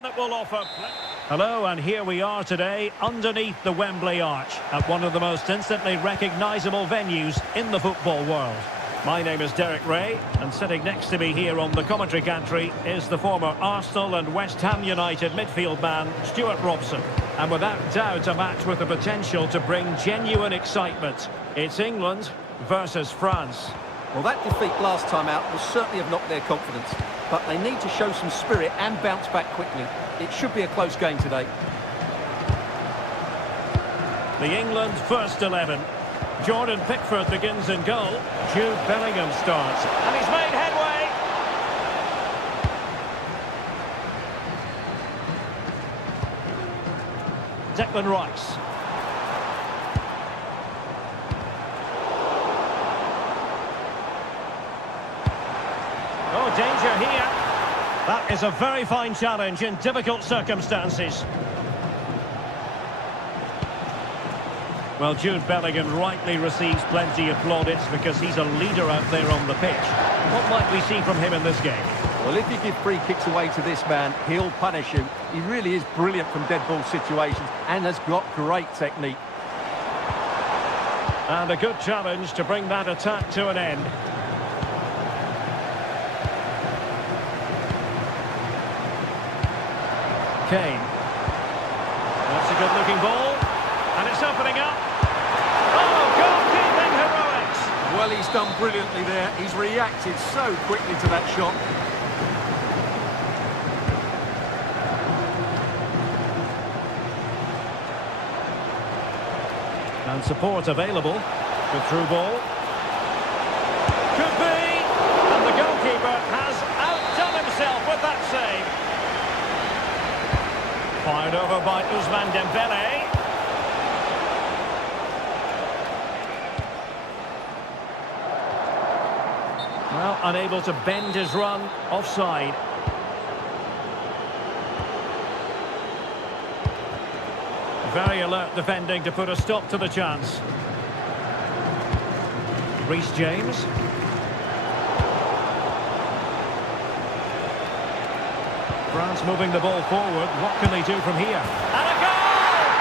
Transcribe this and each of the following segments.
That will offer. Hello, and here we are today underneath the Wembley Arch at one of the most instantly recognisable venues in the football world. My name is Derek Ray, and sitting next to me here on the commentary gantry is the former Arsenal and West Ham United midfield man, Stuart Robson. And without doubt, a match with the potential to bring genuine excitement. It's England versus France. Well, that defeat last time out will certainly have knocked their confidence, but they need to show some spirit and bounce back quickly. It should be a close game today. The England first 11. Jordan Pickford begins in goal. Jude Bellingham starts, and he's made headway. Declan Rice. Oh, danger here. That is a very fine challenge in difficult circumstances. Well, Jude Bellingham rightly receives plenty of plaudits because he's a leader out there on the pitch. What might we see from him in this game? Well, if you give free kicks away to this man, he'll punish you. He really is brilliant from dead ball situations and has got great technique. And a good challenge to bring that attack to an end. Kane. That's a good-looking ball. And it's opening up. Oh, goalkeeping heroics! Well, he's done brilliantly there. He's reacted so quickly to that shot. And support available. Good through ball. Could be! And the goalkeeper has outdone himself with that save. Fired over by Ousmane Dembele. Well, unable to bend his run, offside. Very alert defending to put a stop to the chance. Reece James. France moving the ball forward. What can they do from here? And a goal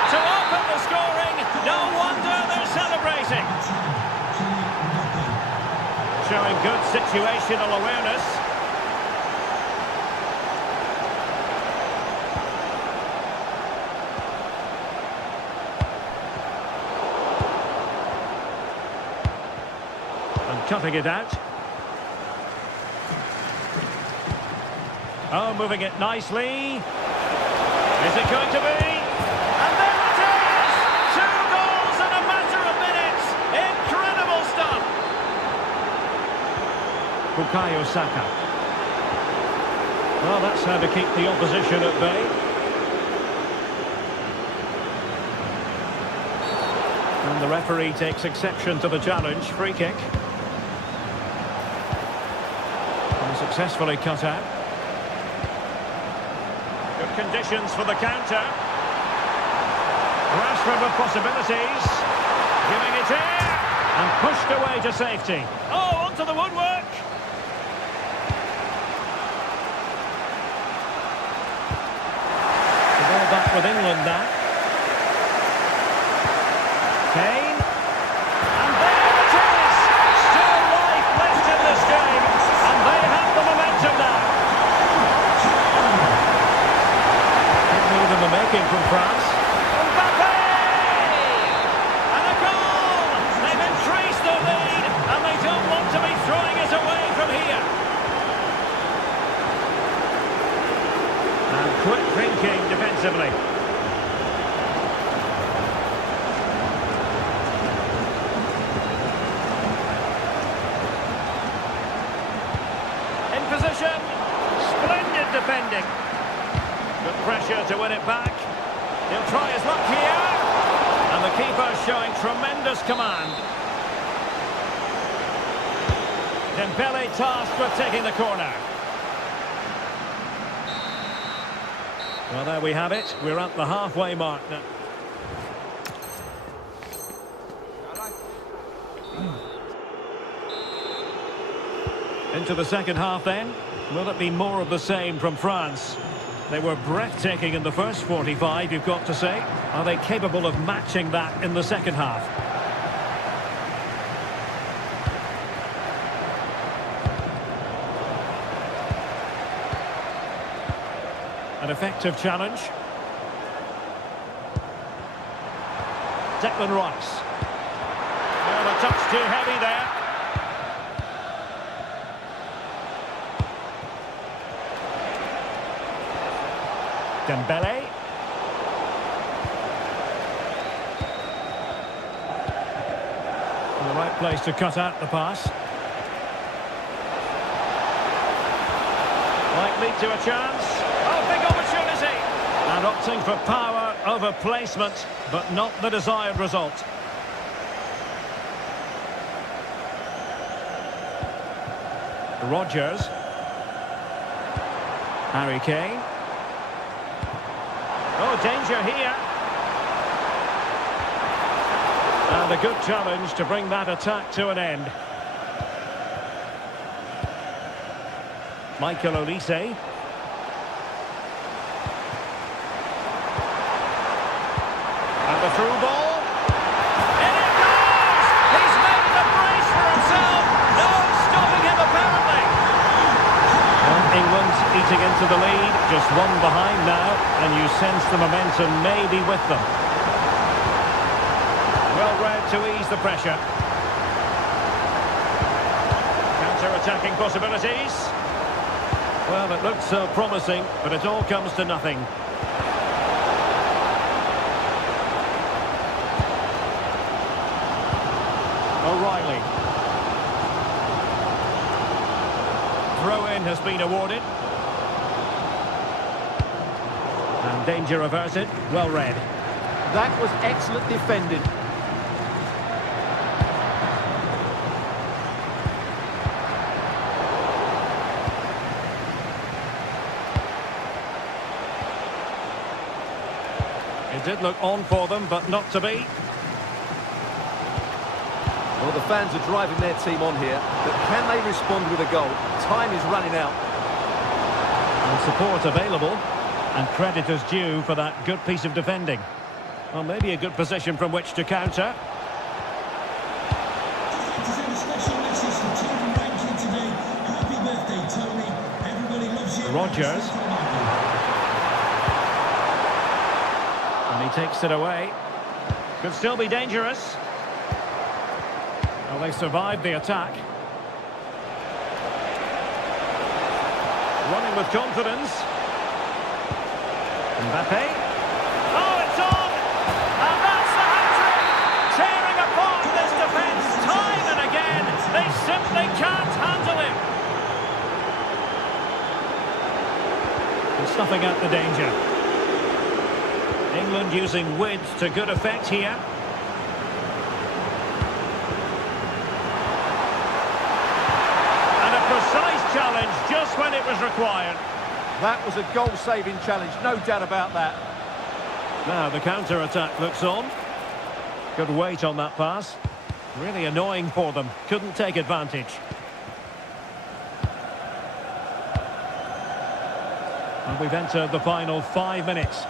to open the scoring. No wonder they're celebrating. Showing good situational awareness. And cutting it out. Oh, moving it nicely. Is it going to be? And there it is! 2 goals in a matter of minutes. Incredible stuff. Bukayo Saka. Well, that's how to keep the opposition at bay. And the referee takes exception to the challenge. Free kick. And successfully cut out. Good conditions for the counter. Rashford with possibilities. Giving it in. And pushed away to safety. Oh, onto the woodwork. The ball back with England now. Kane. And there it is. Still life left in this game. And they have the momentum now. In the making from France. Mbappe! And a goal! They've increased their lead, and they don't want to be throwing it away from here. And quick thinking defensively. In position. Splendid defending. Good pressure to win it back. He'll try his luck here. And the keeper showing tremendous command. Dembele tasked with taking the corner. Well, there we have it. We're at the halfway mark now. Into the second half then. Will it be more of the same from France? They were breathtaking in the first 45, you've got to say. Are they capable of matching that in the second half? An effective challenge. Declan Rice. Well, a touch too heavy there. Dembele. In the right place to cut out the pass. Might lead to a chance. Oh, big opportunity! And opting for power over placement, but not the desired result. Rodgers. Harry Kane. Oh, danger here. And a good challenge to bring that attack to an end. Michael Olise. And the through ball. In it goes! He's made the brace for himself. No stopping him, apparently. Well, England's eating into the lead. Just one behind now, and you sense the momentum may be with them. Well read to ease the pressure. Counter-attacking possibilities. Well, it looked so promising, but it all comes to nothing. O'Reilly. Throw-in has been awarded. And danger averted. Well read. That was excellent defending. It did look on for them, but not to be. Well, the fans are driving their team on here, but can they respond with a goal? Time is running out. And support available, and credit is due for that good piece of defending. Well, maybe a good position from which to counter. Rodgers. And he takes it away. Could still be dangerous. Well, they survived the attack. Running with confidence. Mbappe. Oh, it's on! And that's the hat-trick! Tearing apart this defence time and again. They simply can't handle him. And snuffing out the danger. England using width to good effect here. And a precise challenge just when it was required. That was a goal-saving challenge, no doubt about that. Now the counter-attack looks on. Good weight on that pass. Really annoying for them. Couldn't take advantage. And we've entered the final 5 minutes.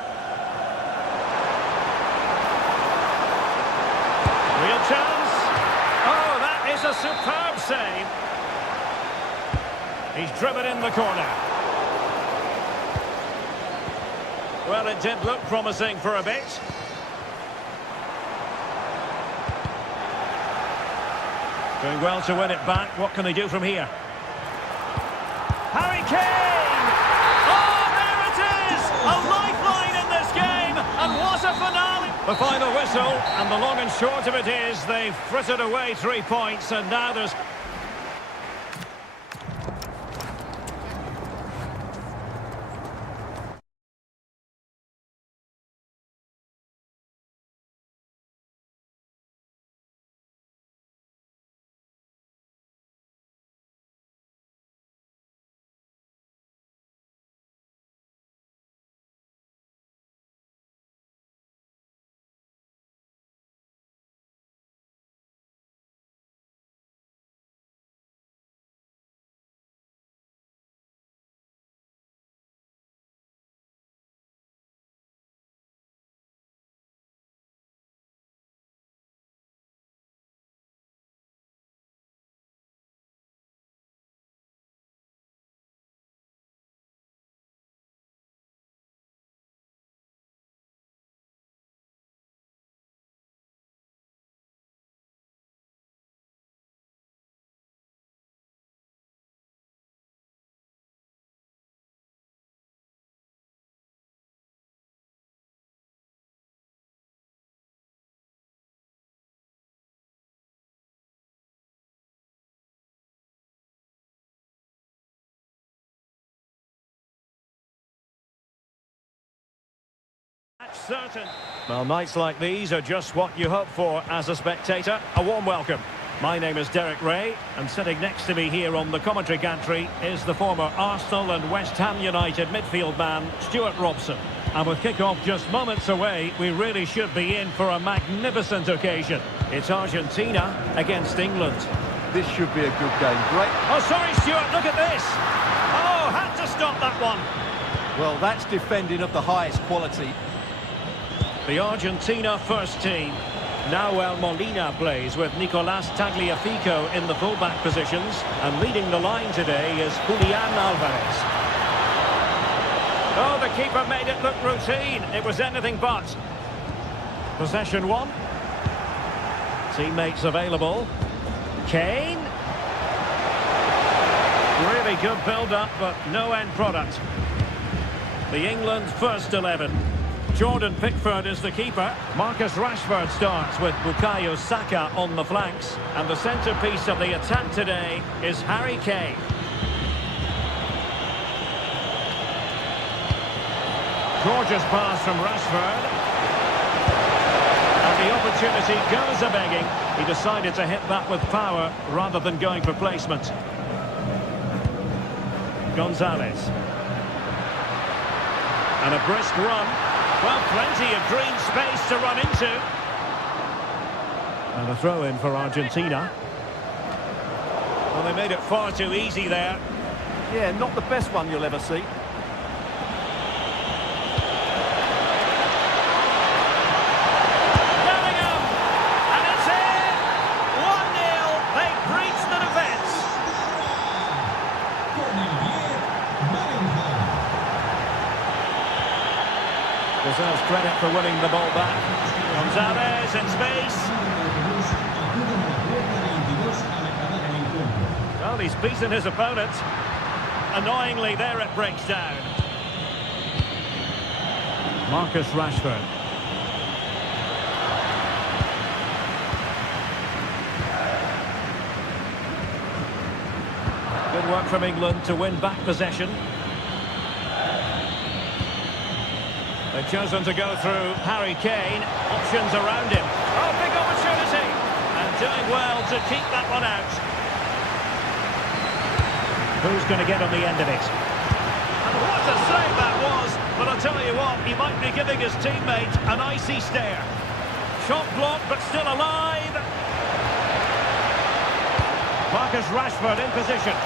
Real chance. Oh, that is a superb save. He's driven in the corner. Well, it did look promising for a bit. Doing well to win it back. What can they do from here? Harry Kane! Oh, there it is! A lifeline in this game, and what a finale! The final whistle, and the long and short of it is they've frittered away 3 points, and now there's certain. Well, nights like these are just what you hope for as a spectator. A warm welcome. My name is Derek Ray, and sitting next to me here on the commentary gantry is the former Arsenal and West Ham United midfield man, Stuart Robson. And with kick-off just moments away, we really should be in for a magnificent occasion. It's Argentina against England. This should be a good game. Great. Oh, sorry, Stuart, look at this. Oh, had to stop that one. Well, that's defending of the highest quality. The Argentina first team. Nahuel Molina plays with Nicolas Tagliafico in the fullback positions, and leading the line today is Julian Alvarez. Oh, the keeper made it look routine. It was anything but. Possession one. Teammates available. Kane. Really good build-up, but no end product. The England first 11. Jordan Pickford is the keeper. Marcus Rashford starts with Bukayo Saka on the flanks. And the centrepiece of the attack today is Harry Kane. Gorgeous pass from Rashford. And the opportunity goes a-begging. He decided to hit that with power rather than going for placement. Gonzalez. And a brisk run. Well, plenty of green space to run into. And a throw-in for Argentina. Well, they made it far too easy there. Yeah, not the best one you'll ever see. Bellingham! And it's in! 1-0. They breach the defence. Deserves credit for winning the ball back. Gonzalez in space. Well, he's beaten his opponent. Annoyingly, there it breaks down. Marcus Rashford. Good work from England to win back possession. They've chosen to go through Harry Kane. Options around him. Oh, big opportunity. And doing well to keep that one out. Who's going to get on the end of it? And what a save that was. But I'll tell you what, he might be giving his teammate an icy stare. Shot blocked, but still alive. Marcus Rashford in position.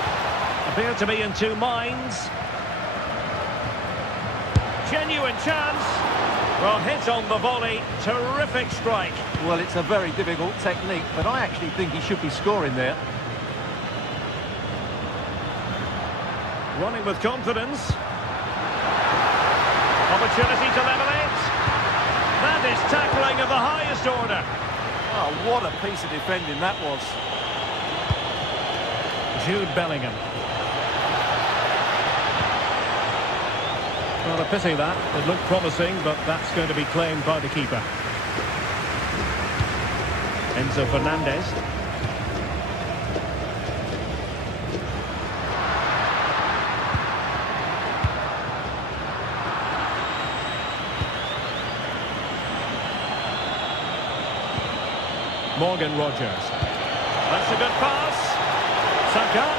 Appeared to be in two minds. Genuine chance. Well, hit on the volley. Terrific strike. Well, it's a very difficult technique, but I actually think he should be scoring there. Running with confidence. Opportunity to level it. That is tackling of the highest order. Oh, what a piece of defending that was. Jude Bellingham. Well, a pity that. It looked promising, but that's going to be claimed by the keeper. Enzo Fernandez. Morgan Rogers. That's a good pass. Saka.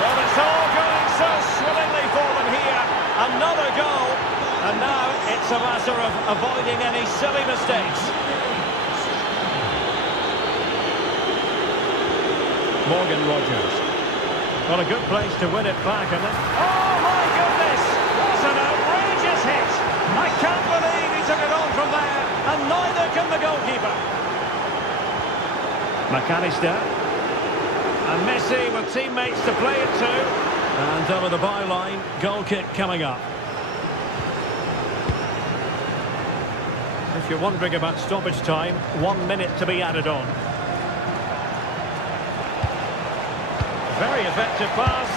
Well, it's all going so swimmingly for them here. Another goal. And now it's a matter of avoiding any silly mistakes. Morgan Rogers. Got a good place to win it back. And then... Oh, my goodness! What an outrageous hit! I can't believe he took it on from there. And neither can the goalkeeper. McAllister. And Messi with teammates to play it to. And over the byline, goal kick coming up. If you're wondering about stoppage time, 1 minute to be added on. Very effective pass.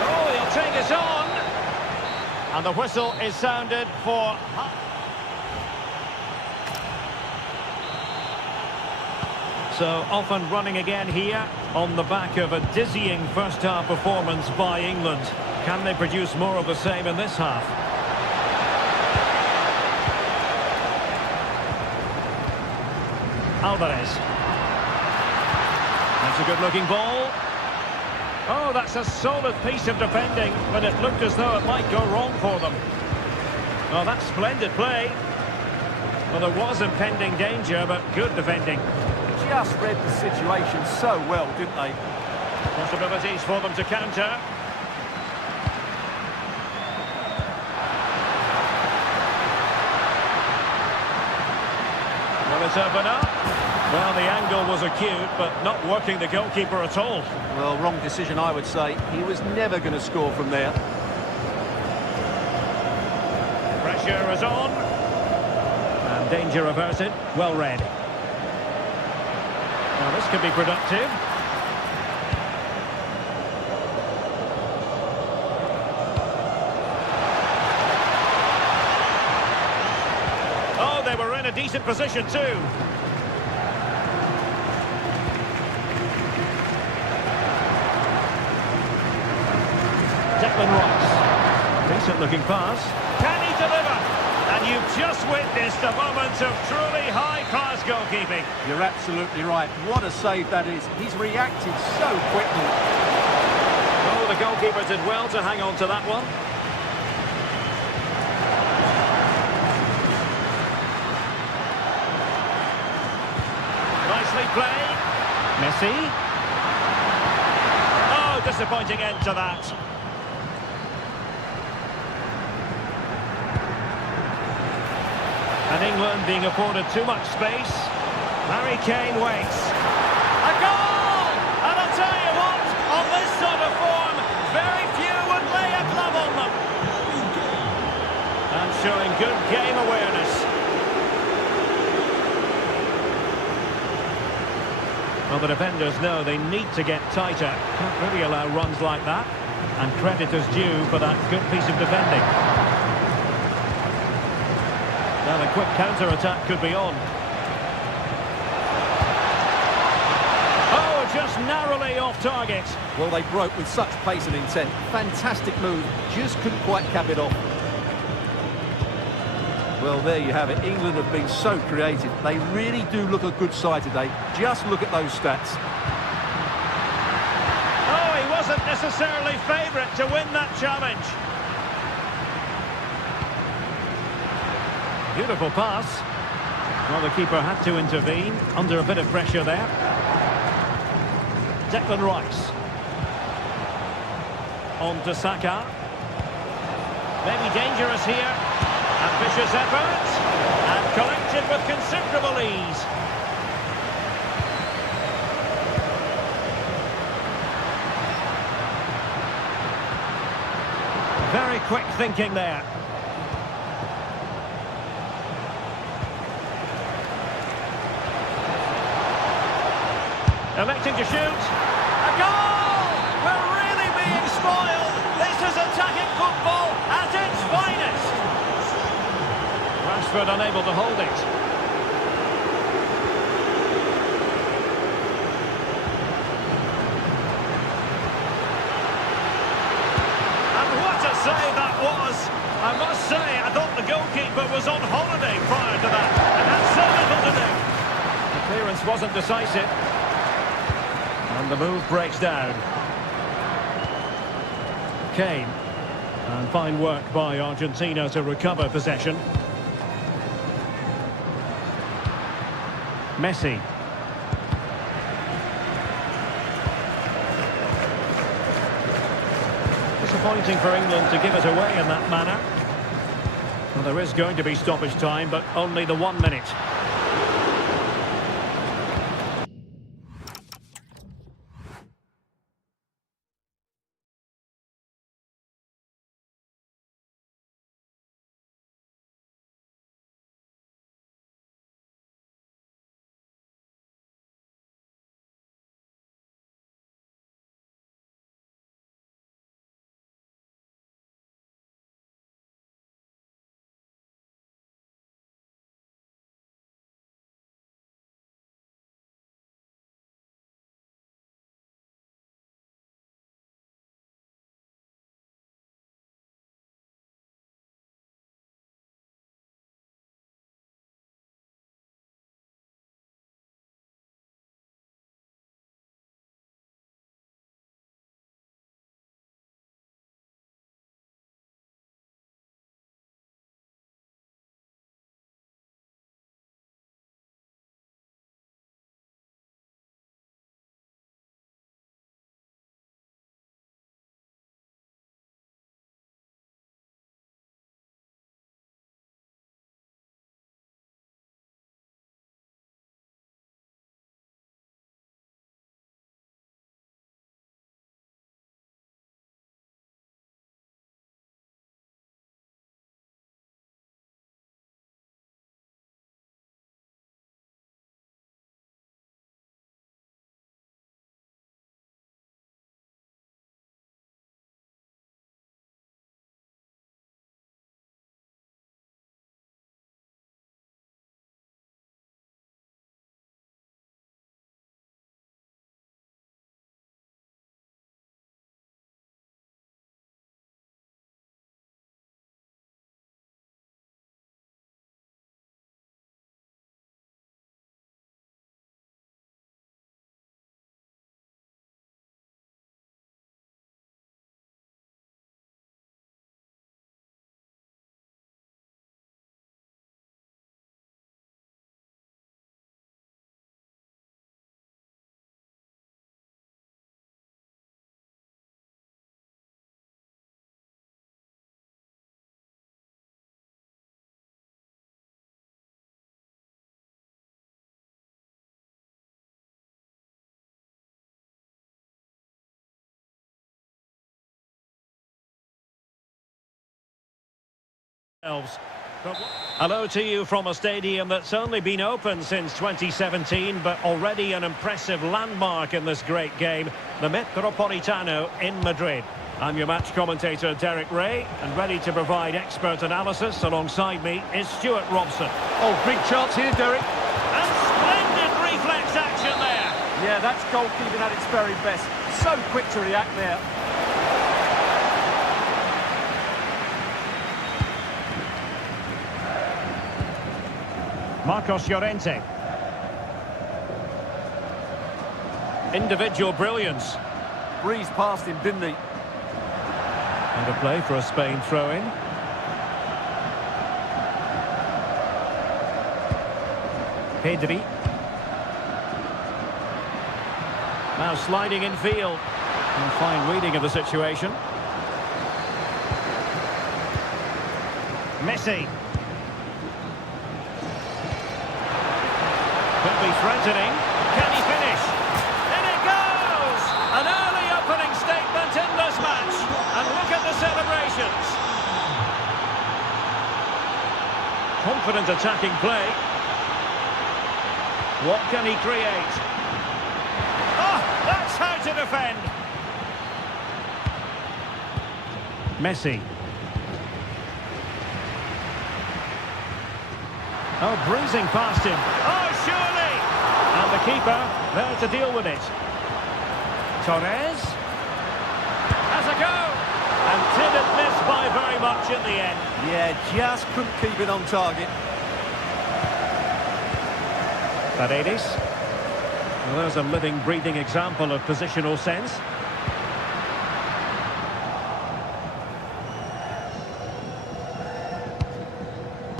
Oh, he'll take it on. And the whistle is sounded for... So off and running again here on the back of a dizzying first half performance by England. Can they produce more of the same in this half? Alvarez. That's a good-looking ball. Oh, that's a solid piece of defending, but it looked as though it might go wrong for them. Oh, that's splendid play. Well, there was impending danger, but good defending. Just read the situation so well, didn't they? Possibilities for them to counter. Will it open up? Well, the angle was acute, but not working the goalkeeper at all. Well, wrong decision, I would say. He was never going to score from there. Pressure is on. And danger averted. Well read. Now, this could be productive. Oh, they were in a decent position too. Declan Rice. Decent looking pass. Can he deliver? And you've just witnessed a moment of truly high-class goalkeeping. You're absolutely right. What a save that is. He's reacted so quickly. Oh, the goalkeeper did well to hang on to that one. Nicely played. Messi. Oh, disappointing end to that. And England being afforded too much space. Harry Kane waits. A goal! And I'll tell you what, on this sort of form, very few would lay a glove on them. And showing good game awareness. Well, the defenders know they need to get tighter. Can't really allow runs like that. And credit is due for that good piece of defending. Now a quick counter-attack could be on. Oh, just narrowly off target. Well, they broke with such pace and intent. Fantastic move. Just couldn't quite cap it off. Well, there you have it. England have been so creative. They really do look a good side today. Just look at those stats. Oh, he wasn't necessarily favourite to win that challenge. Beautiful pass. Well, the keeper had to intervene under a bit of pressure there. Declan Rice. On to Saka. Maybe dangerous here. Ambitious effort. And collected with considerable ease. Very quick thinking there. Electing to shoot. A goal! We're really being spoiled. This is attacking football at its finest. Rashford unable to hold it. And what a save that was! I must say, I thought the goalkeeper was on holiday prior to that. And had so little to do. The clearance wasn't decisive. And the move breaks down. Kane. And fine work by Argentina to recover possession. Messi. Disappointing for England to give it away in that manner. Well, there is going to be stoppage time, but only the 1 minute. Hello to you from a stadium that's only been open since 2017, but already an impressive landmark in this great game, the Metropolitano in Madrid. I'm your match commentator, Derek Ray, and ready to provide expert analysis alongside me is Stuart Robson. Oh, big chance here, Derek. And splendid reflex action there. Yeah, that's goalkeeping at its very best. So quick to react there. Marcos Llorente. Individual brilliance. Breezed past him, didn't he? And a play for a Spain throw-in. Pedri. Now sliding in field. And fine reading of the situation. Messi. Could be threatening. Can he finish? In it goes! An early opening statement in this match. And look at the celebrations. Confident attacking play. What can he create? Oh, that's how to defend. Messi. Oh, breezing past him. Oh, surely! And the keeper there to deal with it. Torres has a go. And didn't miss by very much in the end. Yeah, just couldn't keep it on target. Paredes. Well, there's a living, breathing example of positional sense.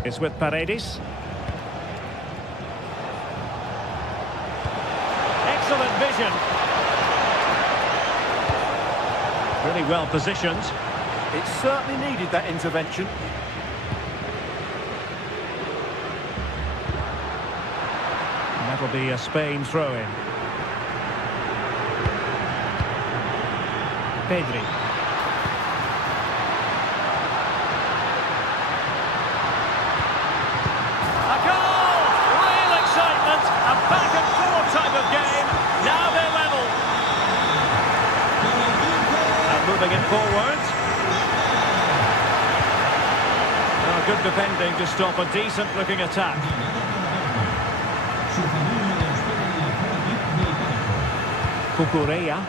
It's with Paredes. Excellent vision. Really well positioned. It certainly needed that intervention. And that'll be a Spain throw-in. Pedri. A goal! Real excitement! A back-and-forth type of game. Now they're level. And moving it forward. Oh, good defending to stop a decent-looking attack. Cucurella.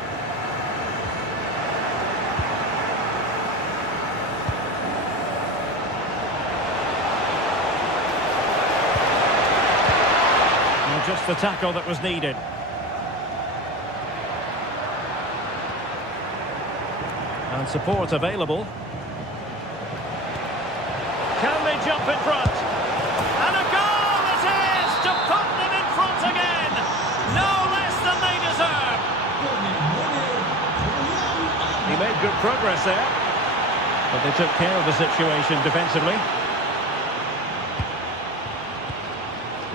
Just the tackle that was needed. And support available. Can they jump in front? And a goal it is to put them in front again. No less than they deserve. He made good progress there. But they took care of the situation defensively.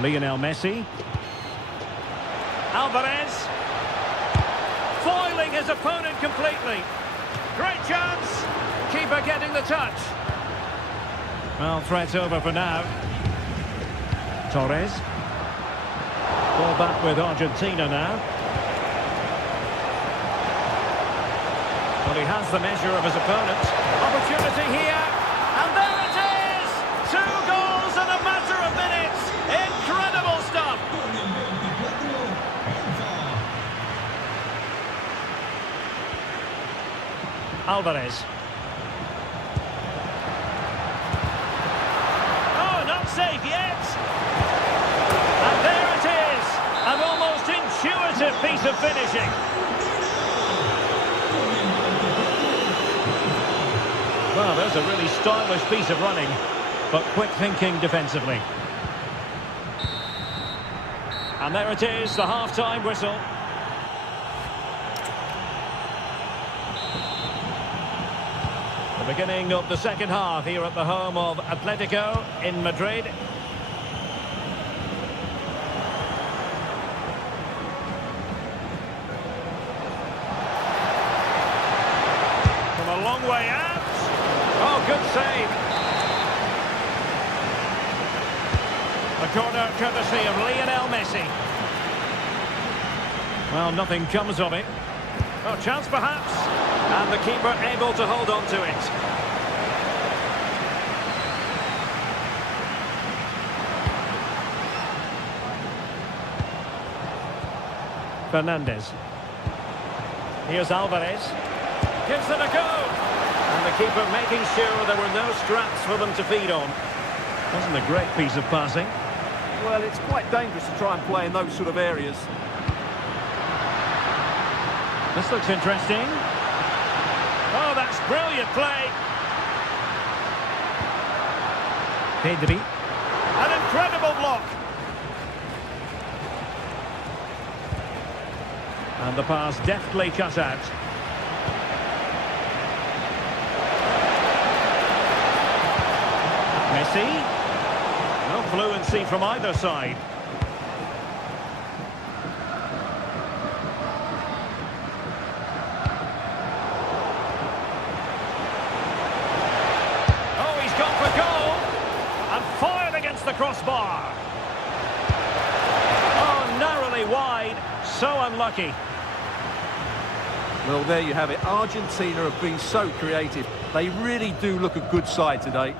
Lionel Messi. Alvarez, foiling his opponent completely. Great chance. Keeper getting the touch. Well, threat's over for now. Torres. Ball back with Argentina now. Well, he has the measure of his opponent. Opportunity here. And there it is! 2 goals in a matter of minutes. Incredible stuff. Alvarez. Oh, not safe yet. And there it is. An almost intuitive piece of finishing. Well, there's a really stylish piece of running, but quick thinking defensively. And there it is, the half-time whistle. The beginning of the second half here at the home of Atletico in Madrid. From a long way out. Oh, good save. corner courtesy of Lionel Messi. Well, nothing comes of it. Oh, chance perhaps. And the keeper able to hold on to it. Fernandez. Here's Alvarez. Gives it a go. And the keeper making sure there were no scraps for them to feed on. Wasn't a great piece of passing. Well, it's quite dangerous to try and play in those sort of areas. This looks interesting. Oh, that's brilliant play. Pedri. An incredible block. And the pass deftly cut out. Messi. No fluency from either side. Oh, he's gone for goal. And fired against the crossbar. Oh, narrowly wide. So unlucky. Well, there you have it. Argentina have been so creative. They really do look a good side today.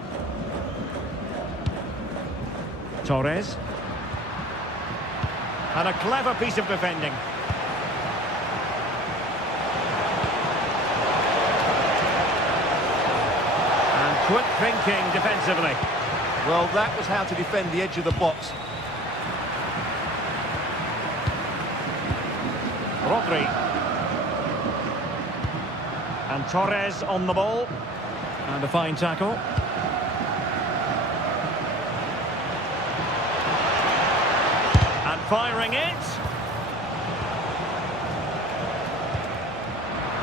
Torres. And a clever piece of defending. And quick thinking defensively. Well, that was how to defend the edge of the box. Rodri. And Torres on the ball. And a fine tackle. And firing it.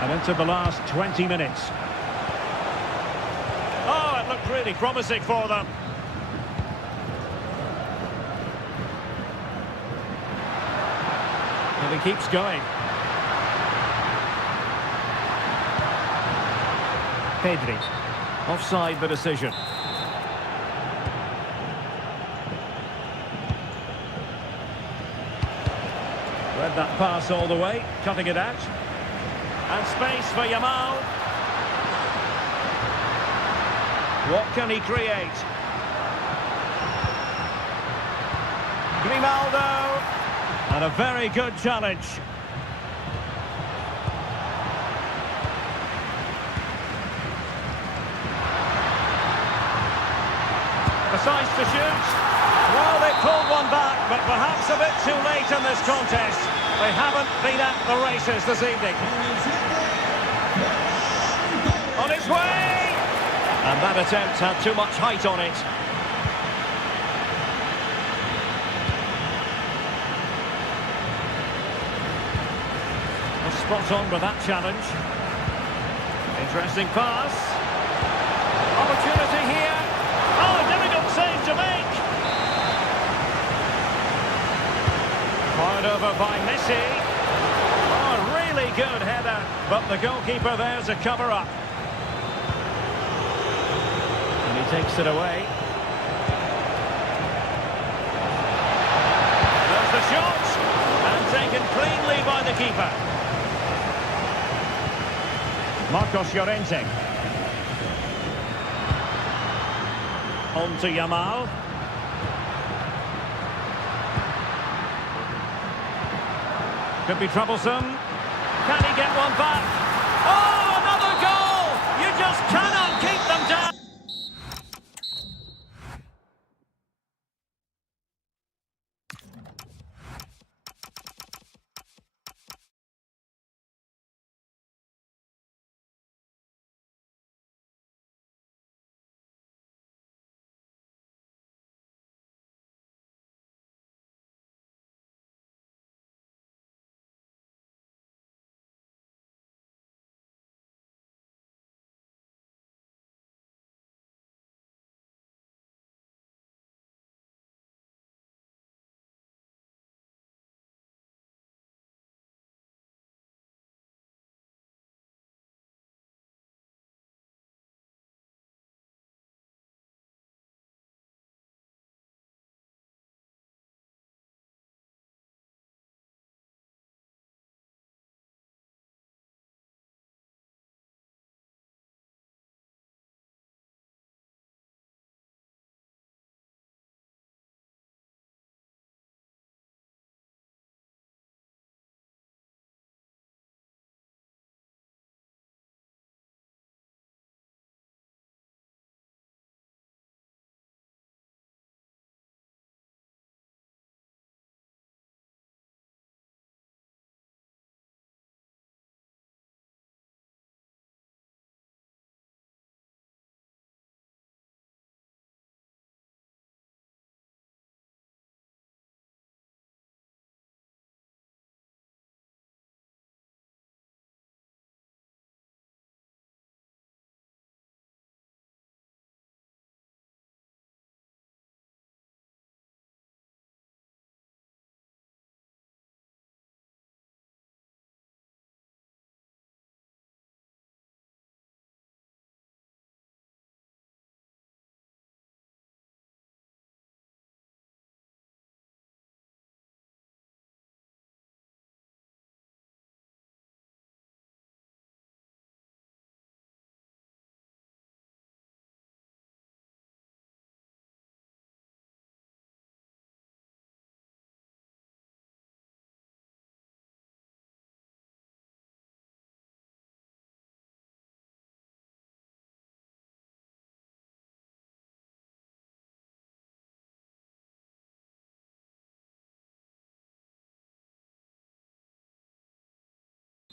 And into the last 20 minutes. Oh, it looked really promising for them. And he keeps going. Pedri. Offside the decision. Read that pass all the way, cutting it out. And space for Yamal. What can he create? Grimaldo. And a very good challenge. Decides to shoot. Well, they pulled one back, but perhaps a bit too late in this contest. They haven't been at the races this evening. On its way! And that attempt had too much height on it. Spot on with that challenge. Interesting pass. Opportunity here. Oh, difficult save to make. Fired over by Messi. Oh, really good header. But the goalkeeper there's a cover-up. And he takes it away. There's the shot. And taken cleanly by the keeper. Marcos Llorente. On to Yamal. Could be troublesome. Can he get one back? Oh, another goal! You just cannot keep them down.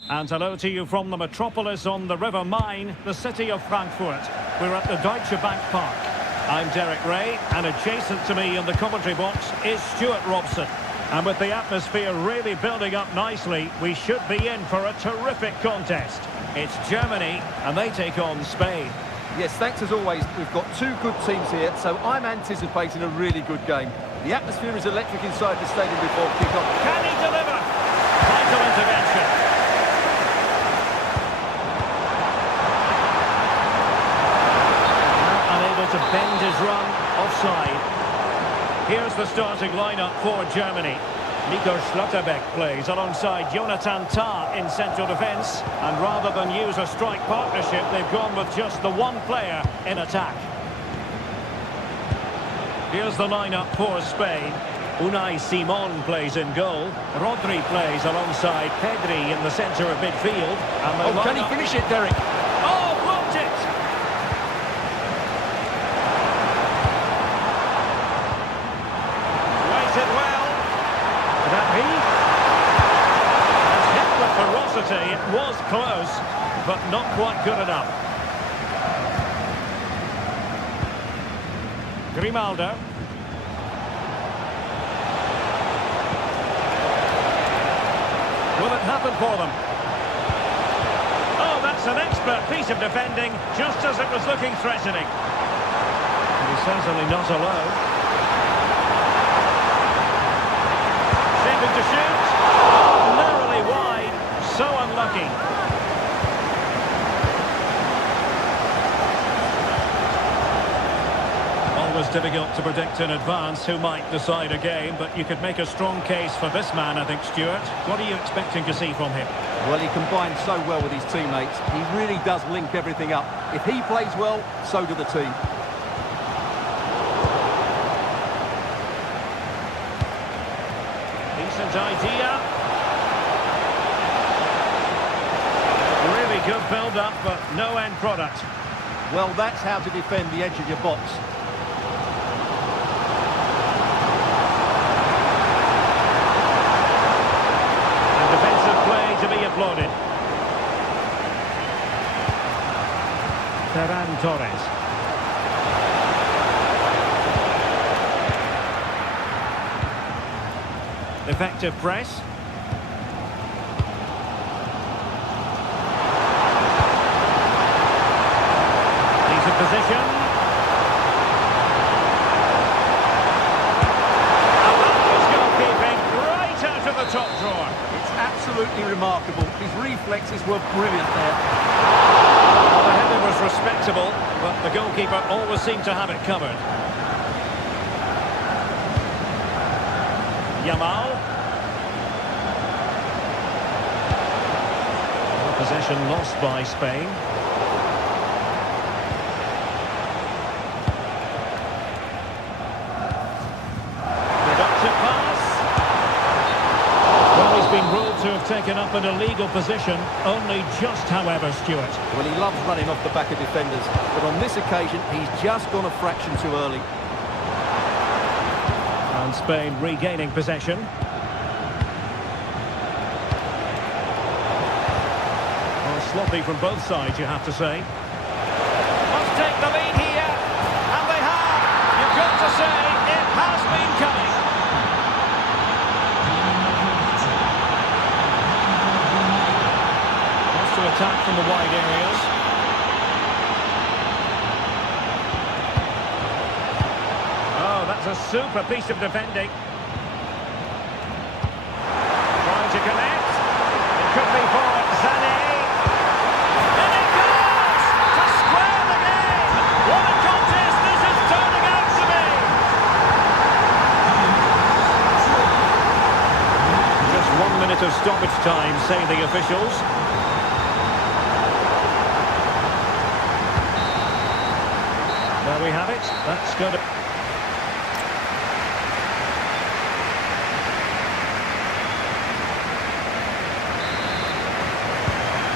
And hello to you from the metropolis on the River Main, the city of Frankfurt. We're at the Deutsche Bank Park. I'm Derek Ray, and adjacent to me in the commentary box is Stuart Robson. And with the atmosphere really building up nicely, we should be in for a terrific contest. It's Germany, and they take on Spain. Yes, thanks as always. We've got two good teams here, so I'm anticipating a really good game. The atmosphere is electric inside the stadium before kick-off. Can he deliver? Vital intervention. Unable to bend his run, offside. Here's the starting lineup for Germany. Nico Schlotterbeck plays alongside Jonathan Tah in central defence. And rather than use a strike partnership, they've gone with just the one player in attack. Here's the lineup for Spain. Unai Simon plays in goal. Rodri plays alongside Pedri in the centre of midfield. And can he finish it, Derek? Oh, blocked it! Waited well. Could that be? It's hit with ferocity. It was close, but not quite good enough. Grimaldo. Will it happen for them? Oh, that's an expert piece of defending, just as it was looking threatening. And he's certainly not alone. Shaping to shoot. Narrowly wide. So unlucky. Always difficult to predict in advance who might decide a game, but you could make a strong case for this man, I think, Stuart. What are you expecting to see from him? Well, he combines so well with his teammates. He really does link everything up. If he plays well, so do the team. Decent idea. Really good build-up, but no end product. Well, that's how to defend the edge of your box. To be applauded. Ferran Torres. Effective press. Decent position. And that was goalkeeping right out of the top drawer. Absolutely remarkable. His reflexes were brilliant there. Well, the header was respectable, but the goalkeeper always seemed to have it covered. Yamal. Possession lost by Spain. Productive pass. Well, he's been ruled to have taken up an illegal position, only just, however, Stuart. Well, he loves running off the back of defenders, but on this occasion, he's just gone a fraction too early. And Spain regaining possession. Well, sloppy from both sides, you have to say. Must take the lead here, and they have. You've got to say, it has been coming. Attack from the wide areas. Oh, that's a super piece of defending. Trying to connect. It could be for Sané. And it goes! To square the game! What a contest this is turning out to be! Just 1 minute of stoppage time, say the officials. There we have it. That's good.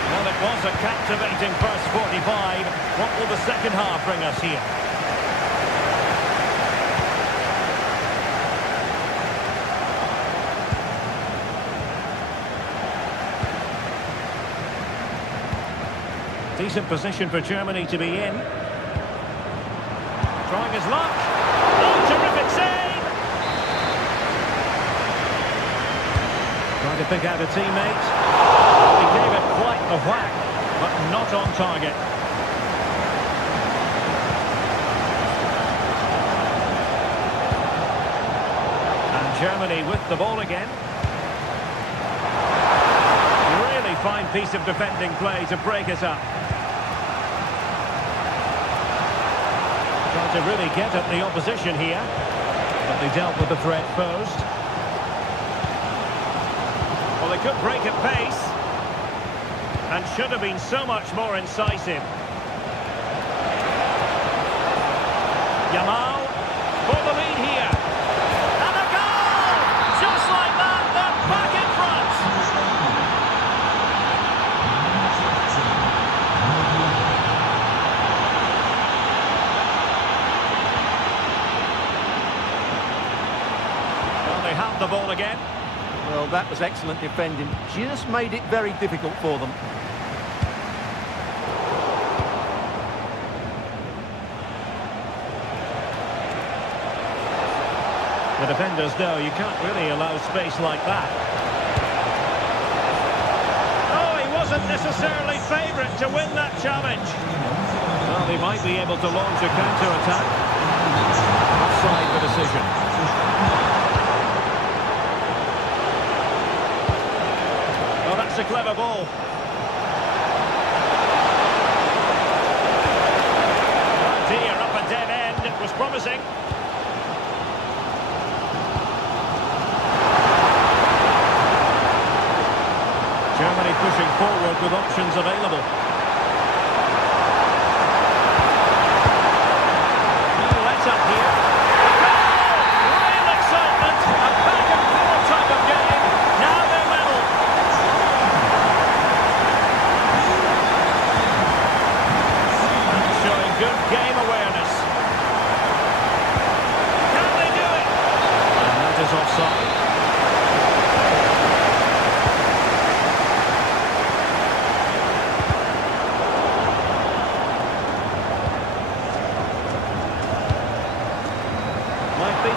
Well, it was a captivating first 45. What will the second half bring us here? Decent position for Germany to be in. Trying his luck. Oh, terrific save! Trying to pick out a teammate. He gave it quite the whack, but not on target. And Germany with the ball again. Really fine piece of defending play to break it up. Trying to really get at the opposition here, but they dealt with the threat first. Well, they could break at pace, and should have been so much more incisive. Yamal for the lead here. And a goal! Just like that, they're back in front. Well, they have the ball again. Well, that was excellent defending. Just made it very difficult for them. The defenders know you can't really allow space like that. Oh, he wasn't necessarily favourite to win that challenge. Well, they might be able to launch a counter-attack. Offside the decision. Oh, that's a clever ball. Dear, up a dead end. It was promising. Germany pushing forward with options available. No let-up here. Goal! Real excitement. A back-and-forth type of game. Now they're level. And showing good game awareness. Can they do it? And that is offside.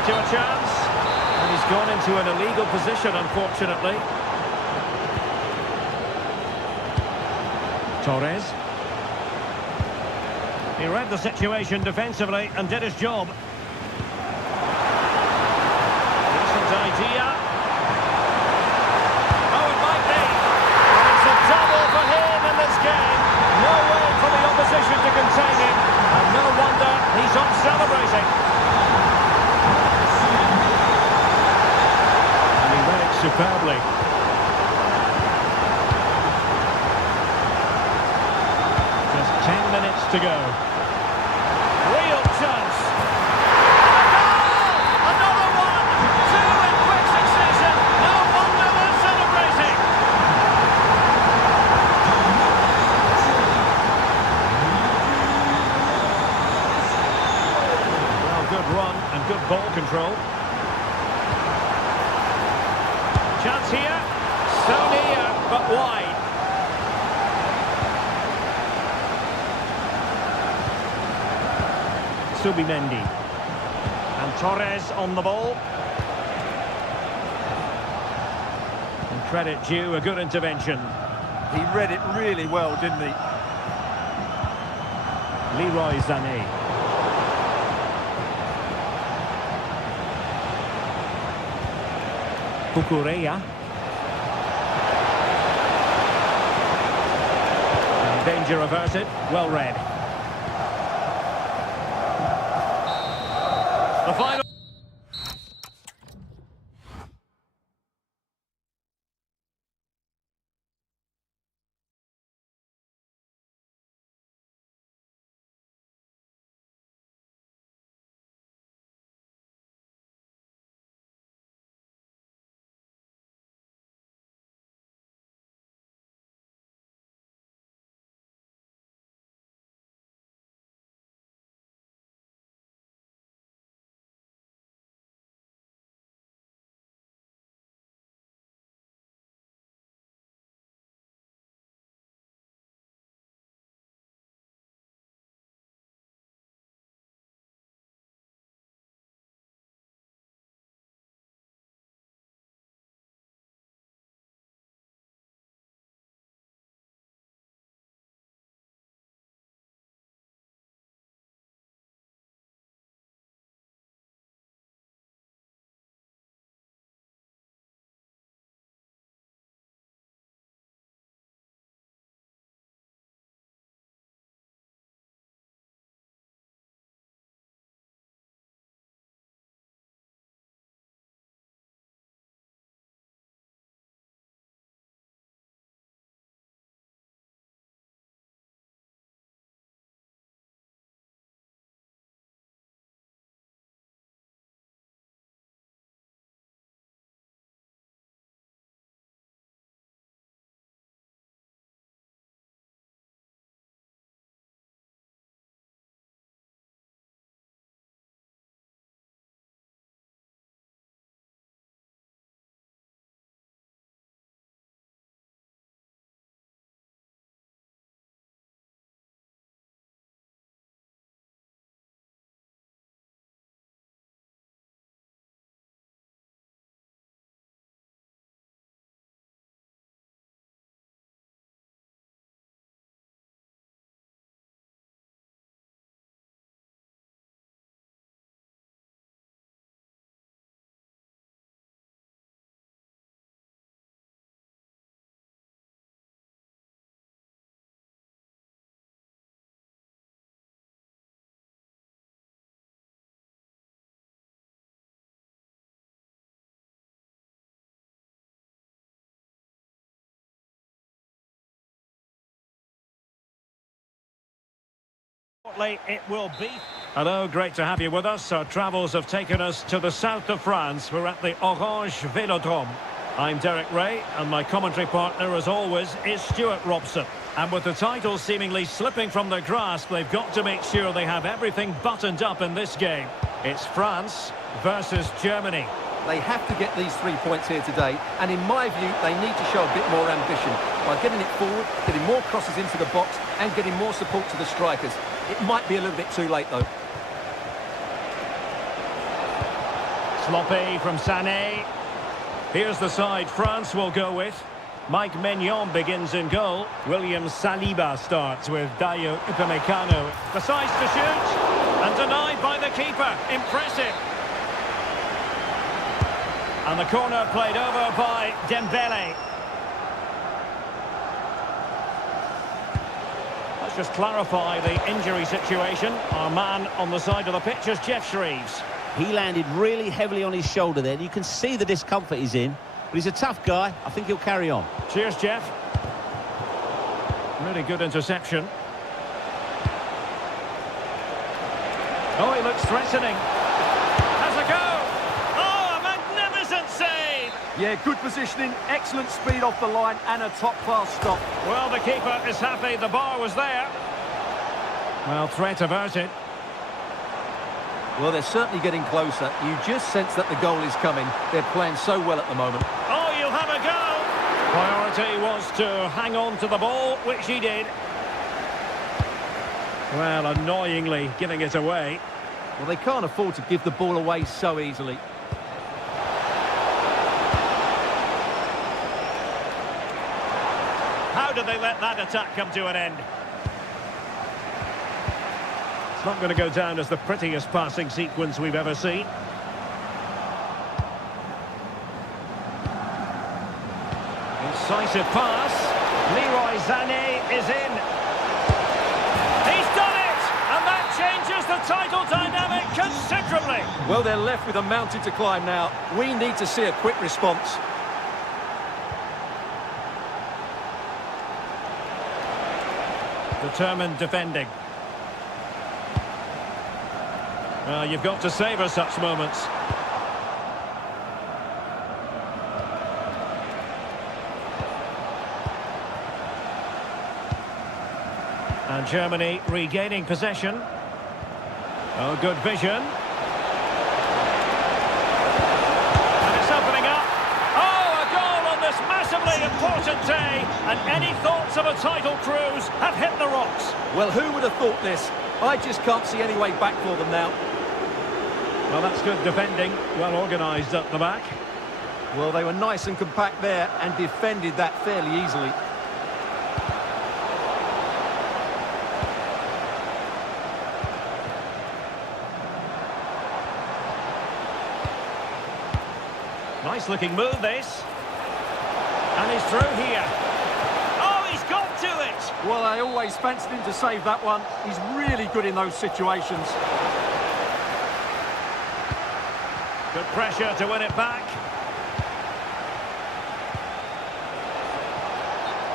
To a chance, and he's gone into an illegal position, unfortunately. Torres. He read the situation defensively and did his job. Decent idea. Oh, it might be. And it's a double for him in this game. No way for the opposition to contain him, and no wonder he's off celebrating. Superbly. Just 10 minutes to go. Real chance. Another one! Two in quick succession. No wonder they're celebrating. Well, good run and good ball control. Chance here, so near, but wide. Subimendi. And Torres on the ball. And credit due, a good intervention. He read it really well, didn't he? Leroy Sané. Kukureya. Danger averted, well read. The final. It will be. Hello, great to have you with us. Our travels have taken us to the south of France. We're at the Orange Vélodrome. I'm Derek Ray, and my commentary partner, as always, is Stuart Robson. And with the title seemingly slipping from their grasp, they've got to make sure they have everything buttoned up in this game. It's France versus Germany. They have to get these 3 points here today, and in my view, they need to show a bit more ambition by getting it forward, getting more crosses into the box, and getting more support to the strikers. It might be a little bit too late, though. Sloppy from Sané. Here's the side France will go with. Mike Maignan begins in goal. William Saliba starts with Dayo Upamecano. Decides to shoot, and denied by the keeper. Impressive. And the corner played over by Dembele. Let's just clarify the injury situation. Our man on the side of the pitch is Jeff Shreves. He landed really heavily on his shoulder there. You can see the discomfort he's in. But he's a tough guy. I think he'll carry on. Cheers, Jeff. Really good interception. Oh, he looks threatening. Has a go. Oh, a magnificent save. Yeah, good positioning, excellent speed off the line, and a top-class stop. Well, the keeper is happy the bar was there. Well, threat averted. Well, they're certainly getting closer. You just sense that the goal is coming. They're playing so well at the moment. Oh, you'll have a go. Priority was to hang on to the ball, which he did. Well, annoyingly giving it away. Well, they can't afford to give the ball away so easily. How did they let that attack come to an end? It's not going to go down as the prettiest passing sequence we've ever seen. Incisive pass. Leroy Sané is in. He's done it! And that changes the title dynamic considerably. Well, they're left with a mountain to climb now. We need to see a quick response. Determined defending. Well, you've got to savour such moments. And Germany regaining possession. Oh, good vision. And it's opening up. Oh, a goal on this massively important day. And any thoughts of a title cruise have hit the rocks. Well, who would have thought this? I just can't see any way back for them now. Well, that's good defending. Well organised up the back. Well, they were nice and compact there and defended that fairly easily. Nice looking move, this. And he's through here. Oh, he's got to it! Well, I always fancied him to save that one. He's really good in those situations. Good pressure to win it back.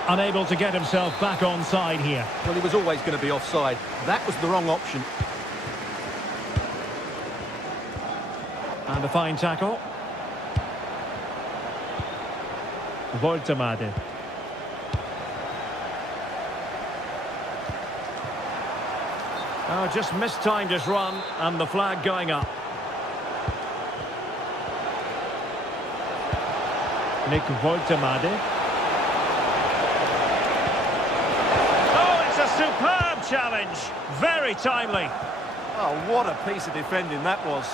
Unable to get himself back onside here. Well, he was always going to be offside. That was the wrong option. And a fine tackle. Voltemade. Oh, just mistimed his run, and the flag going up. Nick Voltemade. Oh, it's a superb challenge. Very timely. Oh, what a piece of defending that was.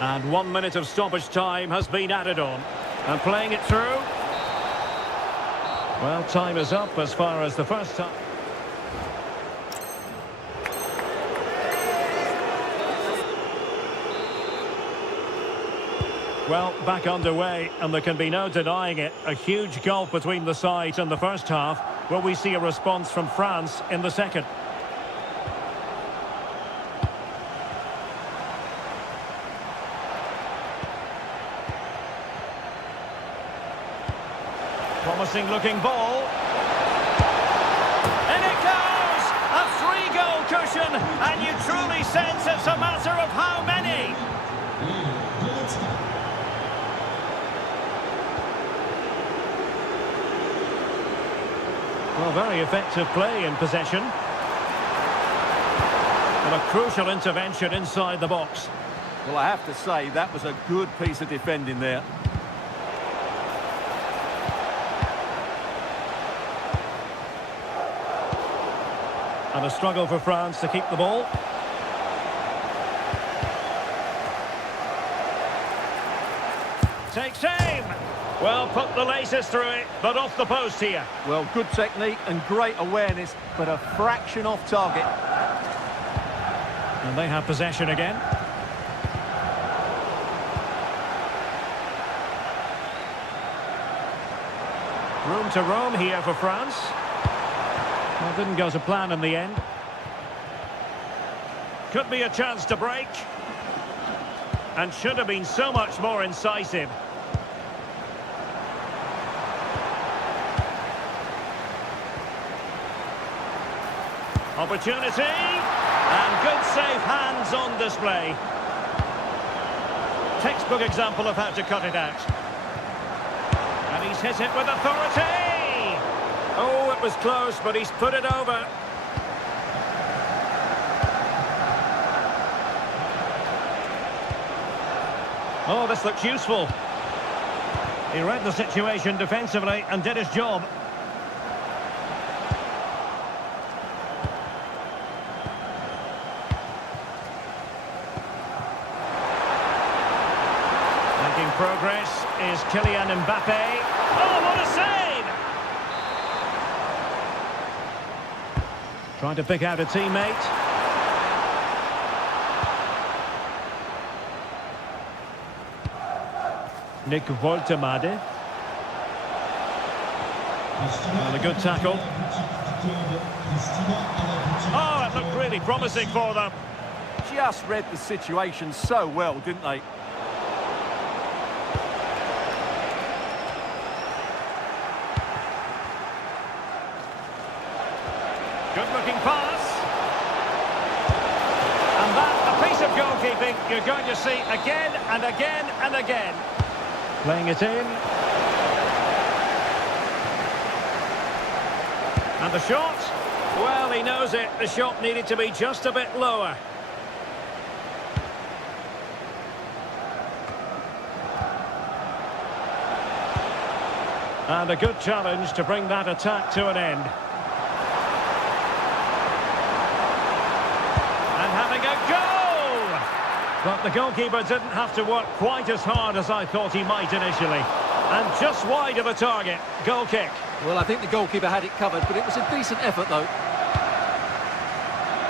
And 1 minute of stoppage time has been added on. And playing it through. Well, time is up as far as the first time. Well, back underway, and there can be no denying it. A huge gulf between the sides in the first half. Will we see a response from France in the second? Promising looking ball. In it goes! A 3-goal cushion, and you truly sense it's a matter of how many. Well, very effective play in possession. And a crucial intervention inside the box. Well, I have to say, that was a good piece of defending there. And a struggle for France to keep the ball. Takes aim. Well, put the laces through it, but off the post here. Well, good technique and great awareness, but a fraction off target. And they have possession again. Room to roam here for France. Well, didn't go to plan in the end. Could be a chance to break. And should have been so much more incisive. Opportunity. And good safe hands on display. Textbook example of how to cut it out. And he's hit it with authority. Oh, it was close, but he's put it over. Oh, this looks useful. He read the situation defensively and did his job. Making progress is Kylian Mbappe. Oh, what a save! Trying to pick out a teammate. Nick Voltemade. And a good tackle. Oh, it looked really promising for them. Just read the situation so well, didn't they? Good looking pass. And that, a piece of goalkeeping you're going to see again and again and again. Playing it in. And the shot. Well, he knows it. The shot needed to be just a bit lower. And a good challenge to bring that attack to an end. And having a go! But the goalkeeper didn't have to work quite as hard as I thought he might initially. And just wide of a target. Goal kick. Well, I think the goalkeeper had it covered, but it was a decent effort, though.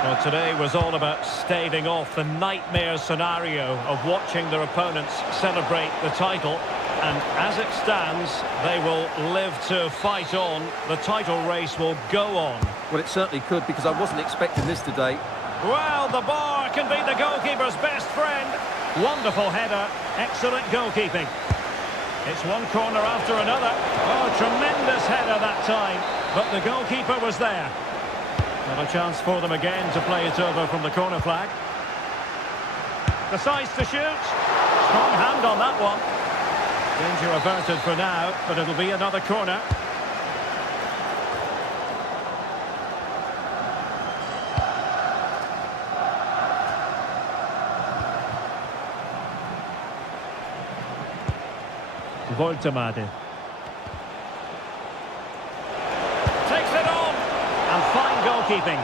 Well, today was all about staving off the nightmare scenario of watching their opponents celebrate the title. And as it stands, they will live to fight on. The title race will go on. Well, it certainly could, because I wasn't expecting this today. Well, the bar can be the goalkeeper's best friend. Wonderful header, excellent goalkeeping. It's one corner after another. Oh, tremendous header that time. But the goalkeeper was there. Not a chance for them again to play it over from the corner flag. Decides to shoot. Strong hand on that one. Danger averted for now, but it'll be another corner. Voltemade. Takes it on. And fine goalkeeping.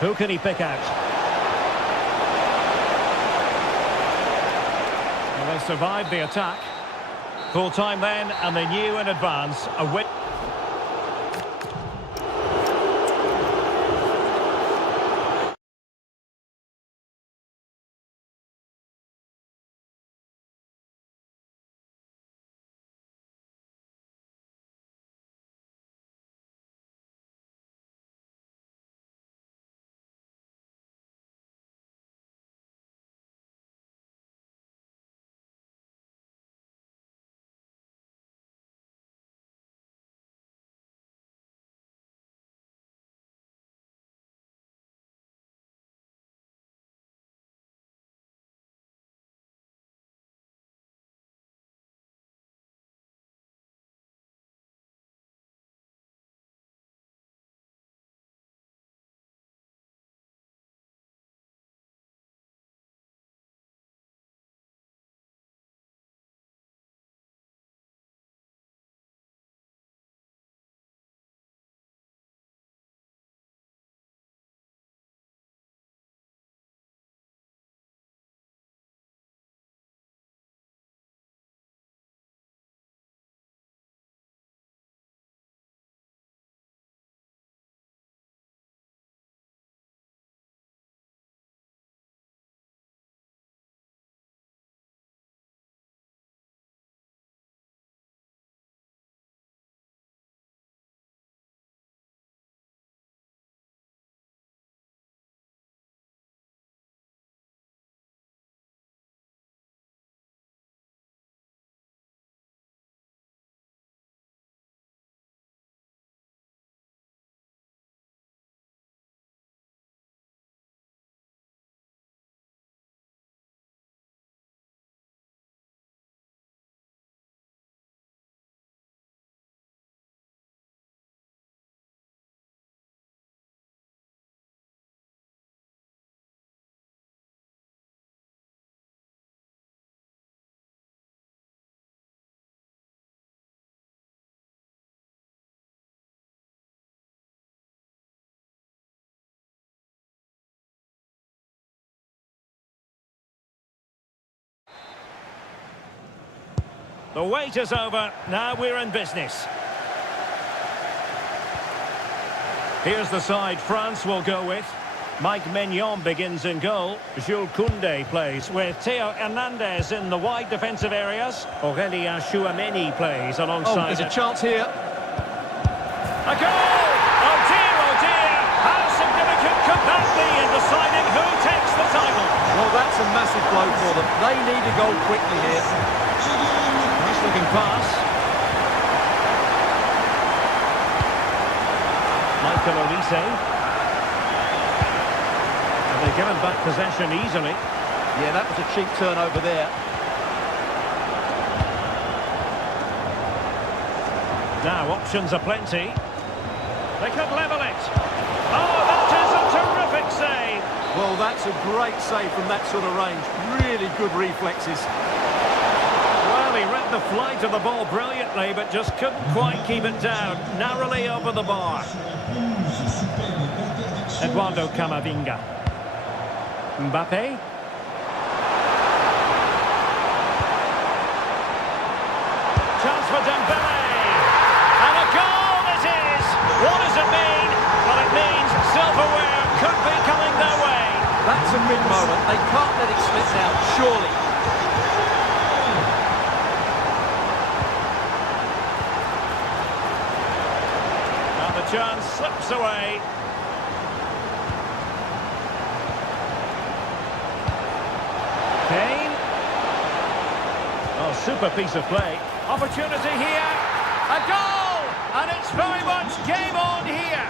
Who can he pick out? Well, they survived the attack. Full time then, and they knew in advance a win. The wait is over. Now we're in business. Here's the side France will go with. Mike Maignan begins in goal. Jules Koundé plays with Theo Hernandez in the wide defensive areas. Aurélien Chouameni plays alongside. Oh, there's a chance here. A goal! Oh dear, oh dear! How significant could that be in deciding who takes the title? Well, that's a massive blow for them. They need a goal quickly here. Nice looking pass. Michael Olise. And they've given back possession easily. Yeah, that was a cheap turnover there. Now options are plenty. They could level it. Oh, that is a terrific save. Well, that's a great save from that sort of range. Really good reflexes. Well, he read the flight of the ball brilliantly, but just couldn't quite keep it down. Narrowly over the bar. Eduardo Camavinga. Mbappe. Chance for Dembele. And a goal it is. What does it mean? Well, it means silverware could be coming their way. That's a big moment. They can't let it slip now, surely. And the chance slips away. Kane. Oh, super piece of play. Opportunity here. A goal! And it's very much game on here.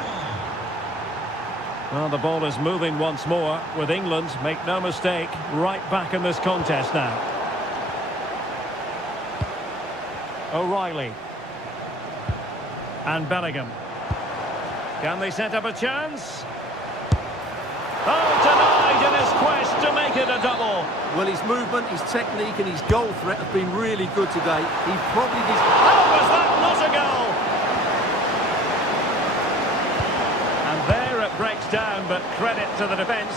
Well, the ball is moving once more with England, make no mistake, right back in this contest now. O'Reilly. And Bellingham. Can they set up a chance? Oh, denied in his quest to make it a double. Well, his movement, his technique and his goal threat have been really good today. He probably did... Oh, was that not a goal? And there it breaks down, but credit to the defence.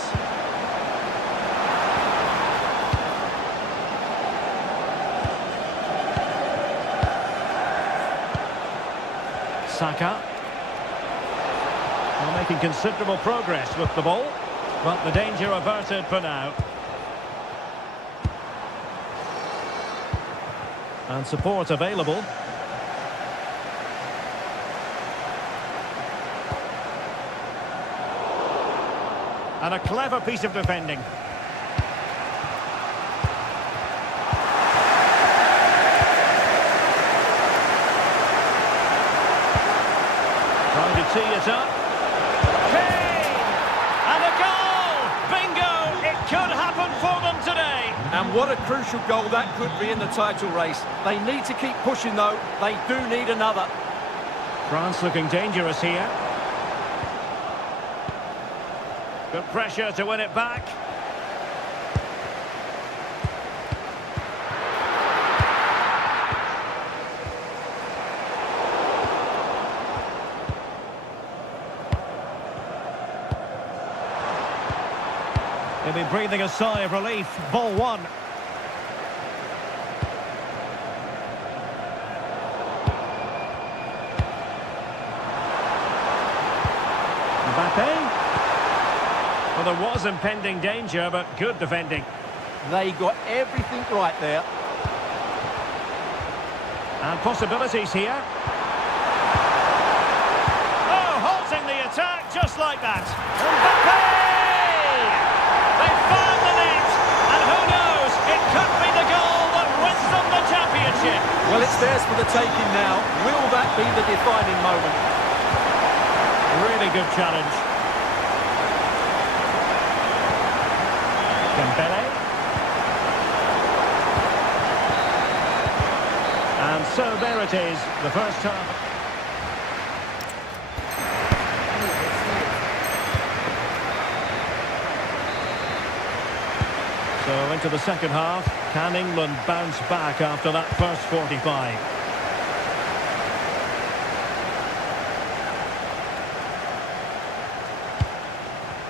Saka. Well, making considerable progress with the ball, but the danger averted for now. And support available. And a clever piece of defending. Trying to tee it up. Kane! And a goal! Bingo! It could happen for them today. And what a crucial goal that could be in the title race. They need to keep pushing, though. They do need another. France looking dangerous here. Good pressure to win it back. He'll be breathing a sigh of relief. Ball one. Mbappe. Well, there was impending danger, but good defending. They got everything right there. And possibilities here. Oh, halting the attack just like that. Mbappe! They found the net. And who knows, it could be the goal that wins them the championship. Well, it's theirs for the taking now. Will that be the defining moment? Really good challenge. Dembele. And so there it is, the first half. So into the second half, can England bounce back after that first 45?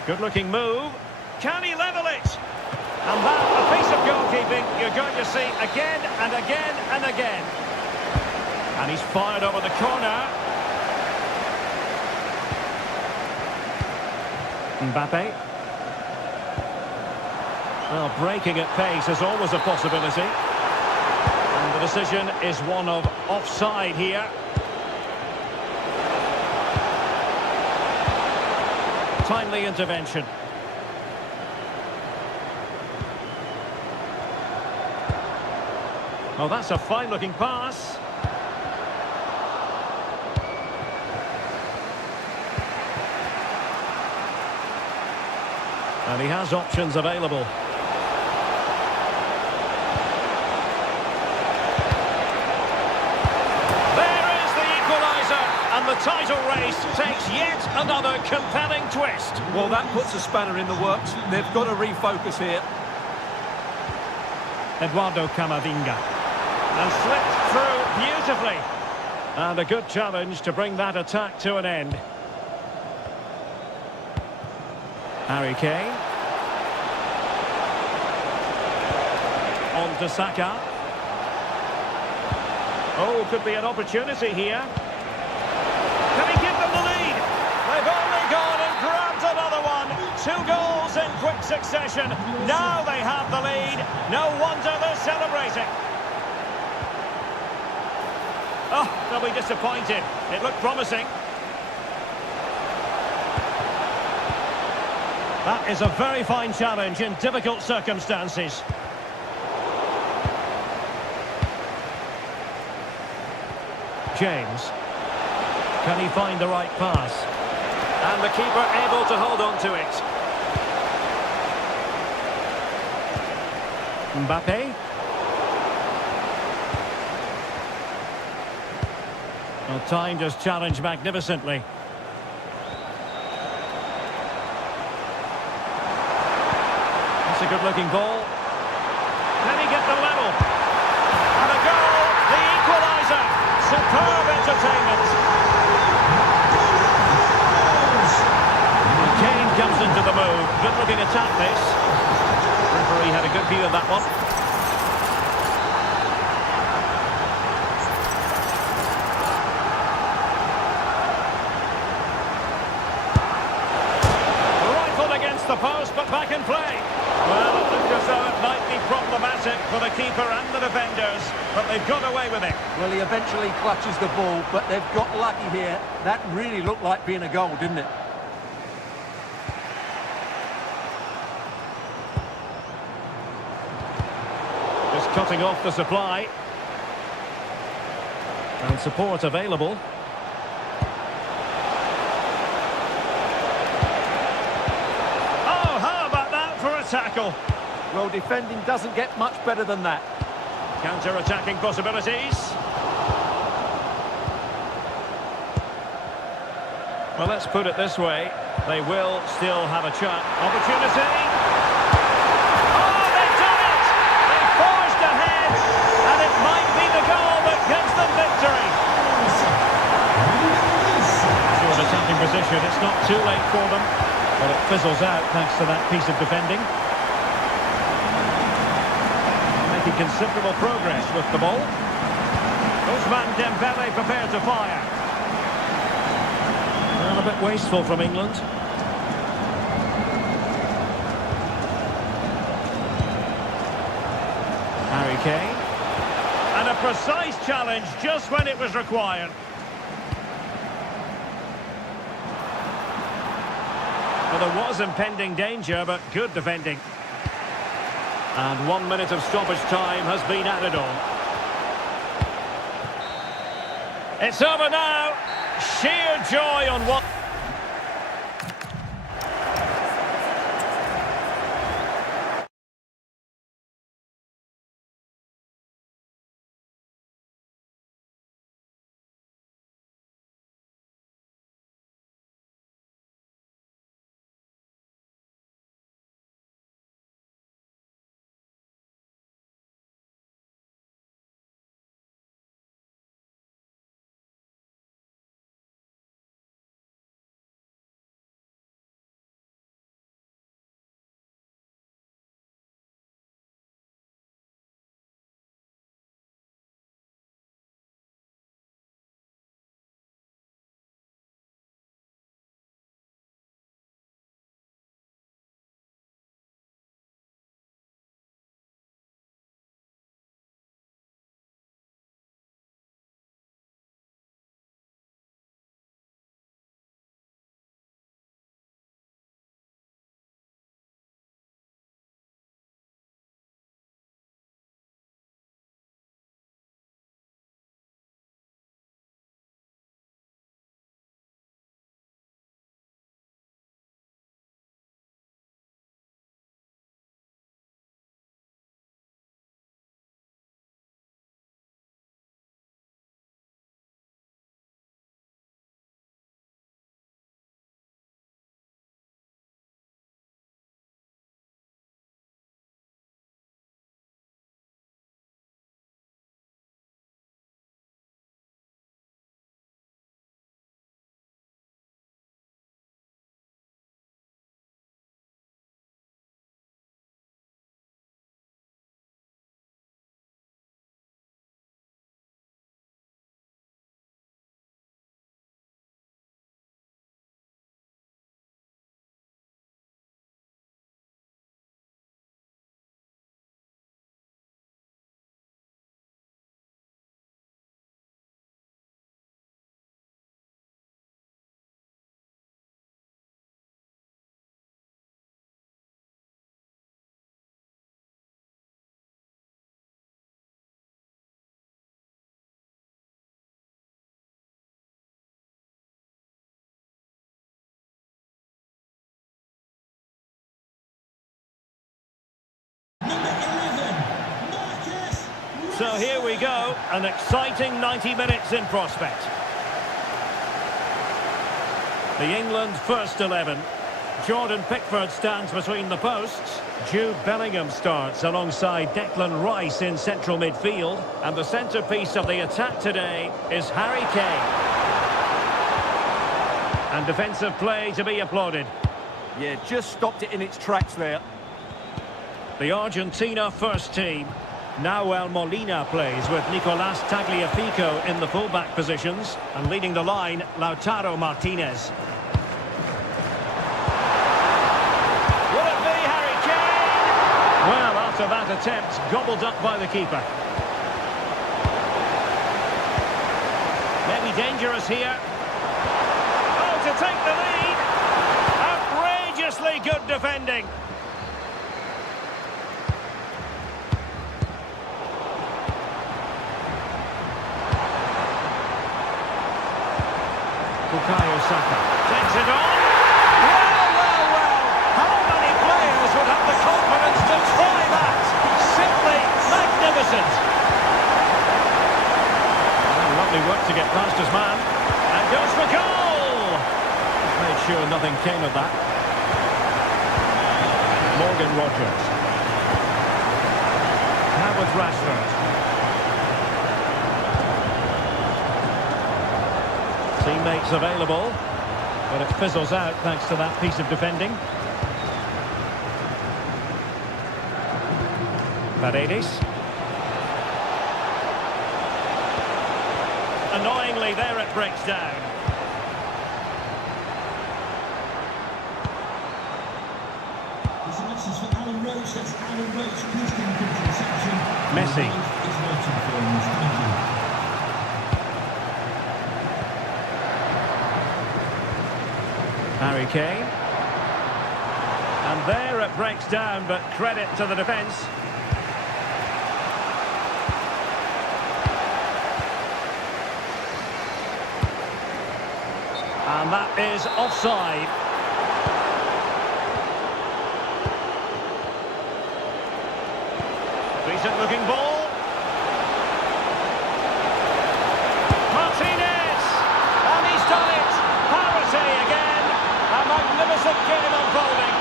Good looking move. Can he level it? And that, a piece of goalkeeping you're going to see again and again and again. And he's fired over the corner. Mbappe. Well, breaking at pace is always a possibility. And the decision is one of offside here. Timely intervention. Oh, that's a fine-looking pass. And he has options available. There is the equaliser, and the title race takes yet another compelling twist. Well, that puts a spanner in the works. They've got to refocus here. Eduardo Camavinga. And slipped through beautifully. And a good challenge to bring that attack to an end. Harry Kane. On to Saka. Oh, could be an opportunity here. Can he give them the lead? They've only gone and grabbed another one. 2 goals in quick succession. Now they have the lead. No wonder they're celebrating. Oh, they'll be disappointed. It looked promising. That is a very fine challenge in difficult circumstances. James. Can he find the right pass? And the keeper able to hold on to it. Mbappe. Well, time just challenged magnificently. That's a good-looking ball. Can he get the level? And a goal, the equaliser. Superb entertainment. Well, Kane comes into the move. Good-looking attack, this. Referee had a good view of that one. The post, but back in play. Well, it looked as though it might be problematic for the keeper and the defenders, but they've got away with it. Well, he eventually clutches the ball, but they've got lucky here. That really looked like being a goal, didn't it? Just cutting off the supply. And support available. Tackle. Well, defending doesn't get much better than that. Counter-attacking possibilities. Well, let's put it this way. They will still have a chance. Opportunity. Oh, they've done it! They forged ahead, and it might be the goal that gives them victory. Short attacking position. It's not too late for them, but it fizzles out thanks to that piece of defending. Making considerable progress with the ball. Ousmane Dembele prepared to fire. Well, a bit wasteful from England. Harry Kane. And a precise challenge just when it was required. Well, there was impending danger, but good defending. And 1 minute of stoppage time has been added on. It's over now. Sheer joy on what... So here we go, an exciting 90 minutes in prospect. The England first 11. Jordan Pickford stands between the posts. Jude Bellingham starts alongside Declan Rice in central midfield. And the centrepiece of the attack today is Harry Kane. And defensive play to be applauded. Yeah, just stopped it in its tracks there. The Argentina first team. Nahuel Molina plays with Nicolas Tagliafico in the fullback positions. And leading the line, Lautaro Martinez. Well, after that attempt, gobbled up by the keeper. Maybe dangerous here. Oh, to take the lead. Outrageously good defending. Bukayo Saka takes it on. How many players would have the confidence to try that? Simply magnificent. And lovely work to get past his man. And goes for goal. Made sure nothing came of that. Morgan Rogers. Now with Rashford. Teammates available. But it fizzles out thanks to that piece of defending. Paredes. Annoyingly, there it breaks down. Messi. Harry Kane. And there it breaks down, but credit to the defence. And that is offside. Decent looking ball. Martinez! And he's done it! Parity again! A magnificent game unfolding.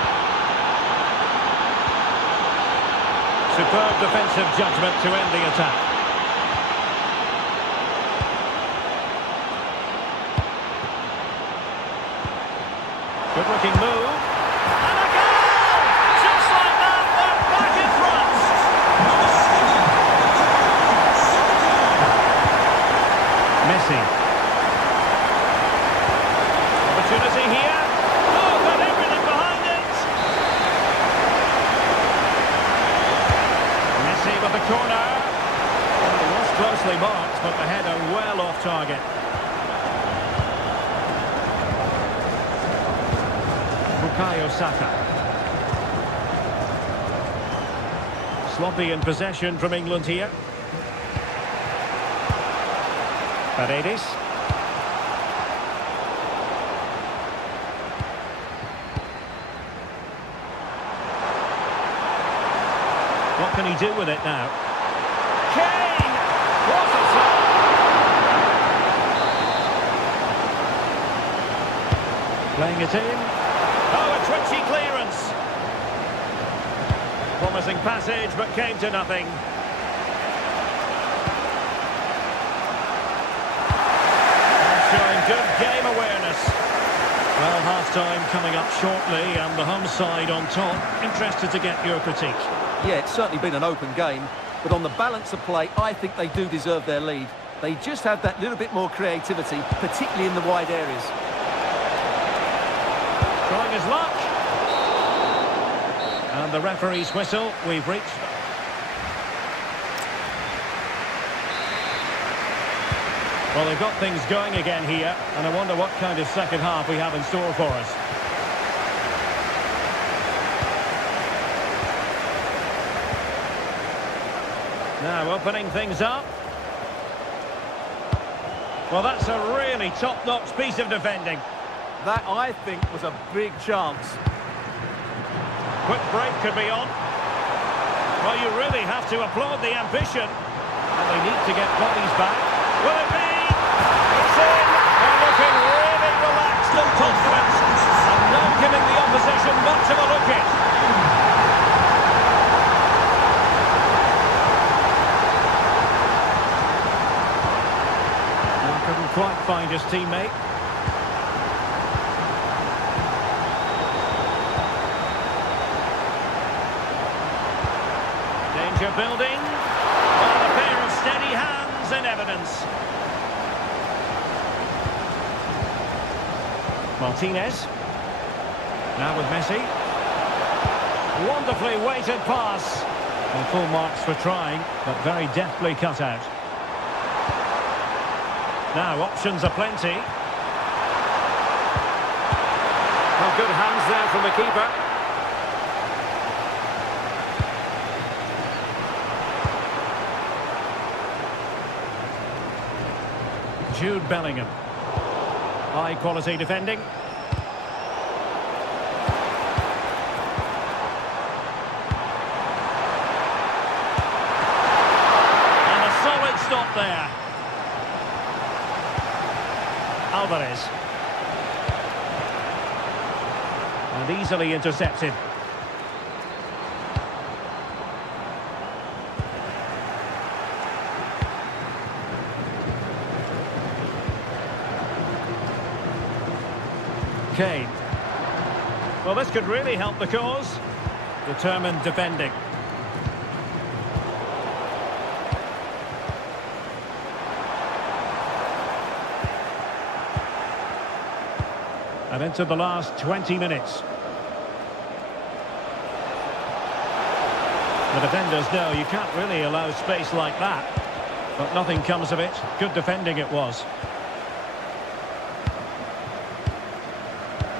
Superb defensive judgment to end the attack. Good looking move. And a goal! Just like that, they're back in front. Messi. Opportunity here. Oh, got everything behind it. Messi with the corner. Well, it was closely marked, but the header well off target. Bukayo Saka. Sloppy in possession from England here. Paredes. What can he do with it now? Kane! What a save! Playing it in. Oh, a twitchy clearance. Promising passage, but came to nothing. And showing good game awareness. Well, half-time coming up shortly, and the home side on top. Interested to get your critique. Yeah, it's certainly been an open game, but on the balance of play, I think they do deserve their lead. They just have that little bit more creativity, particularly in the wide areas. Trying his luck. And the referee's whistle, we've reached. Well, they've got things going again here, and I wonder what kind of second half we have in store for us. Now opening things up. Well, that's a really top-notch piece of defending. That, I think, was a big chance. Quick break could be on. Well, you really have to applaud the ambition. And they need to get bodies back. Will it be? It's in! They're looking really relaxed and confident. And not giving the opposition much of a look in. Couldn't quite find his teammate. Danger building. And a pair of steady hands in evidence. Martinez. Now with Messi. Wonderfully weighted pass. And full marks for trying, but very deftly cut out. Now, options are plenty. Oh, good hands there from the keeper. Jude Bellingham. High-quality defending. And a solid stop there. Alvarez. And easily intercepted. Kane. Well, this could really help the cause. Determined defending. And into the last 20 minutes. The defenders know you can't really allow space like that. But nothing comes of it. Good defending it was.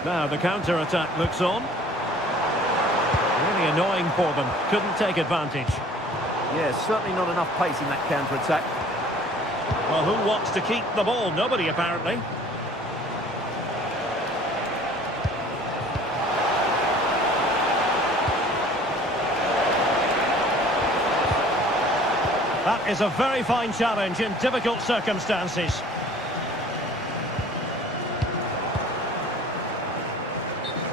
Now the counter-attack looks on. Really annoying for them. Couldn't take advantage. Yeah, certainly not enough pace in that counter-attack. Well, who wants to keep the ball? Nobody, apparently. That is a very fine challenge in difficult circumstances.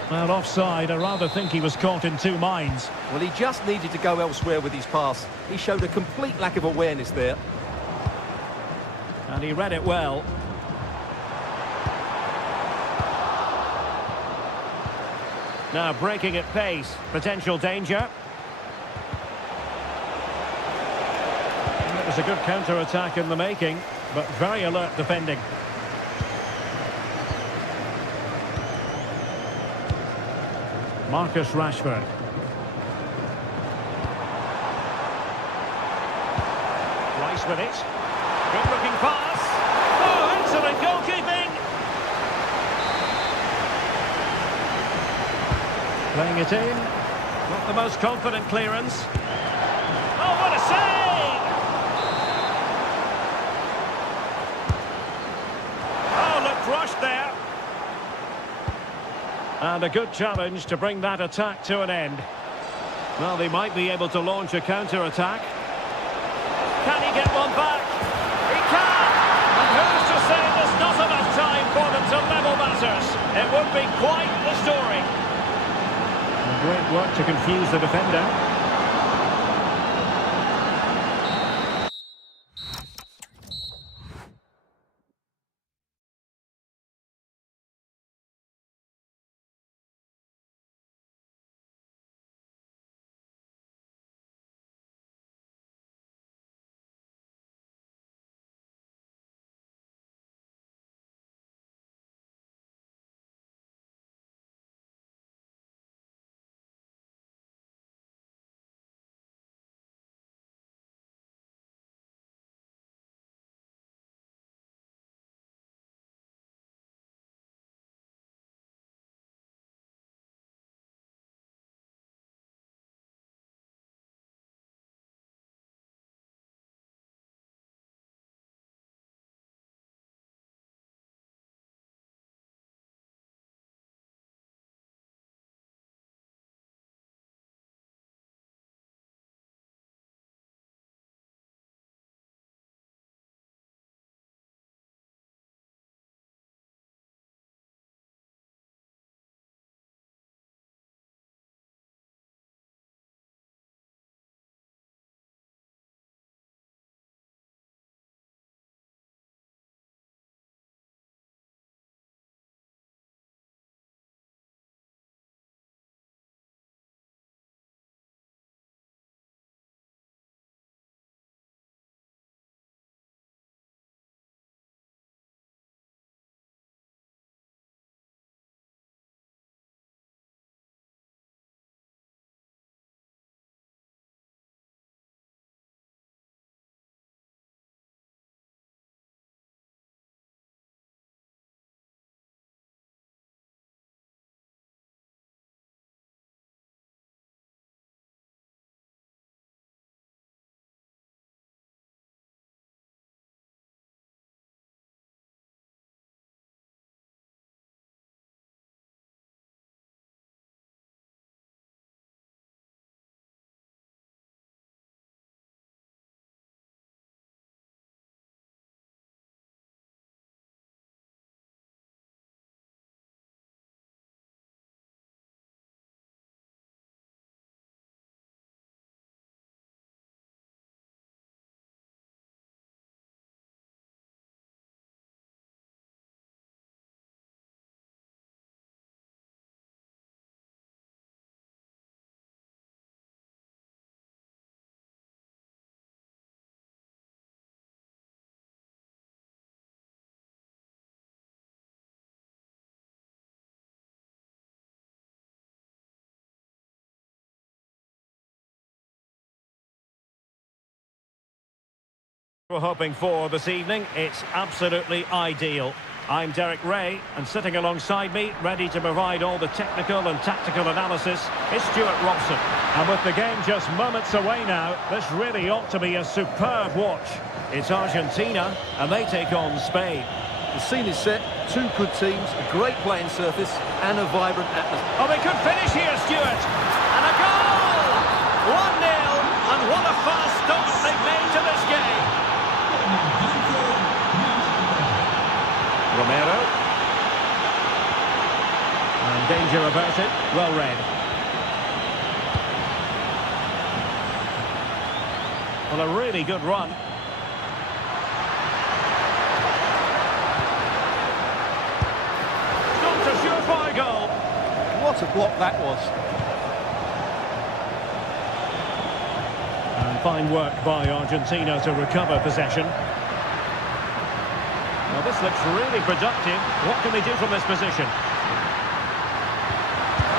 Well, offside. I rather think he was caught in two minds. Well, he just needed to go elsewhere with his pass. He showed a complete lack of awareness there. And he read it well. Now breaking at pace. Potential danger. And it was a good counter-attack in the making, but very alert defending. Marcus Rashford. Rice with it. Good looking pass. Oh, excellent goalkeeping. Playing it in. Not the most confident clearance. Oh, what a save! Oh, looked rushed there. And a good challenge to bring that attack to an end. Well, they might be able to launch a counter-attack. Can he get one back? He can! And who's to say there's not enough time for them to level matters? It would be quite the story. Great work to confuse the defender. We're hoping for this evening, it's absolutely ideal. I'm Derek Ray, and sitting alongside me, ready to provide all the technical and tactical analysis, is Stuart Robson. And with the game just moments away now, this really ought to be a superb watch. It's Argentina, and they take on Spain. The scene is set, two good teams, a great playing surface, and a vibrant atmosphere. Oh, they could finish here, Stuart! And a goal! 1-0, and what a fast start they've made to this game. Romero. And danger averted. Well read. Well, a really good run. Not a surefire goal. What a block that was. And fine work by Argentina to recover possession. Well, this looks really productive. What can they do from this position?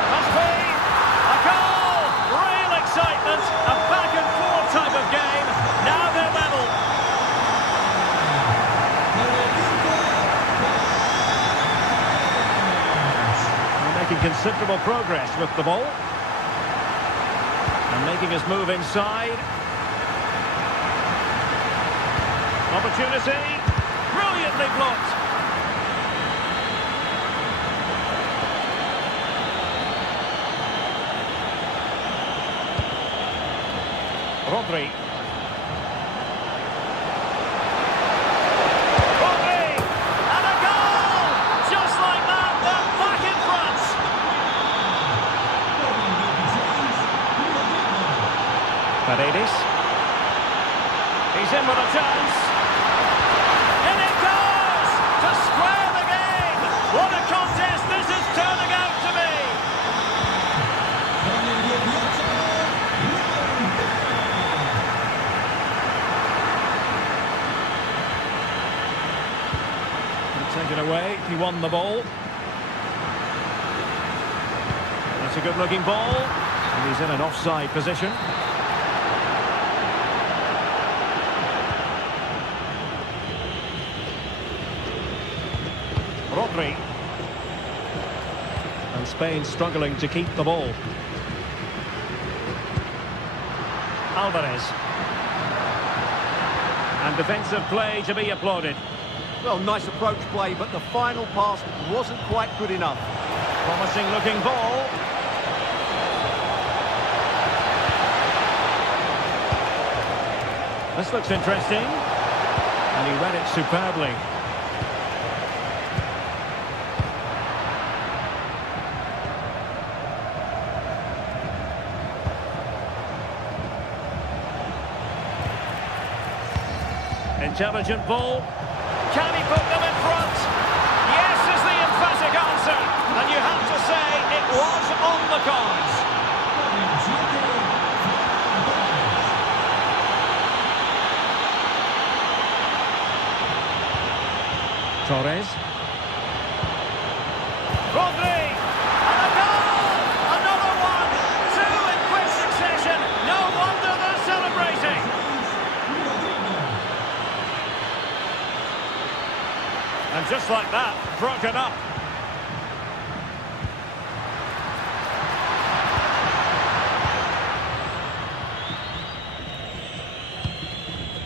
Must be a goal! Real excitement. A back and forth type of game. Now they're level. They're making considerable progress with the ball. And making his move inside. Opportunity. Brilliantly blocked. Rodri. And a goal! Just like that, they're back in front. Paredes. He's in with a chance. What a contest this is turning out to be! Taken away, he won the ball. That's a good-looking ball. And he's in an offside position. Rodri. And Spain struggling to keep the ball. Alvarez. And defensive play to be applauded. Well, nice approach play, but the final pass wasn't quite good enough. Promising looking ball. This looks interesting. And he read it superbly. Intelligent ball. Can he put them in front? Yes is the emphatic answer. And you have to say it was on the cards. Torres. Rodri. And a goal! Another one! Two in quick succession. No wonder they're celebrating. And just like that, broken up.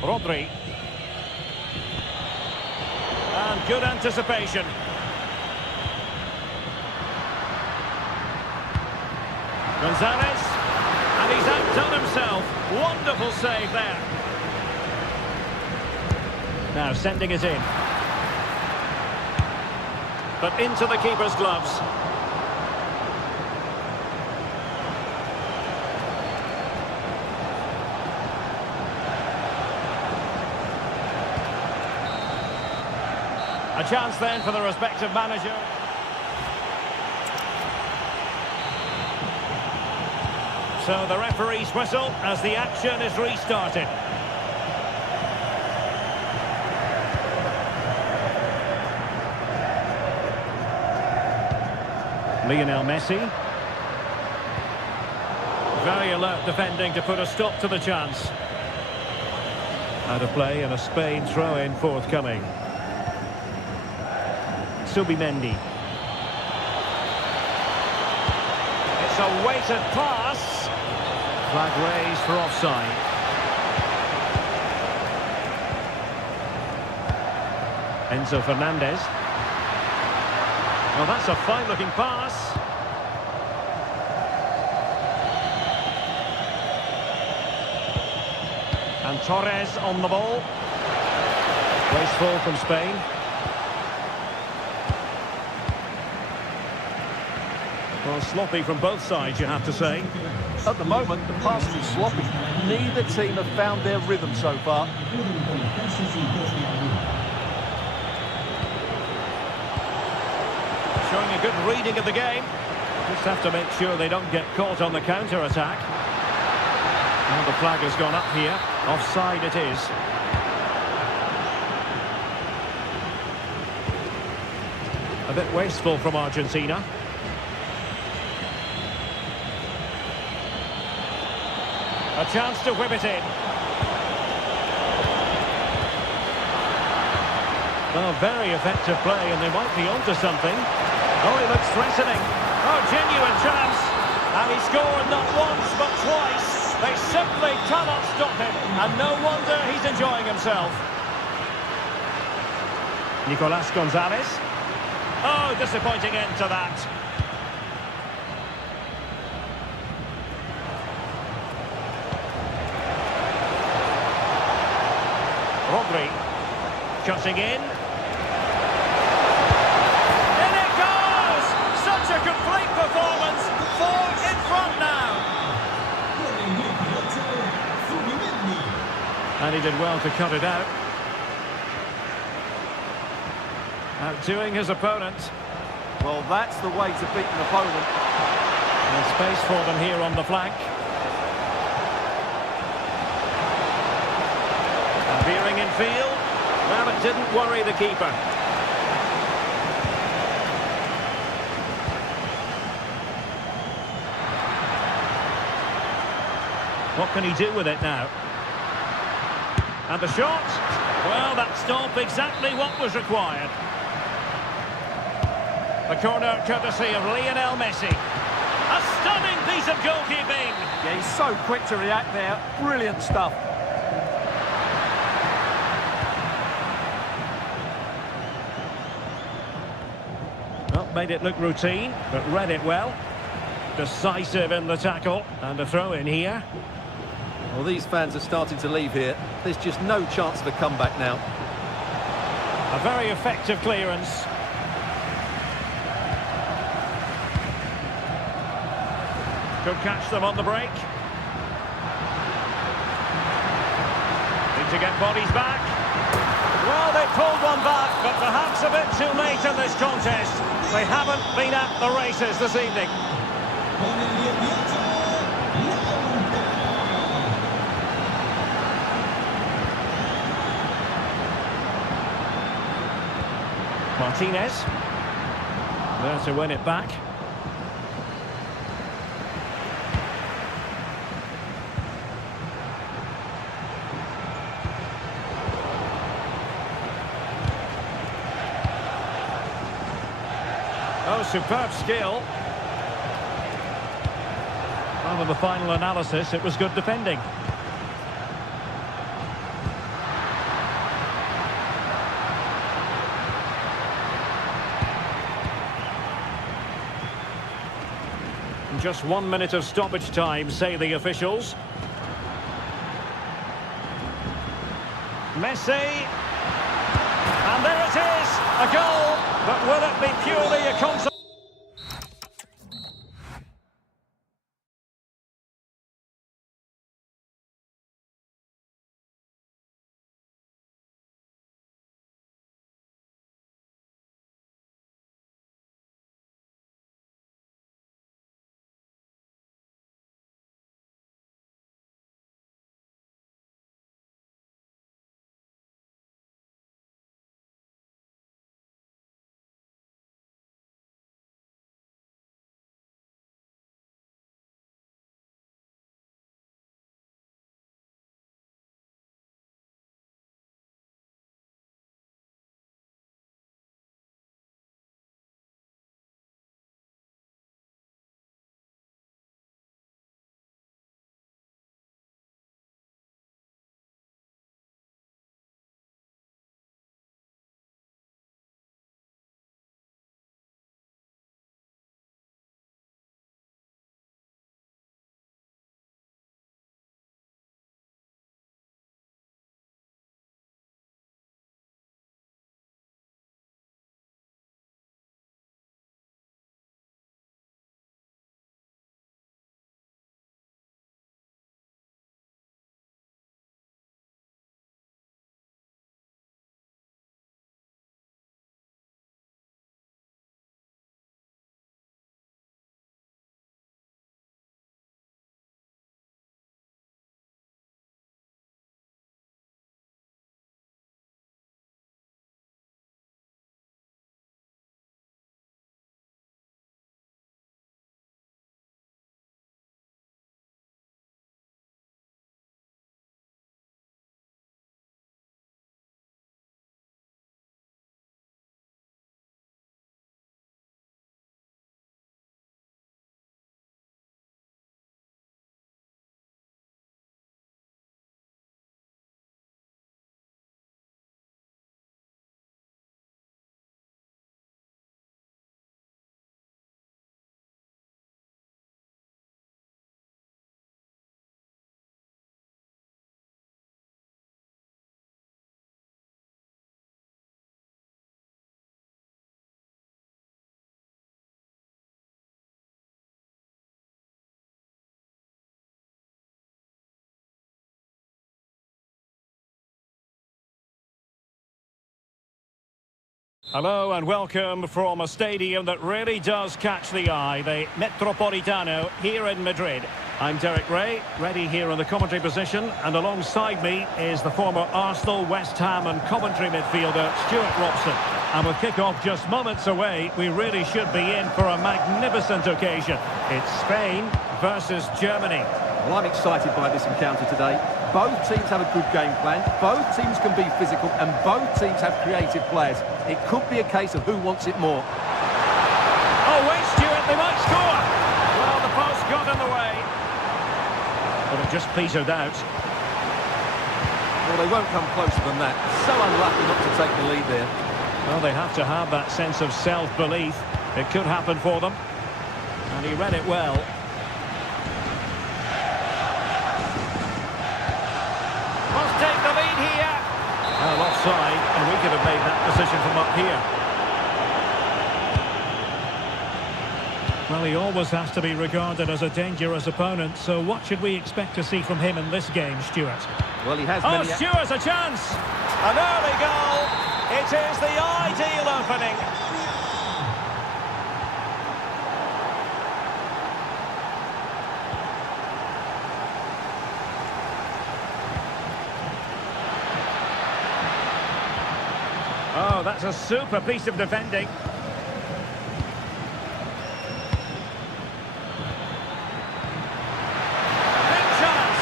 Rodri. And good anticipation. Gonzalez. And he's outdone himself. Wonderful save there. Now sending it in. But into the keeper's gloves. A chance then for the respective manager. So the referee's whistle as the action is restarted. Lionel Messi. Very alert defending to put a stop to the chance. Out of play and a Spain throw-in forthcoming. Subimendi. It's a weighted pass. Flag raised for offside. Enzo Fernandez. Well, that's a fine-looking pass. And Torres on the ball. Wasteful from Spain. Well, sloppy from both sides, you have to say. At the moment, the passing is sloppy. Neither team have found their rhythm so far. Showing a good reading of the game. Just have to make sure they don't get caught on the counter-attack. Well, the flag has gone up here. Offside it is. A bit wasteful from Argentina. A chance to whip it in. Oh, very effective play, and they might be onto something. Oh, he looks threatening. Oh, genuine chance. And he scored not once, but twice. They simply cannot stop him. And no wonder he's enjoying himself. Nicolas Gonzalez. Oh, disappointing end to that. Rodri. Cutting in. A complete performance, 4 in front now. And he did well to cut it out. Outdoing his opponent. Well, that's the way to beat an opponent. And space for them here on the flank. And veering in field. Well, it didn't worry the keeper. What can he do with it now? And the shot. Well, that stopped exactly what was required. The corner courtesy of Lionel Messi. A stunning piece of goalkeeping. Yeah, he's so quick to react there. Brilliant stuff. Well, made it look routine, but read it well. Decisive in the tackle. And a throw in here. Well, these fans are starting to leave here. There's just no chance of a comeback now. A very effective clearance. Could catch them on the break. Need to get bodies back. Well, they pulled one back, but perhaps a bit too late in this contest. They haven't been at the races this evening. Martinez. There to win it back. Oh, superb skill. Well, in the final analysis, it was good defending. Just 1 minute of stoppage time, say the officials. Messi. And there it is, a goal. But will it be purely a consolation? Hello and welcome from a stadium that really does catch the eye, the Metropolitano here in Madrid. I'm Derek Ray, ready here in the commentary position, and alongside me is the former Arsenal, West Ham and Coventry midfielder Stuart Robson. And with kick-off just moments away, we really should be in for a magnificent occasion. It's Spain versus Germany. Well, I'm excited by this encounter today. Both teams have a good game plan, both teams can be physical, and both teams have creative players. It could be a case of who wants it more. Oh, wait, Stuart, they might score! Well, the post got in the way. But it just petered out. Well, they won't come closer than that. So unlucky not to take the lead there. Well, they have to have that sense of self-belief. It could happen for them. And he read it well. Must take the lead here. Well, offside, and we could have made that decision from up here. Well, he always has to be regarded as a dangerous opponent, so what should we expect to see from him in this game, Stuart? Well, he has many... Oh, Stuart's a chance! An early goal! It is the ideal opening. Oh, that's a super piece of defending. Big chance.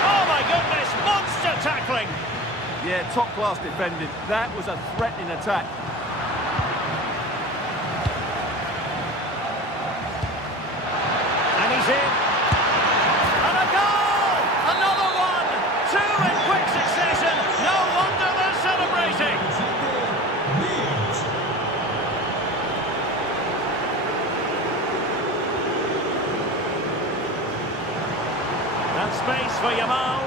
Oh my goodness, monster tackling. Yeah, top-class defending. That was a threatening attack. And he's in. And a goal! Another one! Two in quick succession. No wonder they're celebrating. That's space for Yamal.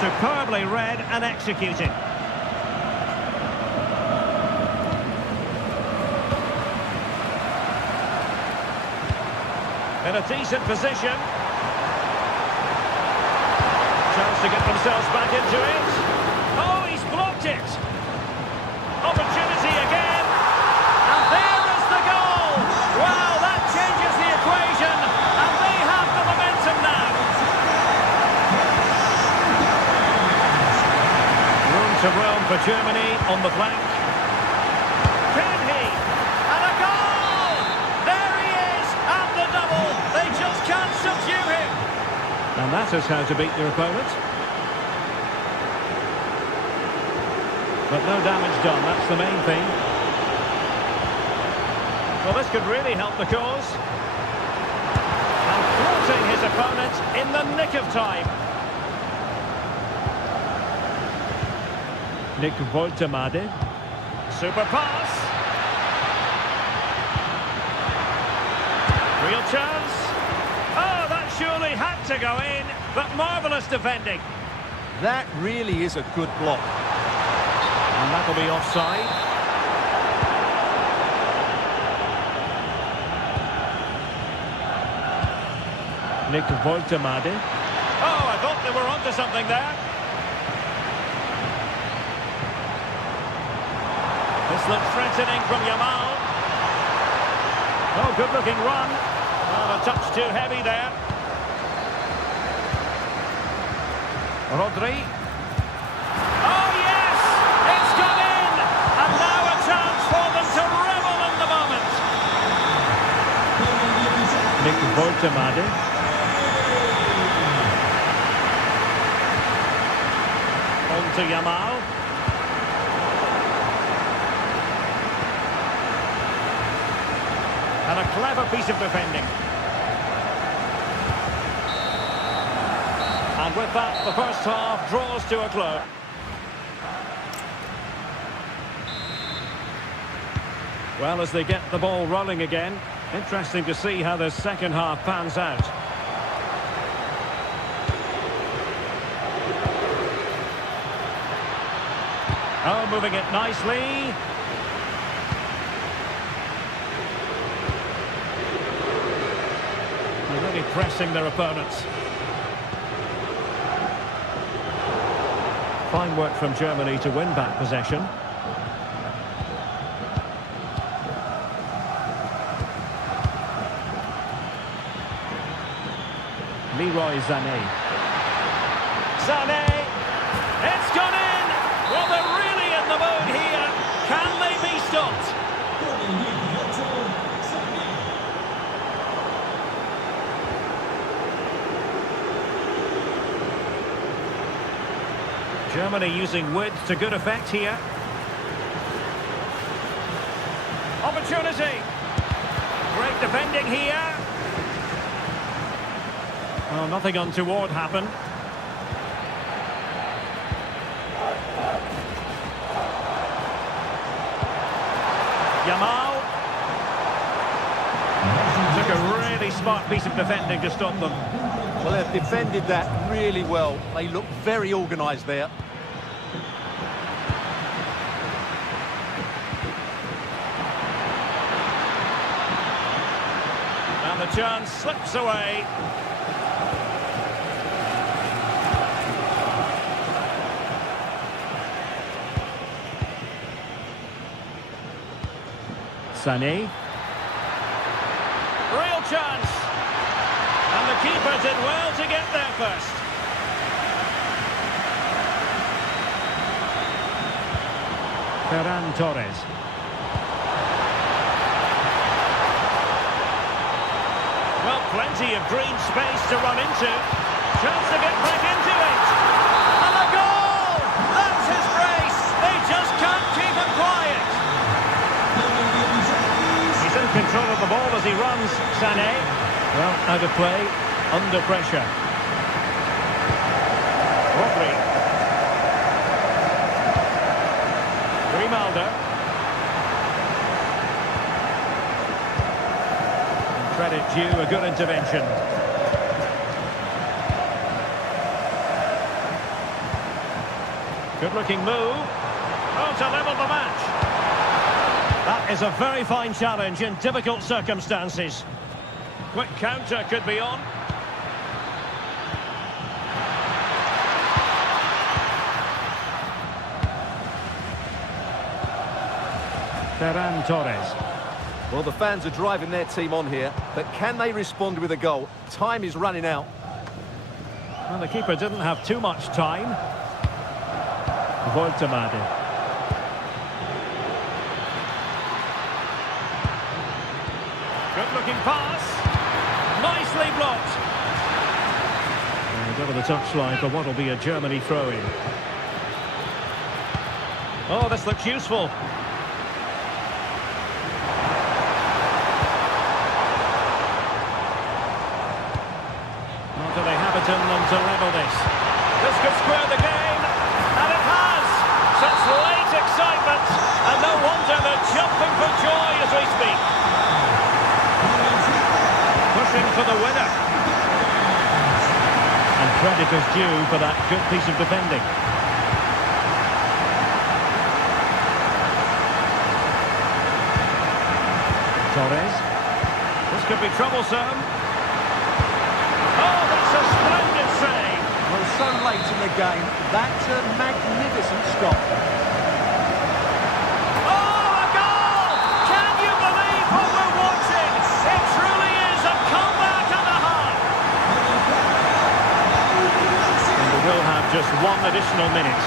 Superbly read and executed. In a decent position. Chance to get themselves back into it. Oh, he's blocked it. Opportunity again. And there is the goal. Wow, that changes the equation. And they have the momentum now. Room to roam for Germany on the flank. Can he? And a goal! There he is, and the double. They just can't subdue him. And that is how to beat your opponent. But no damage done, that's the main thing. Well, this could really help the cause. And thwarting his opponent in the nick of time. Nick Voltemade. Super pass. Real chance. Oh, that surely had to go in, but marvellous defending. That really is a good block. And that'll be offside. Nick Voltemade. Oh, I thought they were onto something there. This looks threatening from Yamal. Oh, good-looking run. Oh, a touch too heavy there. Rodri. Oh, yes! It's gone in! And now a chance for them to revel in the moment. Nick Voltemade. On to Yamal. And a clever piece of defending. And with that, the first half draws to a close. Well, as they get the ball rolling again, interesting to see how the second half pans out. Oh, moving it nicely. They're really pressing their opponents. Fine work from Germany to win back possession. Leroy Sané. Sané! It's gone in! Well, they're really in the mood here. Can they be stopped? Germany using width to good effect here. Opportunity! Great defending here. Well, nothing untoward happened. Yamal. Took a really smart piece of defending to stop them. Well, they've defended that really well. They look very organised there. And the chance slips away. Sané. Real chance. And the keeper did well to get there first. Ferran Torres. Well, plenty of green space to run into. Chance to get back into it. And a goal! That's his brace. They just can't keep him quiet. He's in control of the ball as he runs, Sané. Well, out of play, under pressure. Rodri. Grimaldo. And credit due, a good intervention. Good looking move. Oh, to level the match. That is a very fine challenge in difficult circumstances. Quick counter could be on. Ferran Torres. Well, the fans are driving their team on here, but can they respond with a goal? Time is running out. Well, the keeper didn't have too much time. Voltemade. Good-looking pass. Nicely blocked. And over the touchline for what will be a Germany throw-in. Oh, this looks useful. Well, do they have it in them to level this? This could square the game, and it has! Such late excitement, and no wonder they're jumping for joy as we speak. Pushing for the winner. And credit is due for that good piece of defending. Torres. This could be troublesome. Oh, that's a splendid save. Well, so late in the game, that's a magnificent stop. Oh, a goal! Can you believe what we're watching? It truly is a comeback and a half. And we will have just one additional minute.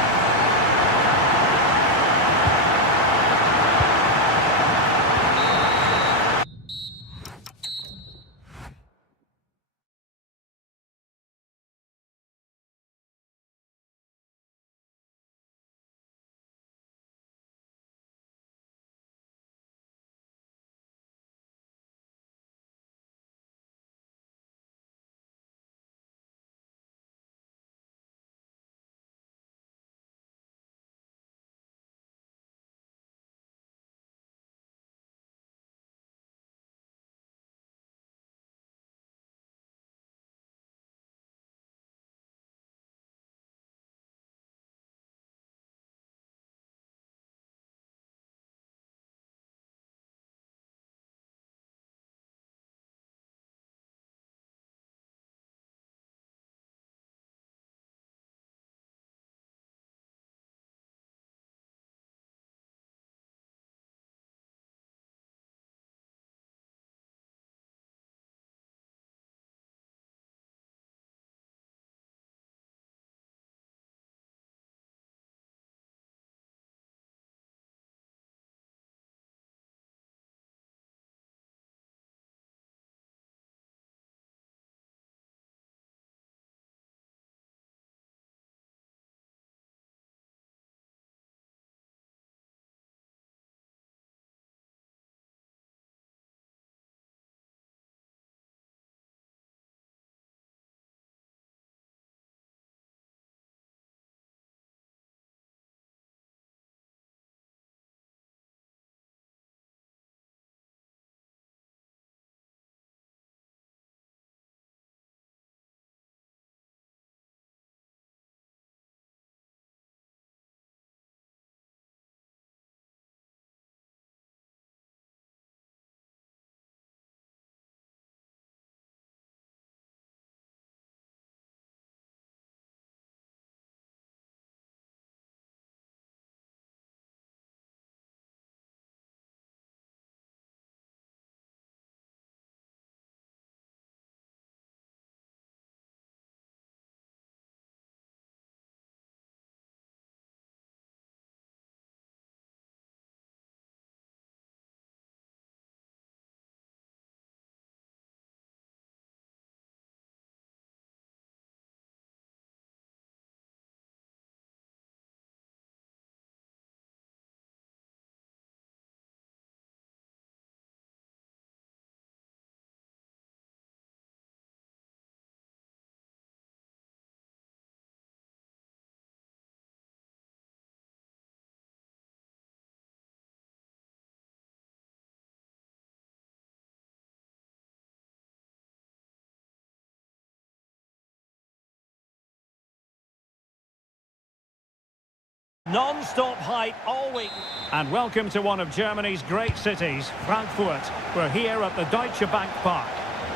Non-stop hype all week. And welcome to one of Germany's great cities, Frankfurt. We're here at the Deutsche Bank Park.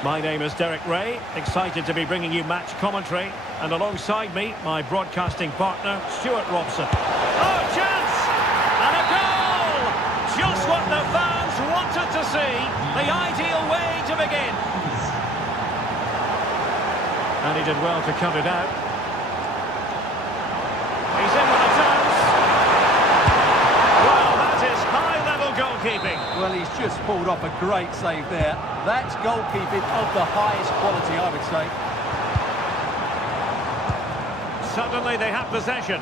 My name is Derek Ray, excited to be bringing you match commentary. And alongside me, my broadcasting partner, Stuart Robson. Oh, chance! And a goal! Just what the fans wanted to see. The ideal way to begin. And he did well to cut it out. He's in with a chance. Well, that is high-level goalkeeping. Well, he's just pulled off a great save there. That's goalkeeping of the highest quality, I would say. Suddenly they have possession.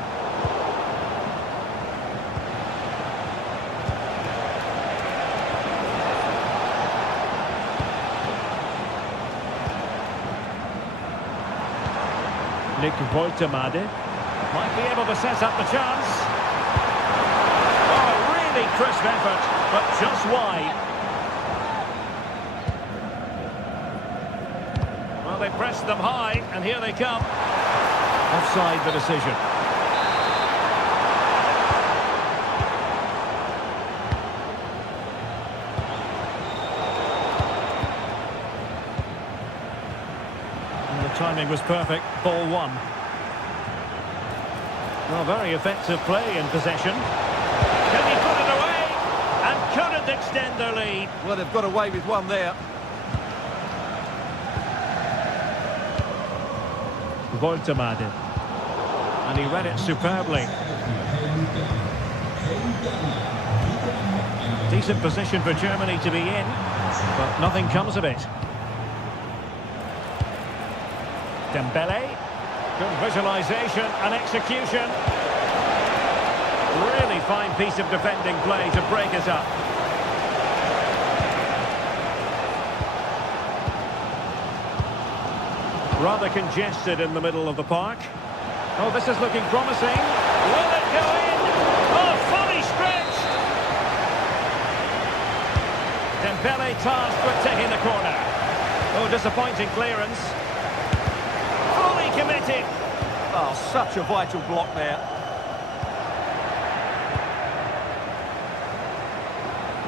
Nick Woltemade might be able to set up the chance. Oh, a really crisp effort, but just wide. Well, they pressed them high, and here they come. Offside the decision. And the timing was perfect. Ball one. Well, very effective play in possession. Can he put it away? And couldn't extend their lead. Well, they've got away with one there. Woltemade. And he read it superbly. Decent position for Germany to be in, but nothing comes of it. Dembele. Good visualisation and execution. Really fine piece of defending play to break us up. Rather congested in the middle of the park. Oh, this is looking promising. Will it go in? Oh, fully stretched. Dembele tasked with taking the corner. Oh, disappointing clearance. Fully committed. Oh, such a vital block there.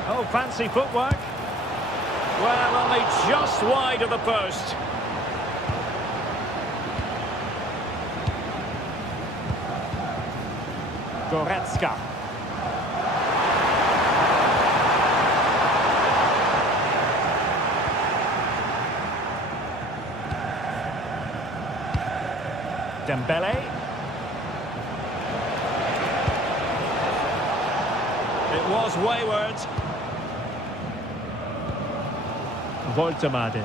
Oh, fancy footwork. Well, only just wide of the post. Goretzka. Dembele. It was wayward. Woltemade.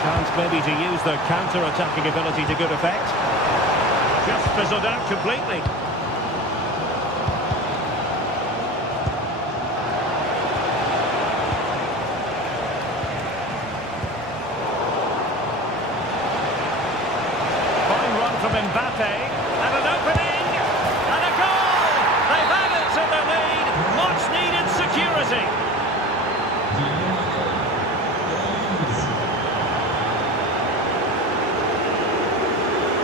Chance maybe to use their counter-attacking ability to good effect. Just fizzled out completely. From Mbappe, and an opening, and a goal! They've added to the lead, much needed security.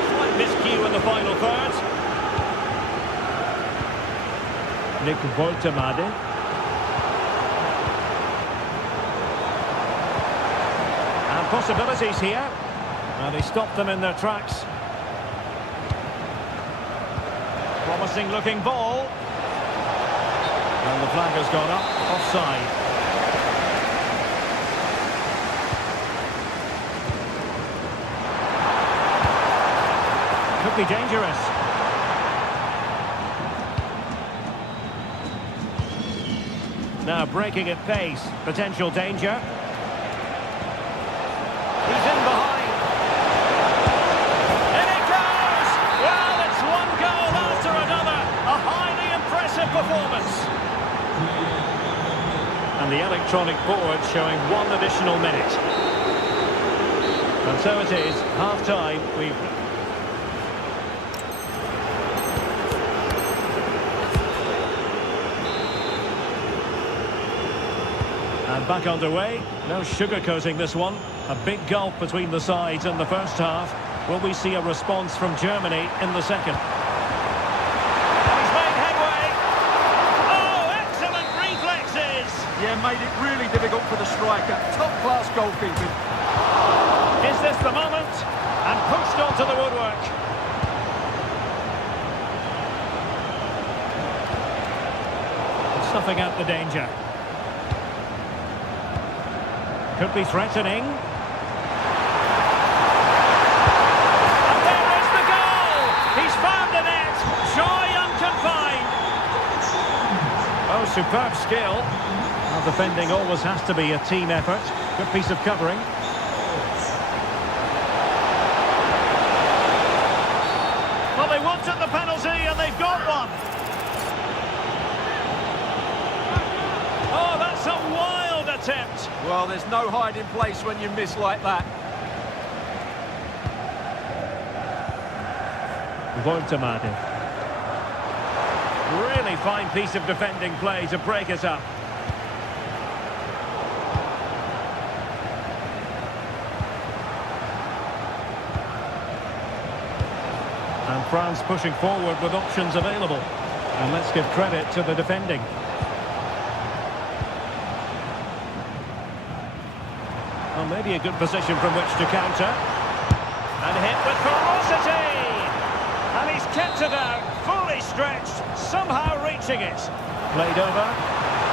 Slight miscue in the final third. Nick Woltemade. And possibilities here, and they stopped them in their tracks. Promising looking ball. And the flag has gone up, offside. Could be dangerous. Now breaking at pace, potential danger. He's in behind. Performance. And the electronic board showing one additional minute. And so it is, half-time. And back underway. No sugarcoating this one. A big gulf between the sides in the first half. Will we see a response from Germany in the second? And he's made made it really difficult for the striker. Top-class goalkeeping. Is this the moment? And pushed onto the woodwork. Snuffing out the danger. Could be threatening. And there is the goal! He's found the net! Joy unconfined! Oh, superb skill. Well, defending always has to be a team effort. Good piece of covering. Well, they wanted the penalty and they've got one. Oh, that's a wild attempt. Well, there's no hiding place when you miss like that. Really fine piece of defending play to break it up. And France pushing forward with options available. And let's give credit to the defending. Well, maybe a good position from which to counter. And hit with ferocity! And he's kept it out, fully stretched, somehow reaching it. Played over.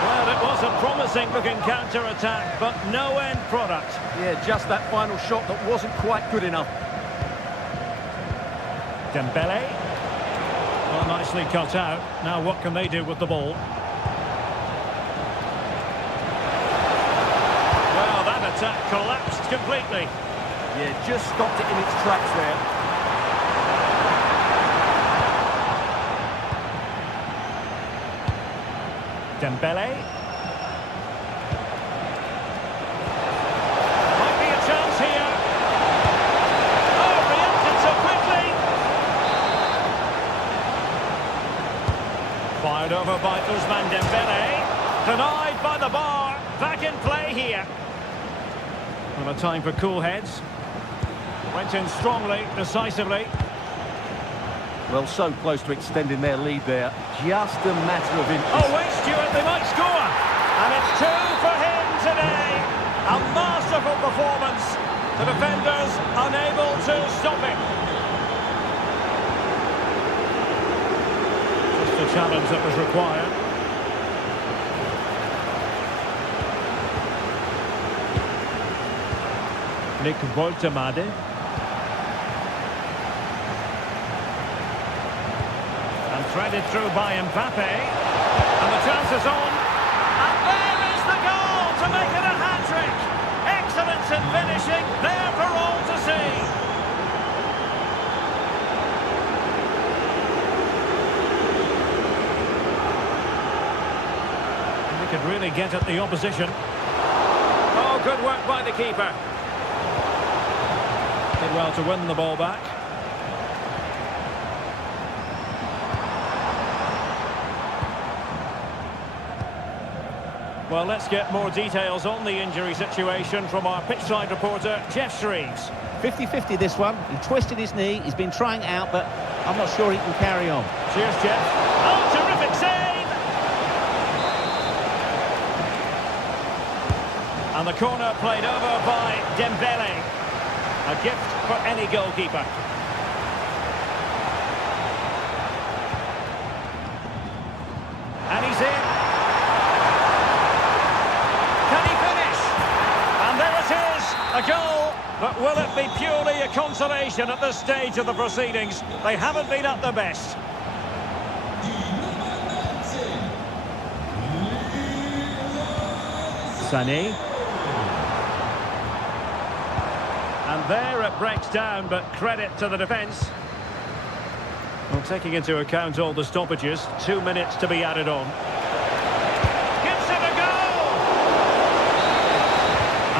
Well, it was a promising-looking counter-attack, but no end product. Yeah, just that final shot that wasn't quite good enough. Dembele. Well, nicely cut out. Now what can they do with the ball? Well, that attack collapsed completely. Yeah, just stopped it in its tracks there. Dembele. Might be a chance here. Oh, reacted so quickly. Fired over by Ousmane Dembele. Denied by the bar. Back in play here. Well, a time for cool heads. Went in strongly, decisively. Well, so close to extending their lead there. Just a matter of inches. Oh, wait, Stuart, they might score. And it's 2 for him today. A masterful performance. The defenders unable to stop him. Just the challenge that was required. Nick Woltemade. And threaded through by Mbappe. And the chance is on. And there is the goal to make it a hat-trick. Excellence in finishing, there for all to see. And they could really get at the opposition. Oh, good work by the keeper. Did well to win the ball back. Well, let's get more details on the injury situation from our pitchside reporter, Jeff Shreves. 50-50 this one. He twisted his knee. He's been trying out, but I'm not sure he can carry on. Cheers, Jeff. Oh, terrific save! And the corner played over by Dembele. A gift for any goalkeeper. And he's in. Can he finish? And there it is, a goal. But will it be purely a consolation at this stage of the proceedings? They haven't been at their best. Sané. And there it breaks down, but credit to the defence. Well, taking into account all the stoppages, 2 minutes to be added on. Gives it a go!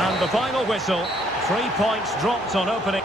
And the final whistle. 3 points dropped on opening.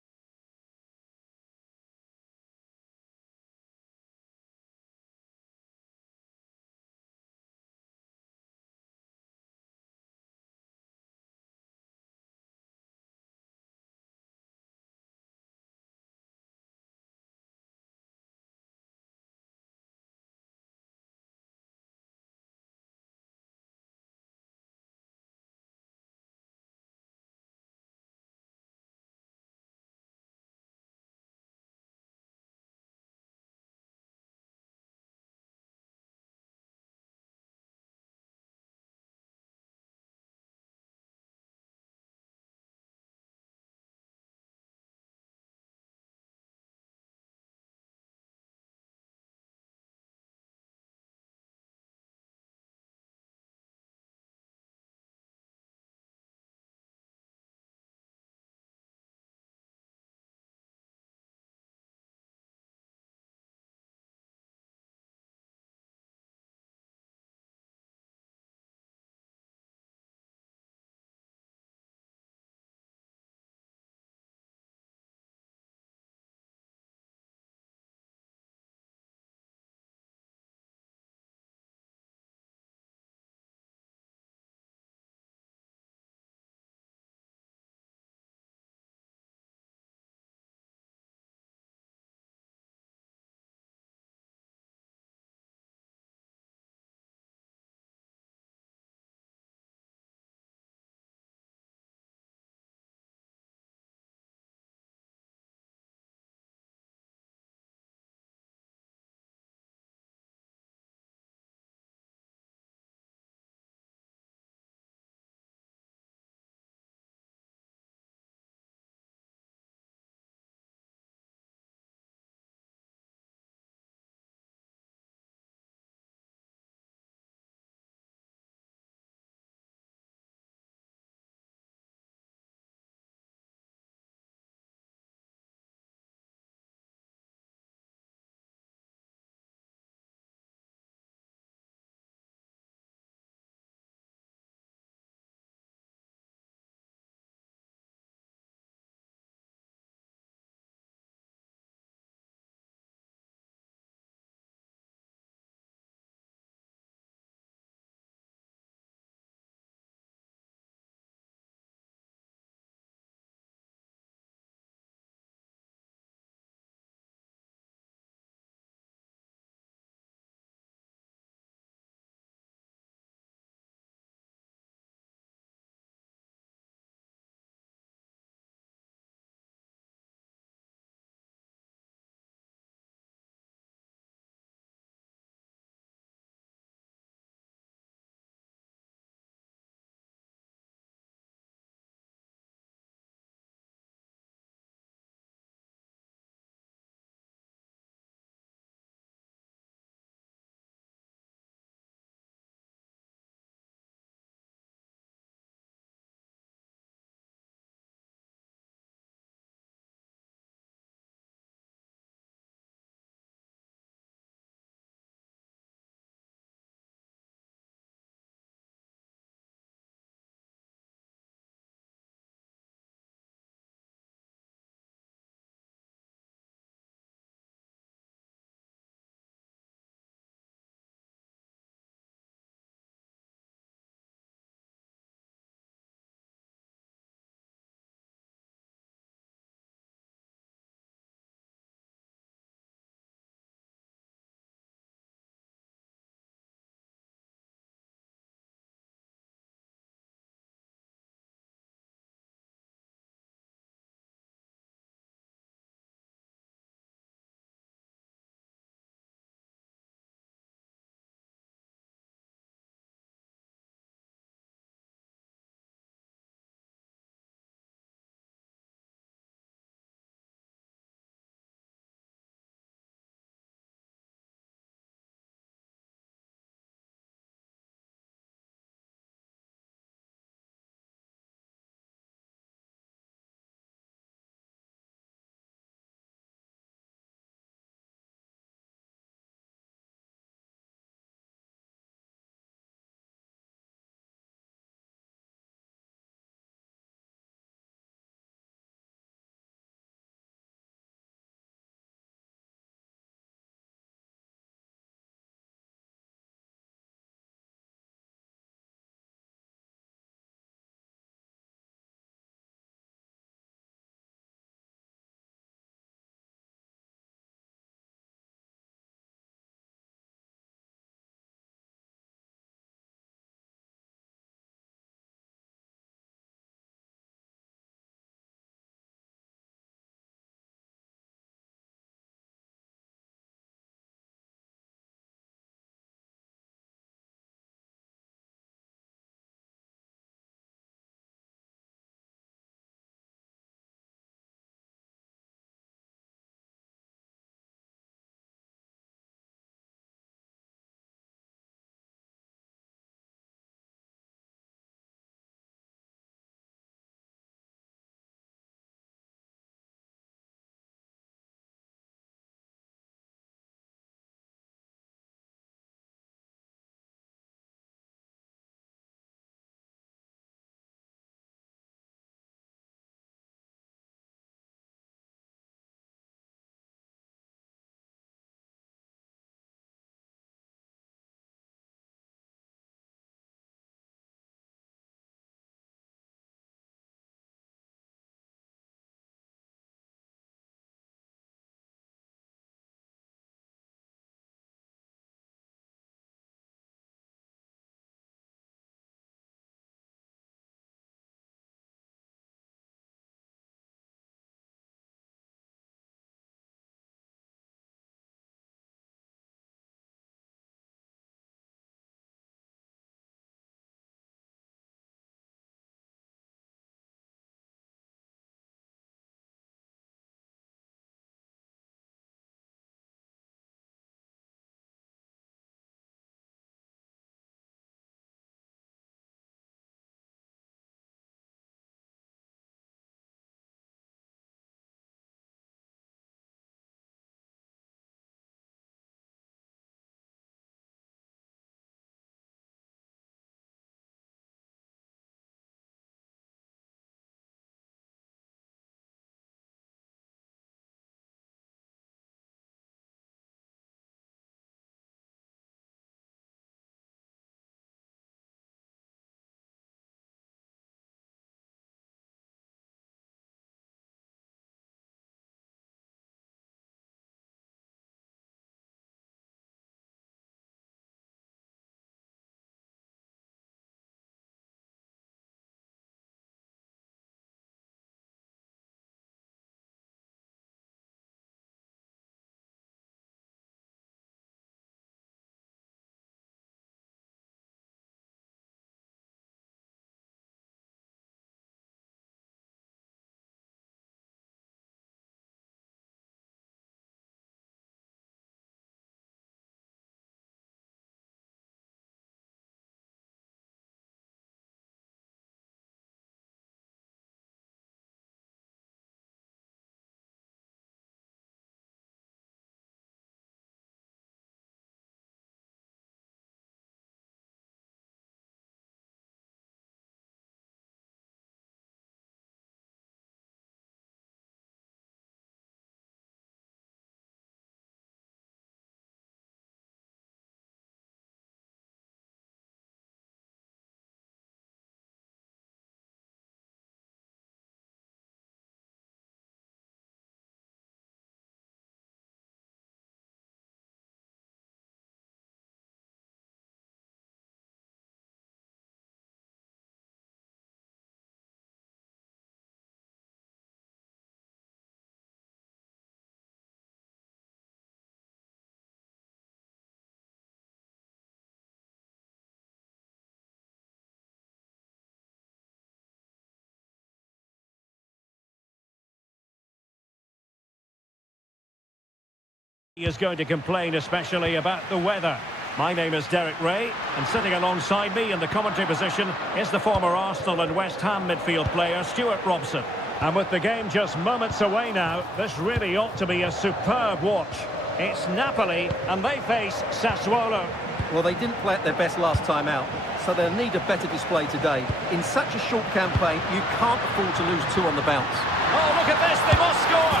He is going to complain especially about the weather. My name is Derek Ray, and sitting alongside me in the commentary position is the former Arsenal and West Ham midfield player Stuart Robson. And with the game just moments away now, this really ought to be a superb watch. It's Napoli, and they face Sassuolo. Well, they didn't play at their best last time out, so they'll need a better display today. In such a short campaign, you can't afford to lose two on the bounce. Oh, look at this, they must score!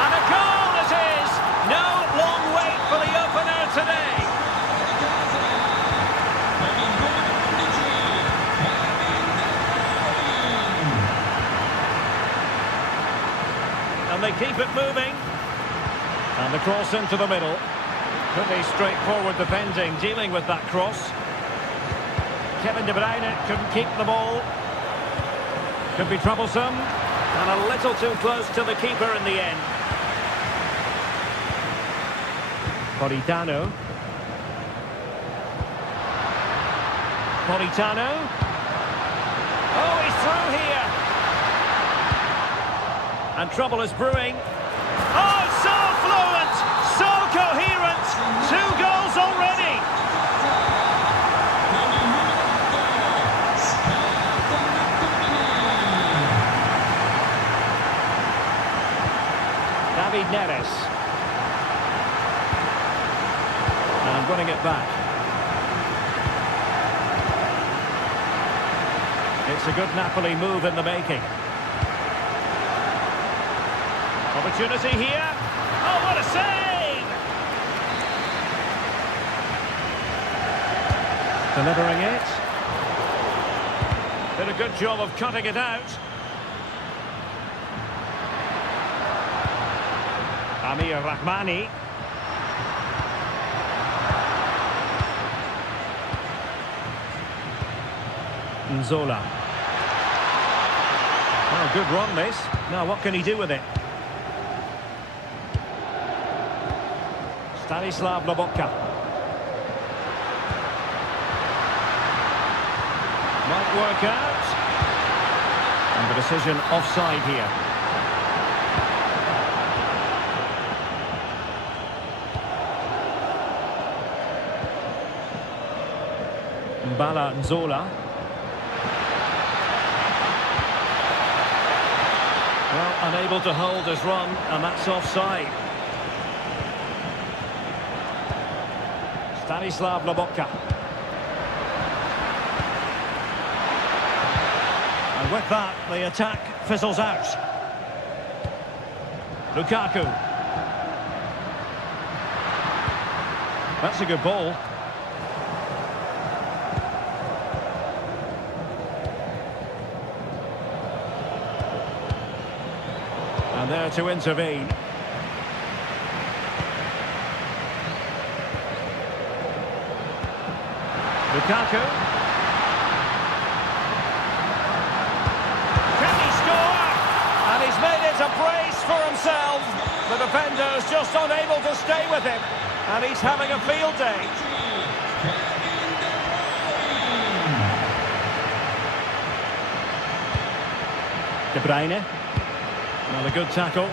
And a goal it is! No long wait for the opener today. And they keep it moving. And the cross into the middle. Pretty straightforward defending, dealing with that cross. Kevin De Bruyne couldn't keep the ball. Could be troublesome. And a little too close to the keeper in the end. Politano. Oh, he's through here. And trouble is brewing. Oh, so fluent, so coherent. 2 goals already. David Neres. And running it back. It's a good Napoli move in the making. Opportunity here. Oh, what a save! Delivering it. Did a good job of cutting it out. Amir Rahmani. Nzola. Oh, good run this. Now what can he do with it? Stanislav Lobotka. Might work out. And the decision offside here. Mbala Nzola. Well, unable to hold his run, and that's offside. Stanislav Lobotka. And with that, the attack fizzles out. Lukaku. That's a good ball. And there to intervene. Lukaku. Can he score? And he's made it a brace for himself. The defender's just unable to stay with him. And he's having a field day. De Bruyne. Well, a good tackle.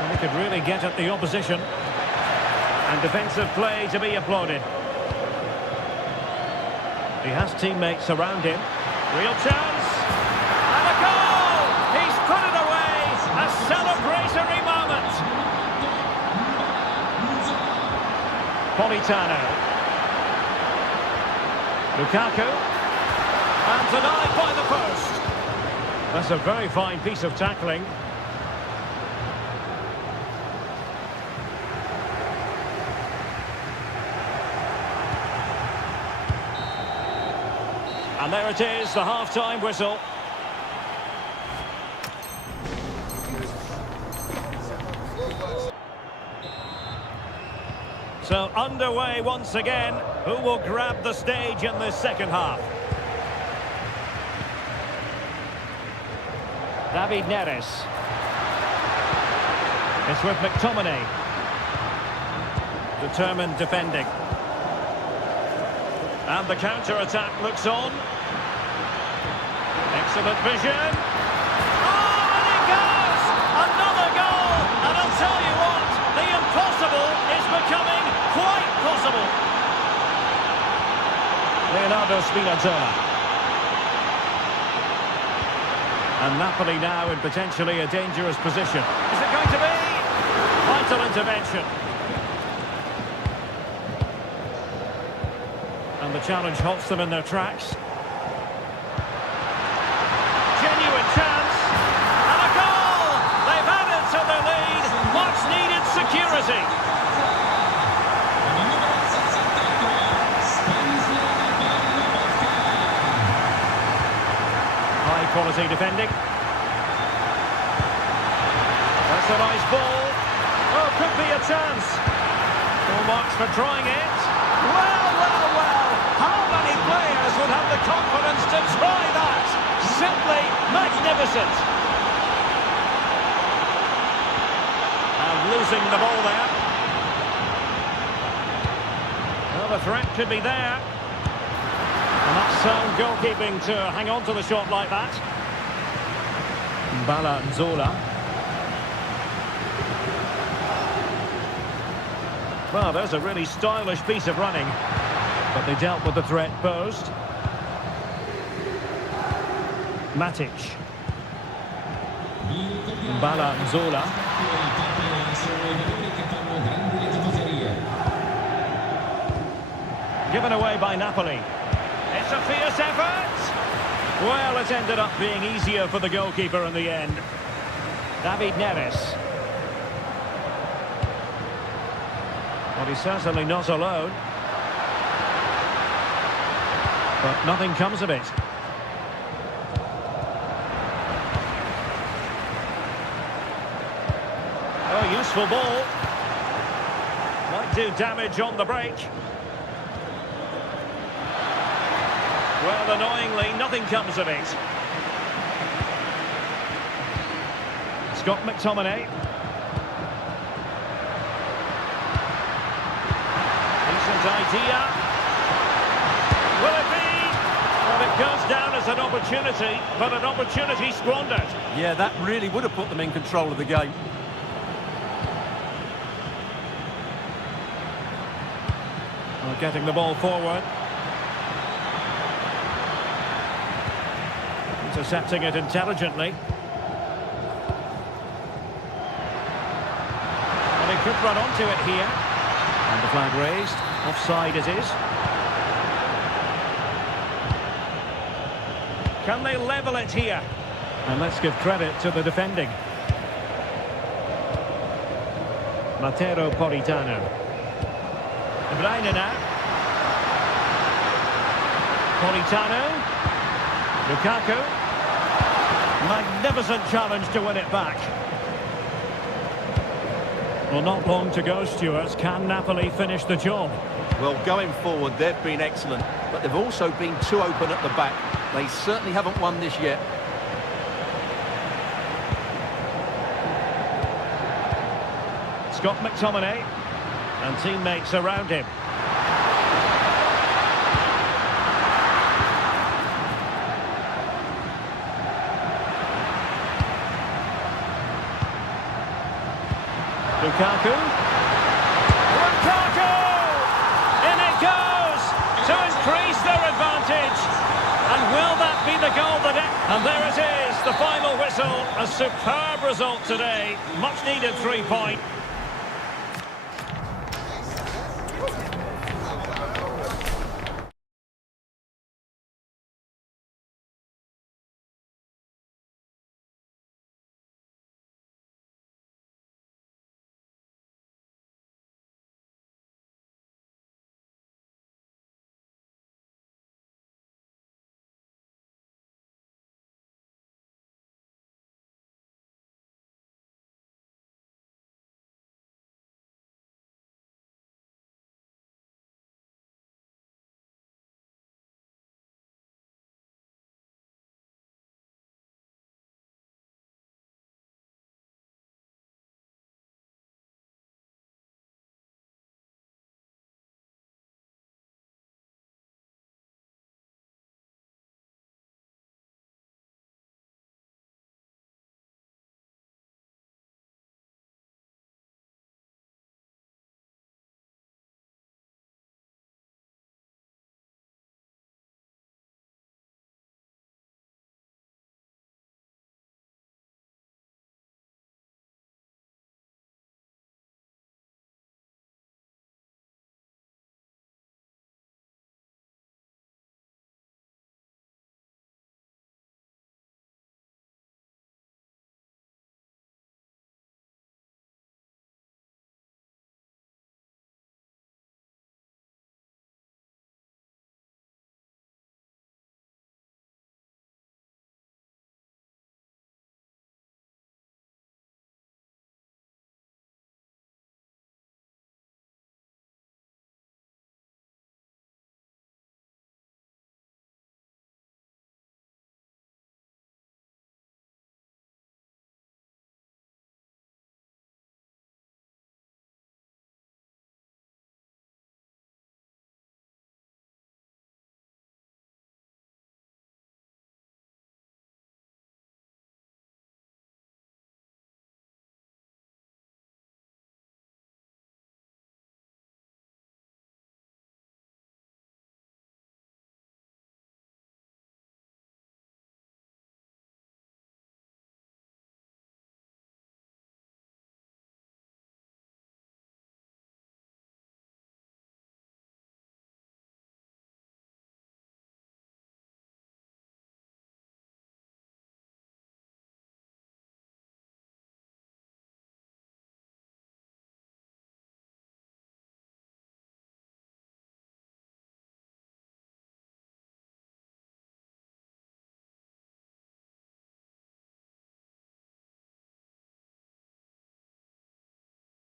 And he could really get at the opposition. And defensive play to be applauded. He has teammates around him. Real chance. And a goal! He's put it away. A celebratory moment. Politano. Lukaku. And denied by the post. That's a very fine piece of tackling. And there it is, the half-time whistle. So underway once again. Who will grab the stage in this second half? David Neres. It's with McTominay. Determined defending. And the counter-attack looks on. Excellent vision. Oh, and it goes! Another goal! And I'll tell you possible. Leonardo Spinazzola. And Napoli now in potentially a dangerous position. Is it going to be? Vital intervention. And the challenge halts them in their tracks. Genuine chance. And a goal! They've added to their lead. Much needed security. High quality defending. That's a nice ball. Oh, could be a chance. Full marks for trying it. Well, well, well. How many players would have the confidence to try that? Simply magnificent. And losing the ball there. Well, the threat could be there. And that's sound goalkeeping to hang on to the shot like that. Bala Nzola. Well, there's a really stylish piece of running. But they dealt with the threat posed. Matic. Bala Nzola. Given away by Napoli. It's a fierce effort. Well, it ended up being easier for the goalkeeper in the end. David Neres. But he's certainly not alone. But nothing comes of it. Oh, useful ball. Might do damage on the break. Well, annoyingly, nothing comes of it. Scott McTominay. Decent idea. Will it be? Well, it goes down as an opportunity, but an opportunity squandered. Yeah, that really would have put them in control of the game. Well, getting the ball forward. Intercepting it intelligently. Well, he could run onto it here. And the flag raised. Offside it is. Can they level it here? And let's give credit to the defending. Matteo Politano. De Bruyne now. Politano. Lukaku. Magnificent challenge to win it back. Well, not long to go, Stuart. Can Napoli finish the job? Well, going forward, they've been excellent, but they've also been too open at the back. They certainly haven't won this yet. Scott McTominay and teammates around him. Lukaku. Lukaku! In it goes to increase their advantage. And will that be the goal that And there it is, the final whistle. A superb result today. Much needed 3-point.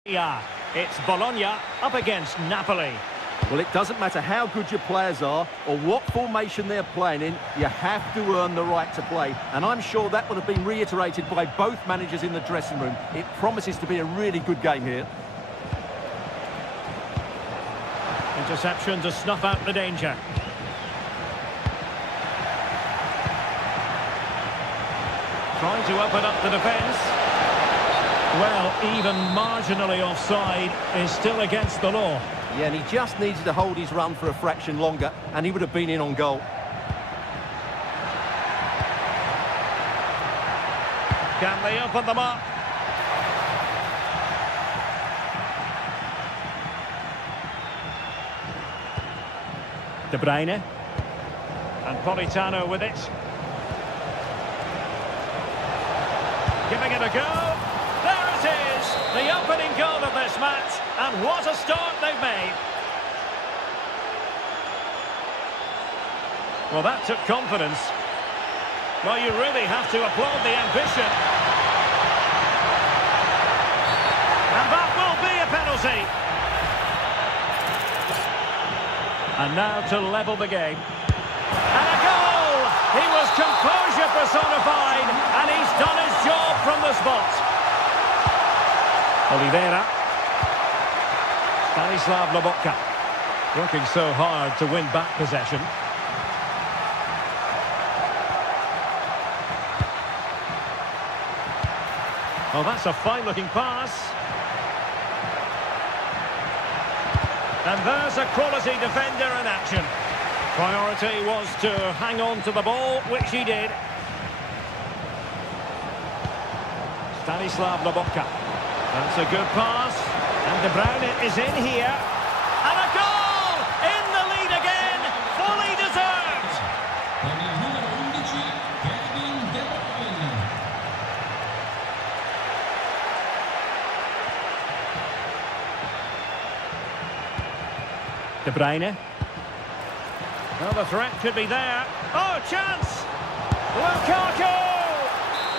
Yeah, it's Bologna up against Napoli. Well, it doesn't matter how good your players are or what formation they're playing in, you have to earn the right to play. And I'm sure that would have been reiterated by both managers in the dressing room. It promises to be a really good game here. Interception to snuff out the danger. Trying to open up the defence. Well, even marginally offside is still against the law. Yeah, and he just needed to hold his run for a fraction longer, and he would have been in on goal. Can they open them up? De Bruyne. And Politano with it. Giving it a go. There it is. The opening goal of this match. And what a start they've made. Well, that took confidence. Well, you really have to applaud the ambition. And that will be a penalty. And now to level the game. And a goal! He was composure personified, and he's done his job from the spot. Oliveira. Stanislav Lobotka. Working so hard to win back possession. Oh, that's a fine-looking pass. And there's a quality defender in action. Priority was to hang on to the ball, which he did. Stanislav Lobotka. That's a good pass. And De Bruyne is in here. And a goal! In the lead again! Fully deserved! De Bruyne. Well, the threat could be there. Oh, chance! Lukaku!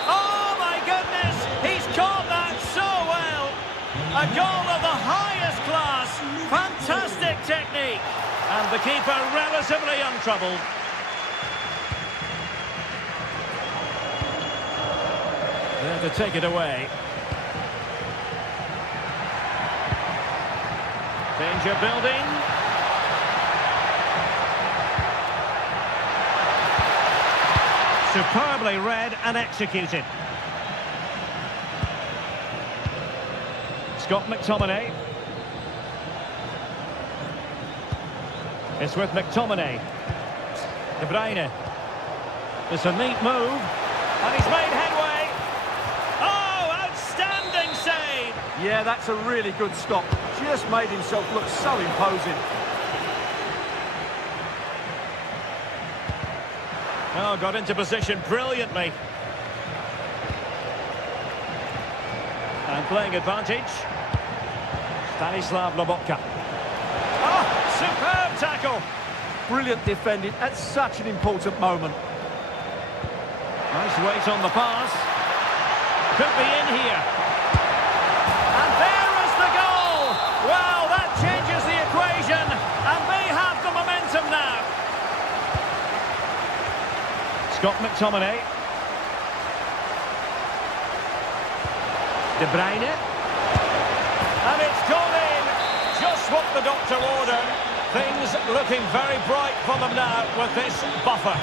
Oh, my goodness! He's caught that so well! A goal of the highest class! Fantastic technique! And the keeper relatively untroubled. There to take it away. Danger building. Superbly read and executed. Scott McTominay. It's with McTominay. De Bruyne. It's a neat move. And he's made headway. Oh, outstanding save! Yeah, that's a really good stop. Just made himself look so imposing. Oh, got into position brilliantly. And playing advantage. Stanislav Lobotka. Oh, superb tackle. Brilliant defending at such an important moment. Nice weight on the pass. Could be in here. And there is the goal. Well, that changes the equation. And they have the momentum now. Scott McTominay. De Bruyne. And it's gone in. Just what the doctor ordered. Things looking very bright for them now with this buffer.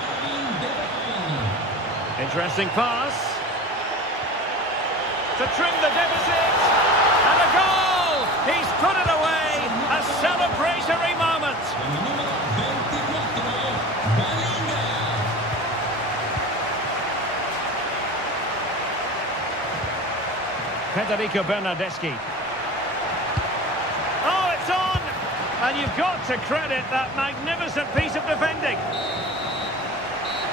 Interesting pass. To trim the deficit. And a goal! He's put it away. A celebratory moment. Federico Bernardeschi. Oh, it's on! And you've got to credit that magnificent piece of defending.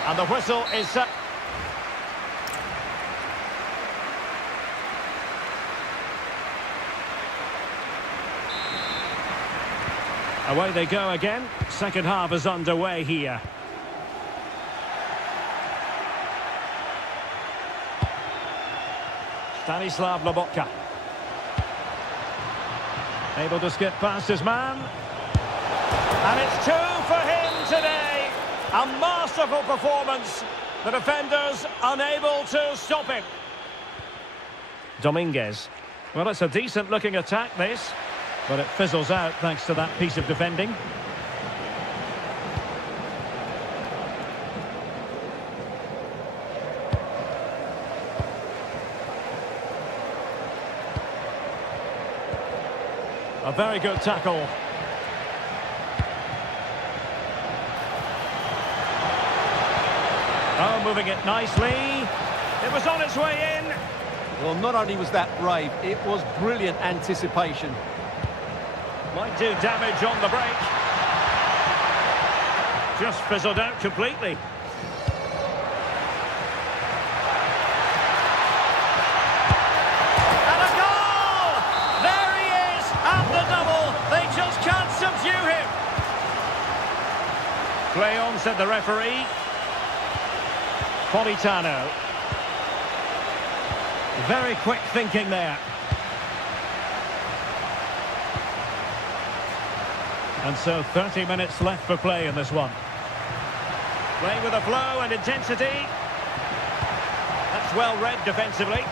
And the whistle is set. Away they go again. Second half is underway here. Stanislav Lobotka. Able to skip past his man. And it's two for him today. A masterful performance. The defenders unable to stop him. Dominguez. Well, it's a decent-looking attack, this. But it fizzles out thanks to that piece of defending. A very good tackle. Oh, moving it nicely. It was on its way in. Well, not only was that brave, it was brilliant anticipation. Might do damage on the break. Just fizzled out completely. And a goal! There he is at the double. They just can't subdue him. Play on, said the referee. Politano. Very quick thinking there. And so 30 minutes left for play in this one. Playing with a flow and intensity. That's well read defensively.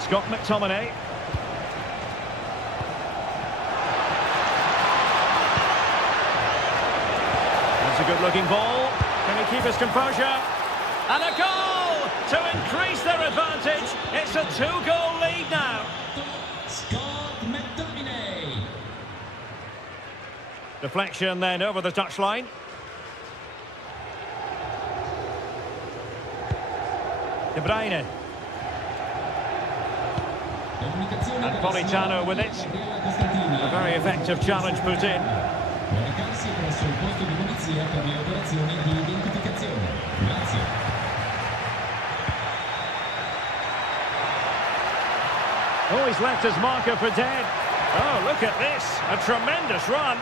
Scott McTominay. That's a good-looking ball. Can he keep his composure? And a goal to increase their advantage. It's a two-goal lead now. Deflection then over the touchline. De Bruyne. And Politano with it. A very effective challenge put in. Oh, he's left his marker for dead. Oh, look at this. A tremendous run.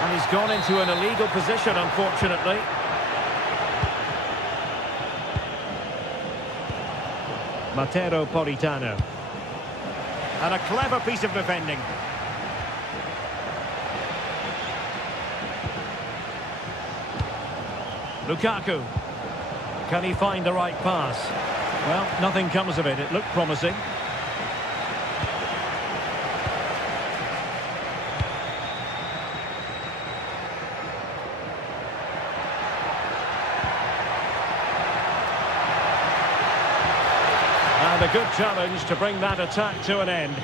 And he's gone into an illegal position, unfortunately. Matteo Politano. And a clever piece of defending. Lukaku. Can he find the right pass? Well, nothing comes of it. It looked promising. And a good challenge to bring that attack to an end.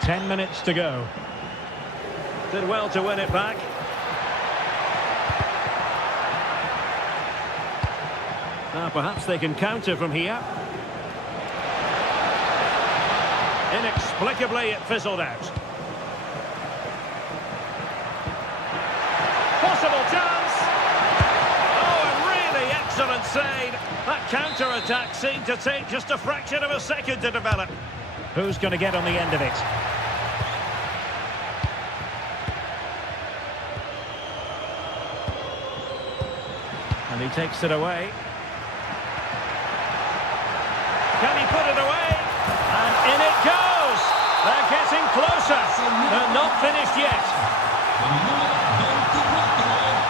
Ten minutes to go. Did well to win it back. Now perhaps they can counter from here. Inexplicably it fizzled out. Possible chance! Oh, a really excellent save. That counter-attack seemed to take just a fraction of a second to develop. Who's going to get on the end of it? And he takes it away. Can he put it away? And in it goes! They're getting closer. They're not finished yet.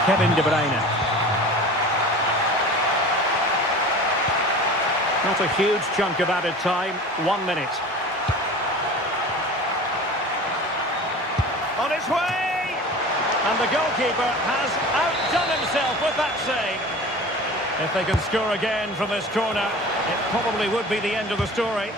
Kevin De Bruyne. Not a huge chunk of added time. 1 minute. On its way! And the goalkeeper has outdone himself with that save. If they can score again from this corner, it probably would be the end of the story.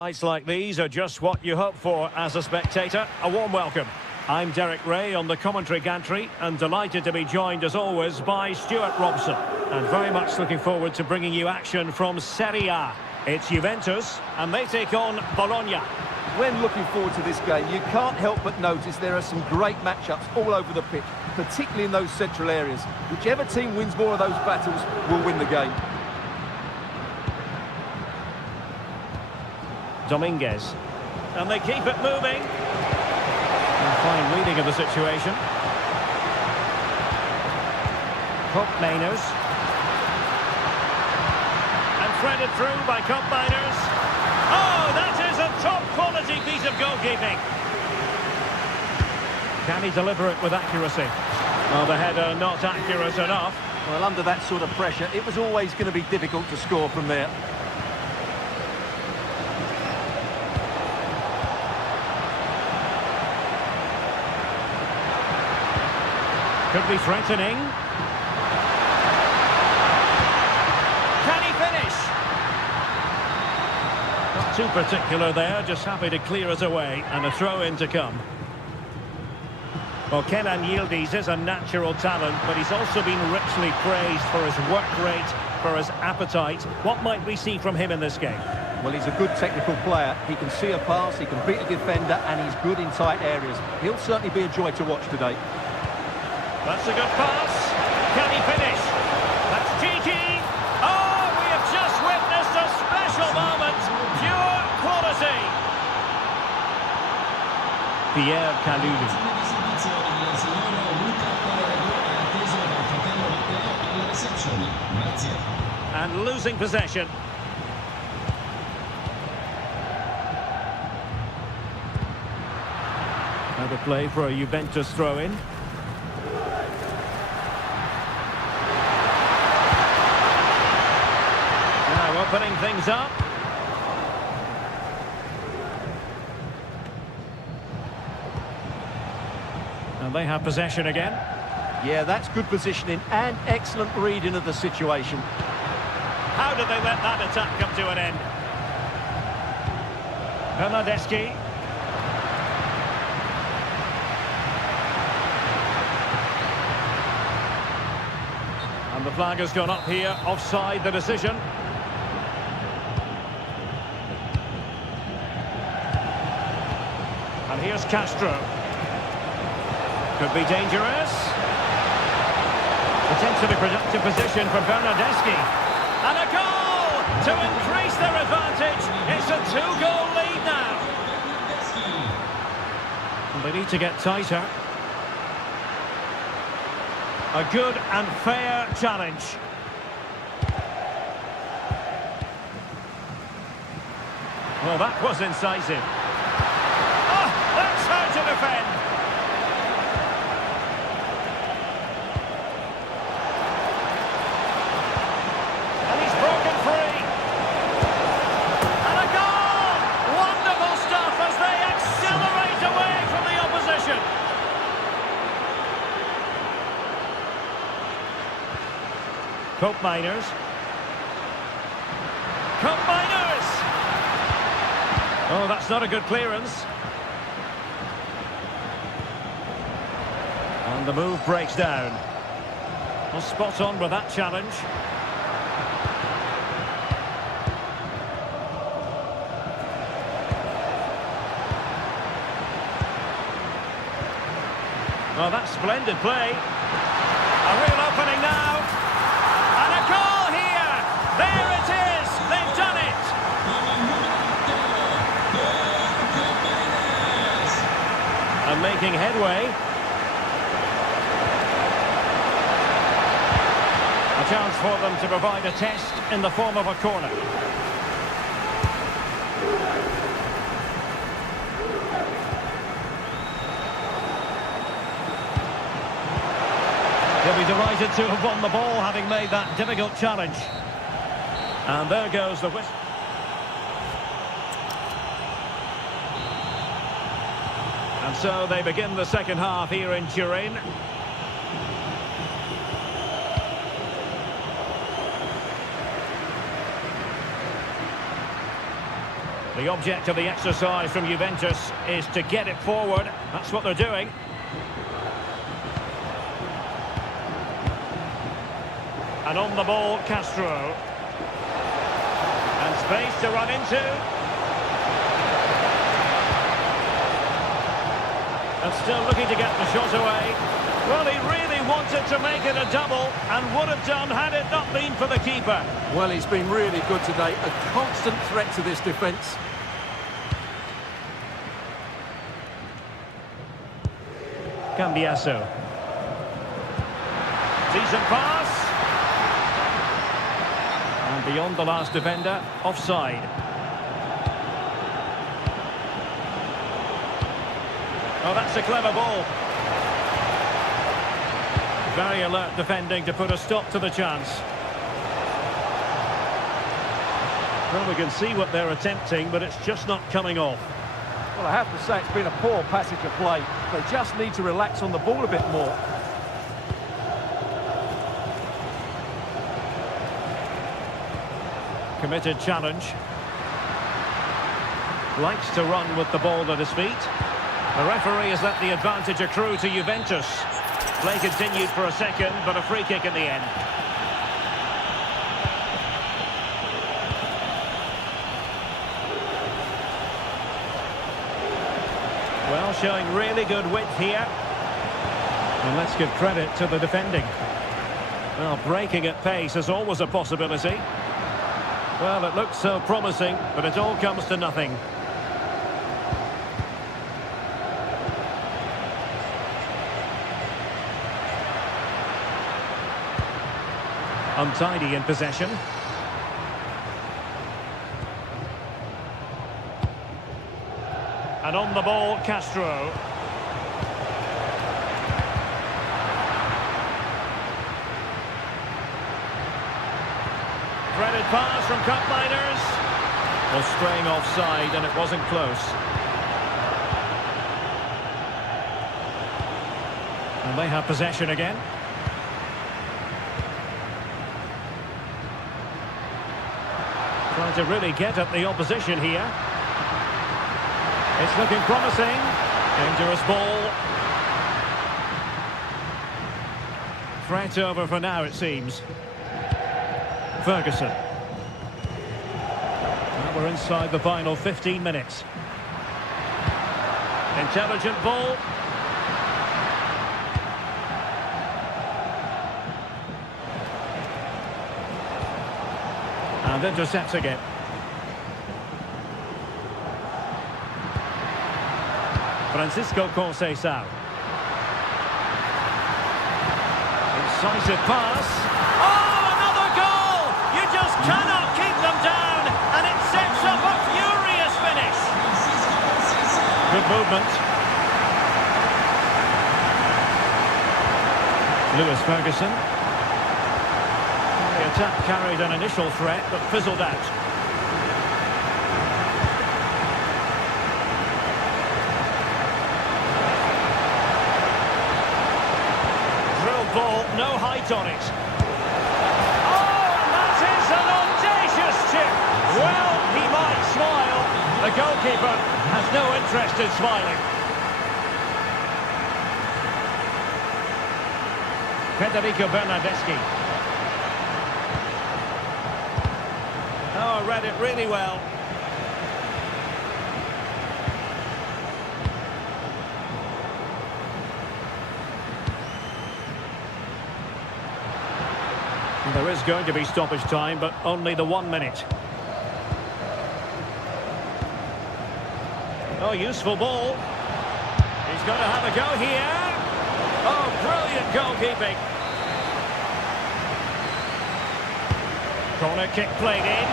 Nights like these are just what you hope for as a spectator. A warm welcome. I'm Derek Ray on the commentary gantry and delighted to be joined as always by Stuart Robson. And very much looking forward to bringing you action from Serie A. It's Juventus and they take on Bologna. When looking forward to this game, you can't help but notice there are some great matchups all over the pitch, particularly in those central areas. Whichever team wins more of those battles will win the game. Dominguez. And they keep it moving. And fine reading of the situation. Koopmeiners. And threaded through by Koopmeiners. Oh, that is a top-quality piece of goalkeeping. Can he deliver it with accuracy? Well, the header not accurate enough. Well, under that sort of pressure, it was always going to be difficult to score from there. Could be threatening. Can he finish? Not too particular there, just happy to clear it away, and a throw-in to come. Well, Kenan Yildiz is a natural talent, but he's also been richly praised for his work rate, for his appetite. What might we see from him in this game? Well, he's a good technical player. He can see a pass, he can beat a defender, and he's good in tight areas. He'll certainly be a joy to watch today. That's a good pass. Can he finish? That's Gigi. Oh, we have just witnessed a special moment. Pure quality. Pierre Kalulu. And losing possession. Another play for a Juventus throw-in. Opening things up. And they have possession again. Yeah, that's good positioning and excellent reading of the situation. How did they let that attack come to an end? Bernardeschi. And the flag has gone up here, offside the decision. And here's Castro. Could be dangerous. Potentially productive position for Bernardeschi. And a goal to increase their advantage. It's a two-goal lead now. And they need to get tighter. A good and fair challenge. Well, that was incisive. That's how to defend. And he's broken free. And a goal! Wonderful stuff as they accelerate away from the opposition. Koopmeiners. Koopmeiners! Oh, that's not a good clearance. And the move breaks down. Well, spot on with that challenge. Well, that's splendid play. A real opening now. And a goal here. There it is. They've done it. And making headway. A chance for them to provide a test in the form of a corner. They'll be delighted to have won the ball, having made that difficult challenge. And there goes the whistle. And so they begin the second half here in Turin. The object of the exercise from Juventus is to get it forward. That's what they're doing. And on the ball, Castro. And space to run into. And still looking to get the shot away. Well, he really wanted to make it a double and would have done had it not been for the keeper. Well, he's been really good today. A constant threat to this defence. Cambiasso. Decent pass. And beyond the last defender, offside. Oh, that's a clever ball. Very alert defending to put a stop to the chance. Well, we can see what they're attempting, but it's just not coming off. Well, I have to say it's been a poor passage of play. They just need to relax on the ball a bit more. Committed challenge. Likes to run with the ball at his feet. The referee has let the advantage accrue to Juventus. Play continued for a second, but a free kick in the end. Well, showing really good width here. And let's give credit to the defending. Well, breaking at pace is always a possibility. Well, it looks so promising, but it all comes to nothing. Untidy in possession. And on the ball, Castro. Threaded pass from cup miners. Well, straying offside, and it wasn't close. And they have possession again. Trying to really get at the opposition here. It's looking promising. Dangerous ball. Threat over for now, it seems. Ferguson. Well, we're inside the final 15 minutes. Intelligent ball. And intercepts again. Francisco Conceição. Incisive pass. Oh, another goal! You just cannot keep them down, and it sets up a furious finish. Good movement. Lewis Ferguson. The attack carried an initial threat, but fizzled out. Ball, no height on it. Oh, and that is an audacious chip. Well, he might smile. The goalkeeper has no interest in smiling. Federico Bernardeschi. Oh, read it really well. There is going to be stoppage time, but only the 1 minute. Oh, useful ball. He's going to have a go here. Oh, brilliant goalkeeping. Corner kick played in.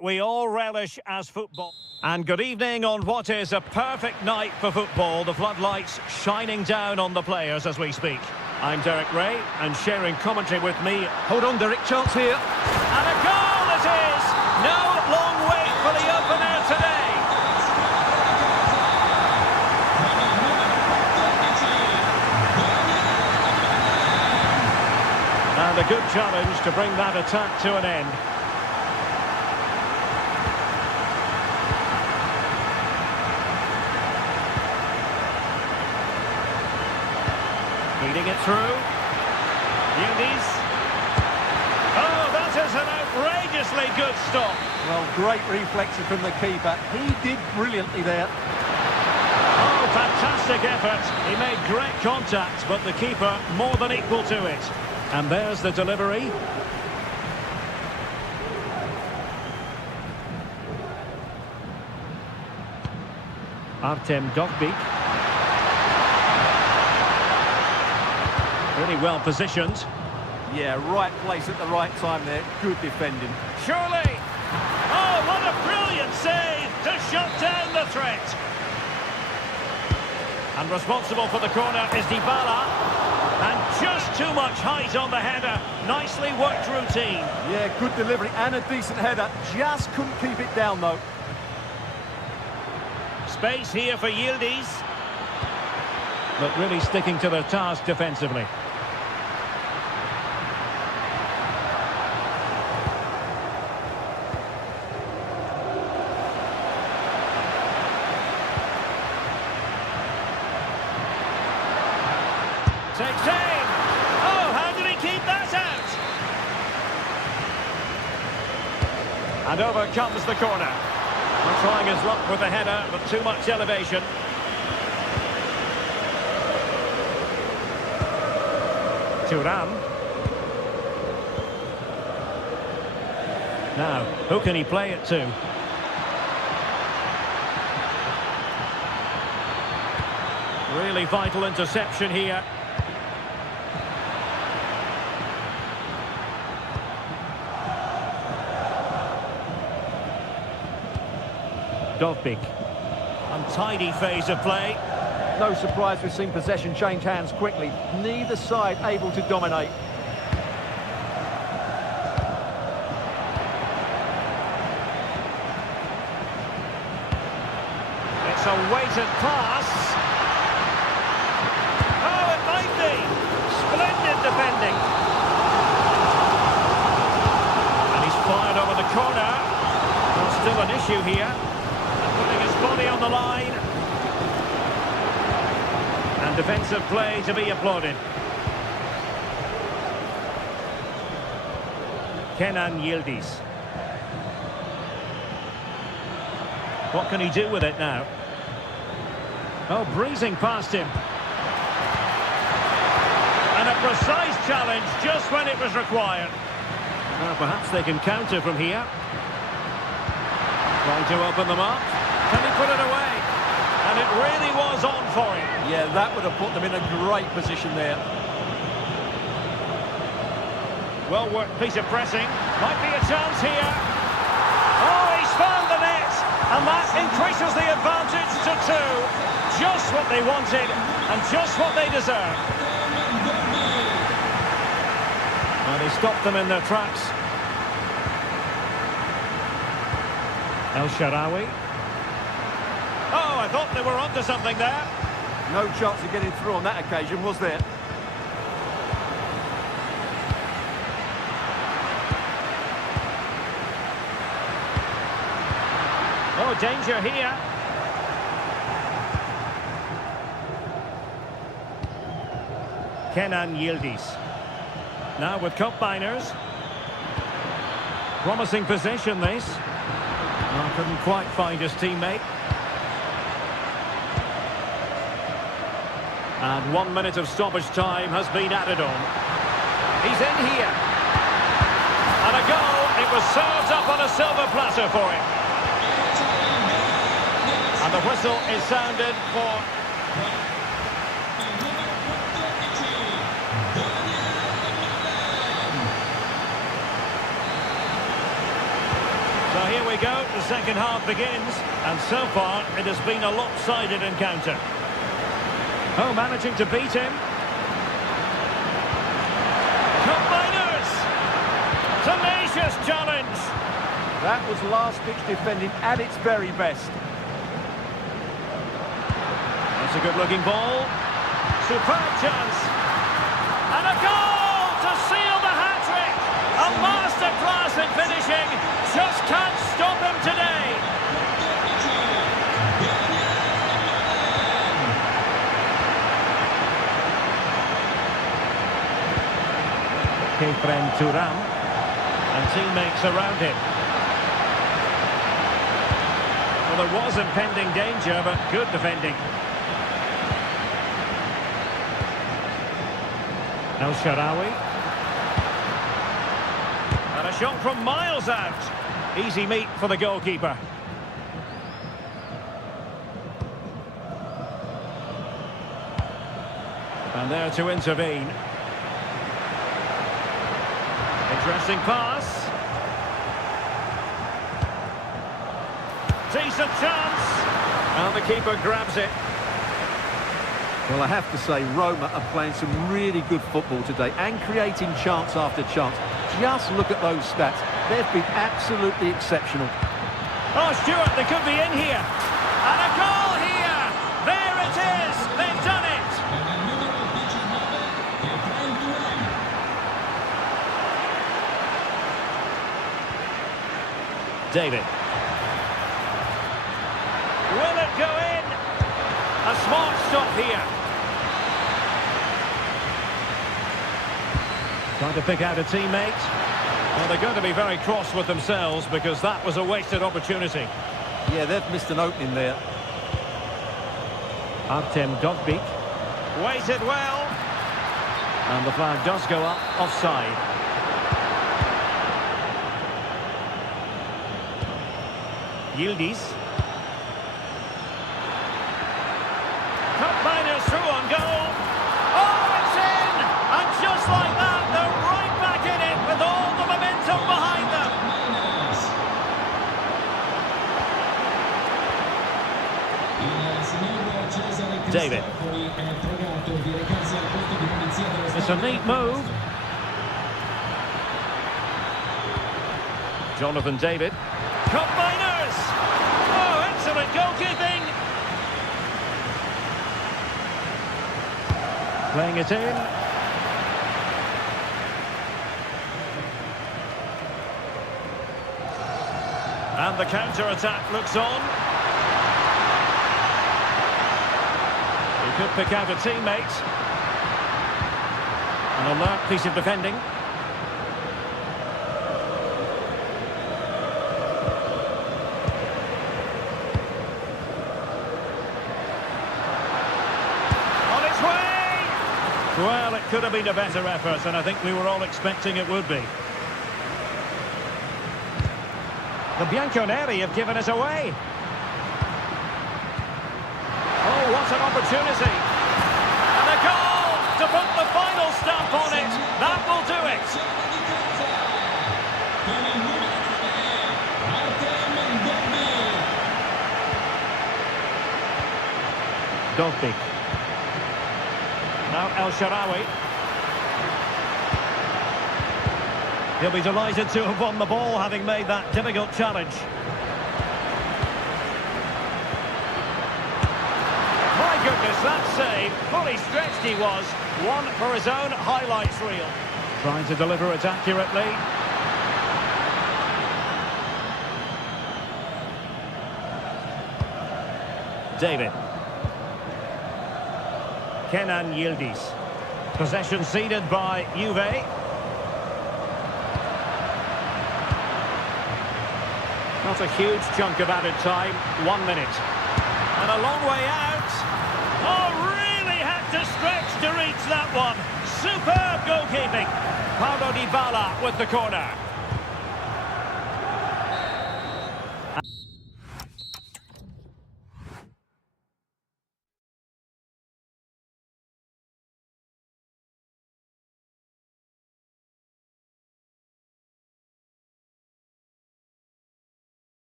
We all relish as football. And good evening on what is a perfect night for football. The floodlights shining down on the players as we speak. I'm Derek Ray, and sharing commentary with me. Hold on, Derek, chance here. And a goal it is! No long wait for the opener today. And a good challenge to bring that attack to an end. Feeding it through. Yildiz. Oh, that is an outrageously good stop. Well, great reflection from the keeper. He did brilliantly there. Oh, fantastic effort. He made great contact, but the keeper more than equal to it. And there's the delivery. Artem Dovbyk. Really well positioned. Yeah, right place at the right time there. Good defending. Surely! Oh, what a brilliant save to shut down the threat. And responsible for the corner is Dybala. And just too much height on the header. Nicely worked routine. Yeah, good delivery and a decent header. Just couldn't keep it down, though. Space here for Yildiz. But really sticking to their task defensively. Takes aim. Oh, how did he keep that out? And over comes the corner. Not trying his luck with the header, but too much elevation. Thuram. Now, who can he play it to? Really vital interception here. Dovbyk. Untidy phase of play. No surprise we've seen possession change hands quickly. Neither side able to dominate. It's a weighted pass. Oh, it might be. Splendid defending. And he's fired over the corner. There's still an issue here. Putting his body on the line. And defensive play to be applauded. Kenan Yildiz. What can he do with it now? Oh, breezing past him. And a precise challenge just when it was required. Well, perhaps they can counter from here. Trying to open them up. Can he put it away? And it really was on for him. Yeah, that would have put them in a great position there. Well worked piece of pressing. Might be a chance here. Oh, he's found the net. And that increases the advantage to 2. Just what they wanted and just what they deserved. And he stopped them in their tracks. El Shaarawy. Oh, I thought they were onto something there. No chance of getting through on that occasion, was there? Oh, danger here. Kenan Yildiz. Now with combiners. Promising possession, this. Oh, couldn't quite find his teammate. And 1 minute of stoppage time has been added on. He's in here. And a goal. It was served up on a silver platter for him. And the whistle is sounded for... So So here we go, the second half begins, and so far it has been a lopsided encounter. Oh, managing to beat him. Combiners! Tenacious challenge! That was last-ditch defending at its very best. That's a good-looking ball. Superb chance. And a goal to seal the hat-trick! A masterclass in finishing. Just can't stop him today. Kefren Turam and teammates around him. Well, there was impending danger, but good defending. El Shaarawy. And a shot from miles out. Easy meat for the goalkeeper. And there to intervene. Interesting pass. Decent chance. And the keeper grabs it. Well, I have to say, Roma are playing some really good football today and creating chance after chance. Just look at those stats. They've been absolutely exceptional. Oh, Stuart, they could be in here. And a goal here. There it is. They've done it. David. Will it go in? A smart stop here. Trying to pick out a teammate. Well, they're going to be very cross with themselves because that was a wasted opportunity. Yeah, they've missed an opening there. Artem Dovbyk. Waited well. And the flag does go up, offside. Yildiz. Combiners through on goal. Oh, it's in! And just like that, they're right back in it with all the momentum behind them. David. It's a neat move. Jonathan David. Combiners! Oh, excellent goalkeeping! Playing it in. And the counter-attack looks on. He could pick out a teammate. An alert piece of defending. Well, it could have been a better effort, and I think we were all expecting it would be. The Bianconeri have given us away. Oh, what an opportunity. And a goal to put the final stamp on it. That will do it. Dovbyk. Now El Shaarawy. He'll be delighted to have won the ball, having made that difficult challenge. My goodness, that save. Fully stretched he was. One for his own highlights reel. Trying to deliver it accurately. David. Kenan Yildiz. Possession ceded by Juve. Not a huge chunk of added time. 1 minute. And a long way out. Oh, really had to stretch to reach that one. Superb goalkeeping. Paulo Dybala with the corner.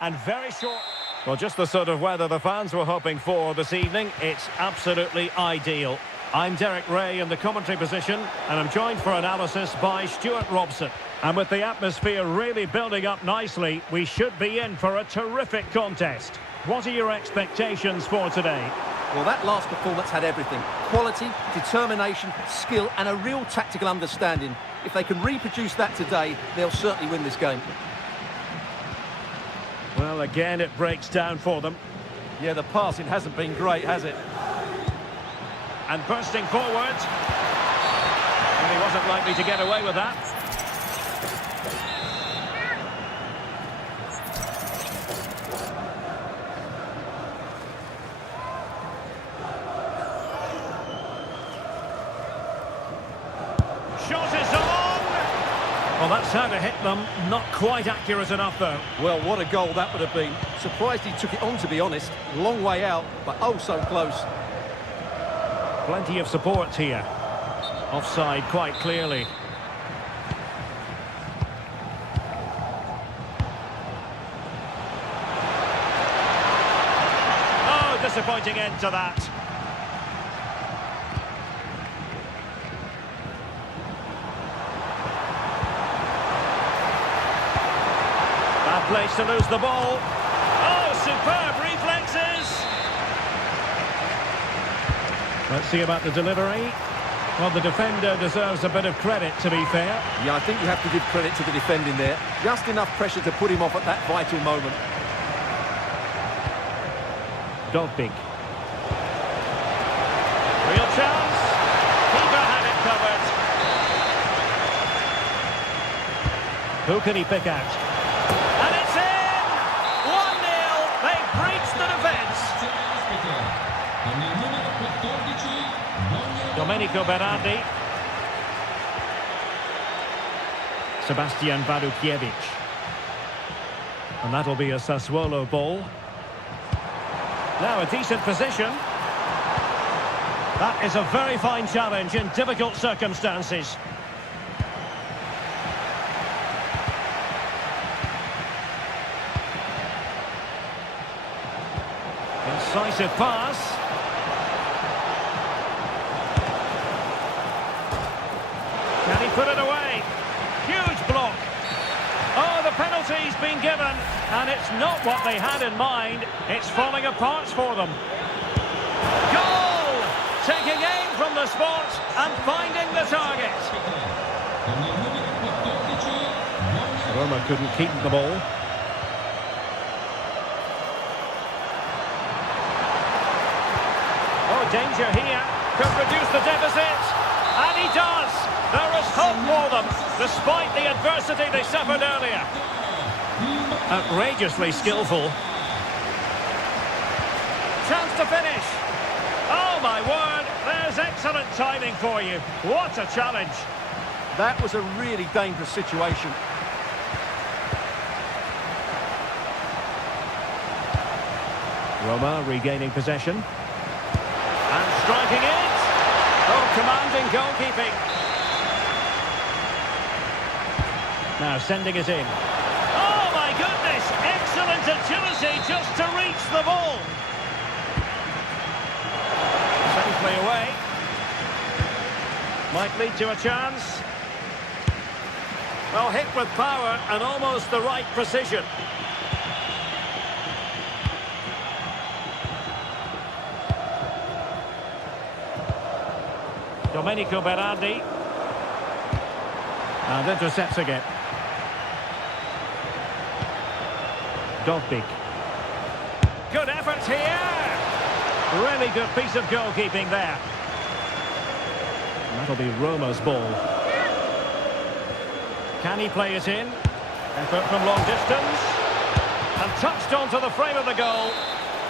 And very short. Well, just the sort of weather the fans were hoping for this evening. It's absolutely ideal. I'm Derek Ray in the commentary position, and I'm joined for analysis by Stuart Robson. And with the atmosphere really building up nicely, we should be in for a terrific contest. What are your expectations for today? Well, that last performance had everything. Quality, determination, skill, and a real tactical understanding. If they can reproduce that today, they'll certainly win this game. Well, again, it breaks down for them. Yeah, the passing hasn't been great, has it? And bursting forward. And he wasn't likely to get away with that. Shot is on! Well, that's how to hit them. Not quite accurate enough, though. Well, what a goal that would have been. Surprised he took it on, to be honest. Long way out, but oh so close. Plenty of support here. Offside quite clearly. Oh, disappointing end to that. Bad place to lose the ball. Oh, superb reflexes. Let's see about the delivery. Well, the defender deserves a bit of credit, to be fair. Yeah, I think you have to give credit to the defending there. Just enough pressure to put him off at that vital moment. Big. Real chance. Keeper had it covered. Who can he pick out? And it's in! 1-0. They've breached the defence. Domenico Berardi. Sebastian Wadukiewicz. And that'll be a Sassuolo ball. Now a decent position. That is a very fine challenge in difficult circumstances. Incisive pass. Can he put it away? Huge block. Oh, the penalty's been given, and it's not what they had in mind. It's falling apart for them. Goal! Taking aim from the spot and finding the target. Roma couldn't keep the ball. Oh, danger here. Could reduce the deficit. And he does. There is hope for them, despite the adversity they suffered earlier. Outrageously skillful. Chance to finish. Oh, my word. There's excellent timing for you. What a challenge. That was a really dangerous situation. Roma regaining possession. And striking it. Oh, commanding goalkeeping. Now sending it in. Oh, my goodness. Excellent agility just to reach the ball. Safely away. Might lead to a chance. Well, hit with power and almost the right precision. Domenico Berardi. And intercepts again. Big. Good effort here. Really good piece of goalkeeping there. That'll be Roma's ball. Can he play it in? Effort from long distance. And touched onto the frame of the goal.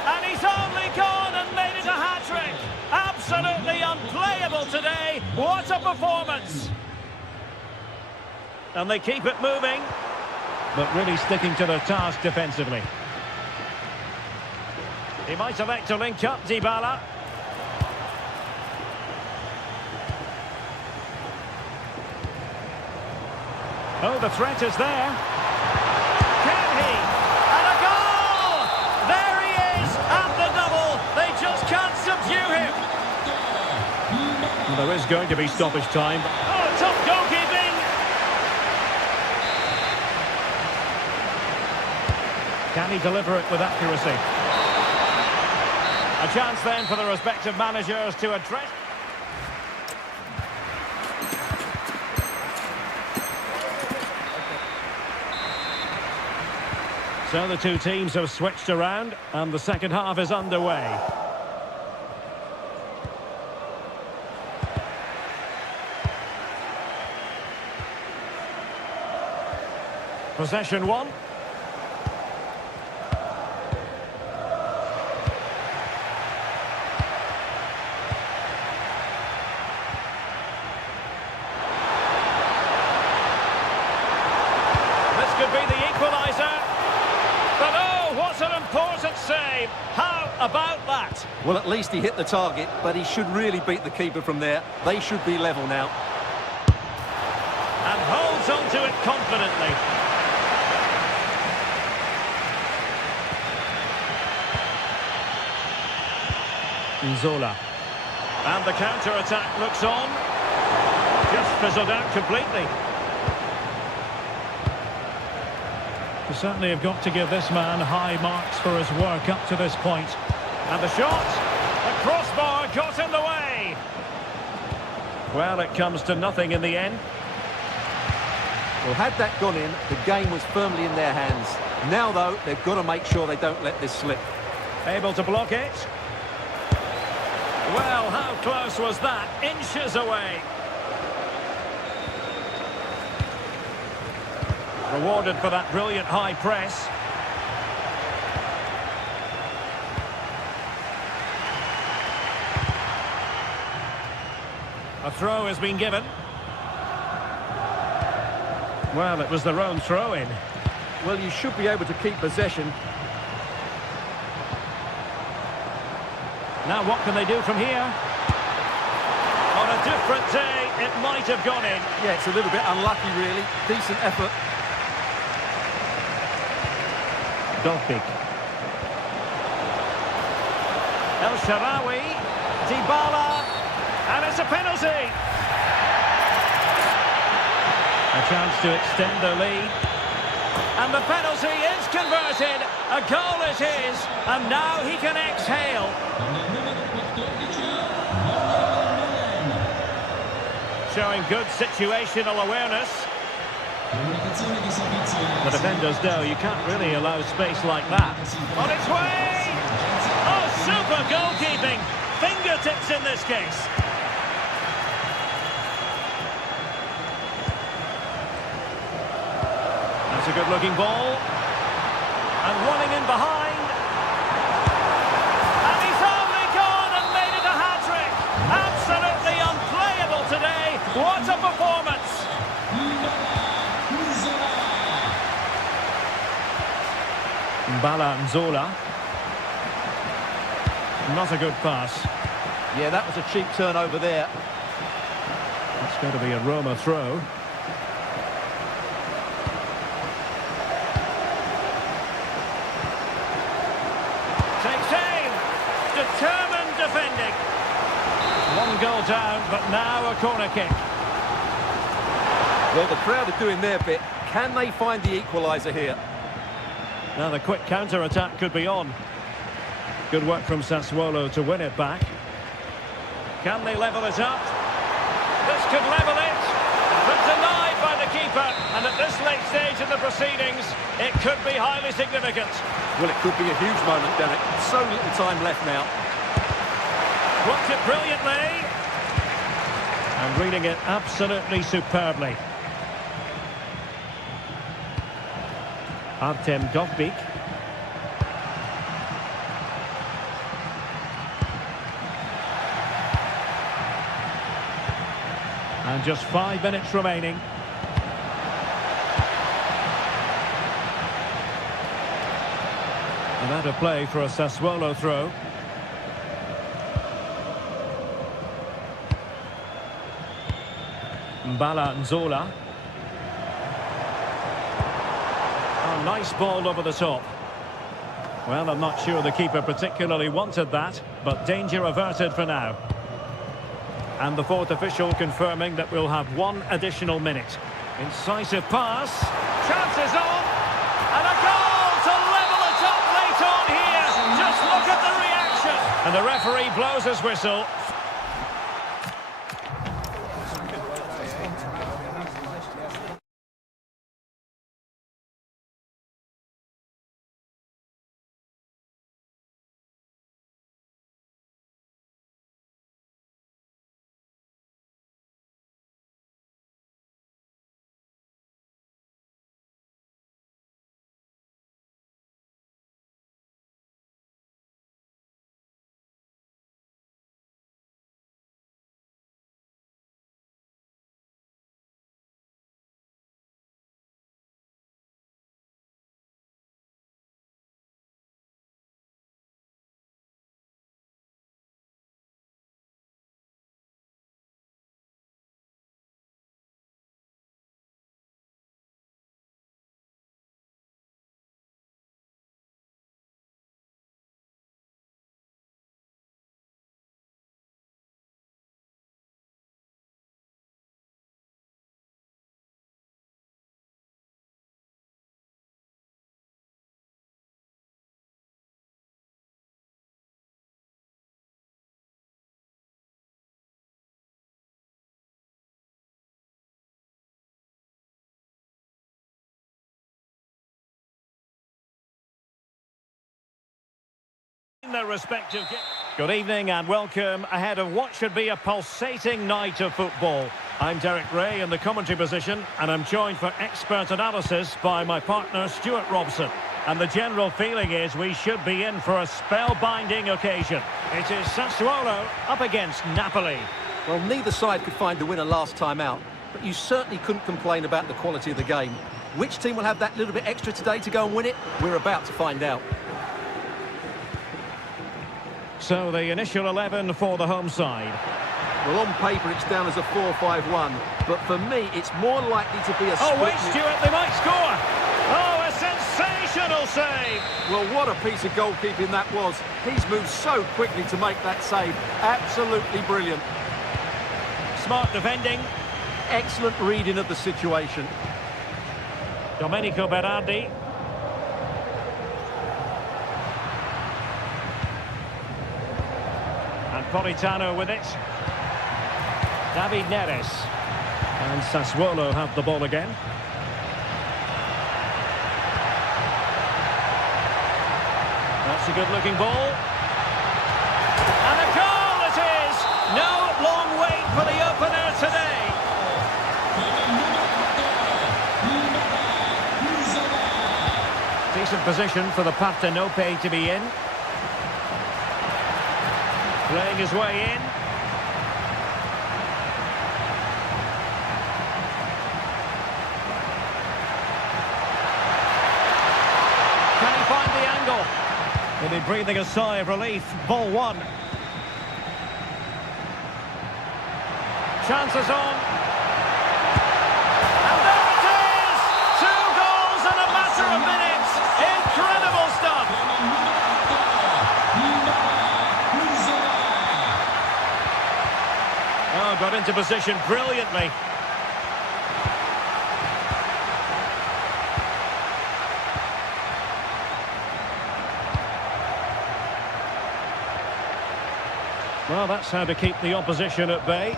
And he's only gone and made it a hat-trick. Absolutely unplayable today. What a performance. And they keep it moving, but really sticking to their task defensively. He might elect to link up Dybala. Oh, the threat is there. Can he? And a goal! Well, there is going to be stoppage time. Oh, tough goalkeeping! Can he deliver it with accuracy? A chance then for the respective managers to address... So the two teams have switched around and the second half is underway. Possession one. This could be the equaliser. But oh, what an important save. How about that? Well, at least he hit the target, but he should really beat the keeper from there. They should be level now. And holds on to it confidently. Zola. And the counter-attack looks on. Just fizzled out completely. We certainly have got to give this man high marks for his work up to this point. And the shot, the crossbar got in the way. Well, it comes to nothing in the end. Well, had that gone in, the game was firmly in their hands. Now, though, they've got to make sure they don't let this slip. Able to block it. Well, how close was that? Inches away. Rewarded for that brilliant high press. A throw has been given. Well, it was their own throw-in. Well, you should be able to keep possession. Now what can they do from here? On a different day, it might have gone in. Yeah, it's a little bit unlucky, really. Decent effort. Dolpik. El Shaarawy. Dybala. And it's a penalty. A chance to extend their lead. And the penalty is converted. A goal it is. And now he can exhale. Showing good situational awareness. The defenders know you can't really allow space like that. On its way! Oh, super goalkeeping! Fingertips in this case. That's a good-looking ball. And running in behind. And he's only gone and made it a hat-trick. Absolutely unplayable today. What a performance! Bala and Zola. Not a good pass. Yeah, that was a cheap turnover there. It's going to be a Roma throw. Takes aim. Determined defending. One goal down, but now a corner kick. Well, the crowd are doing their bit. Can they find the equaliser here? Now the quick counter-attack could be on. Good work from Sassuolo to win it back. Can they level it up? This could level it. But denied by the keeper. And at this late stage in the proceedings, it could be highly significant. Well, it could be a huge moment, Derek. So little time left now. Blocked it brilliantly. And reading it absolutely superbly. Artem Dovbyk. And just 5 minutes remaining. And out of play for a Sassuolo throw. Bala and Zola. Oh, nice ball over the top. Well, I'm not sure the keeper particularly wanted that, but danger averted for now. And the fourth official confirming that we'll have one additional minute. Incisive pass. Chances on. And a goal to level it up late on here. Just look at the reaction. And the referee blows his whistle. Their respective. Good evening and welcome ahead of what should be a pulsating night of football. I'm Derek Ray in the commentary position, and I'm joined for expert analysis by my partner Stuart Robson. And the general feeling is we should be in for a spellbinding occasion. It is Sassuolo up against Napoli. Well, neither side could find the winner last time out, but you certainly couldn't complain about the quality of the game. Which team will have that little bit extra today to go and win it? We're about to find out. So the initial 11 for the home side. Well, on paper it's down as a 4-5-1, but for me it's more likely to be a split. Oh wait, Stuart, they might score! Oh, a sensational save! Well, what a piece of goalkeeping that was. He's moved so quickly to make that save. Absolutely brilliant. Smart defending. Excellent reading of the situation. Domenico Berardi. And Politano with it. David Neres. And Sassuolo have the ball again. That's a good-looking ball. And a goal it is! No long wait for the opener today. Decent position for the Partenope to be in. Playing his way in. Can he find the angle? Will be breathing a sigh of relief. Ball one. Chances on. And there it is! 2 goals in a matter of minutes. Incredible stuff. Oh, got into position brilliantly. Well, that's how to keep the opposition at bay.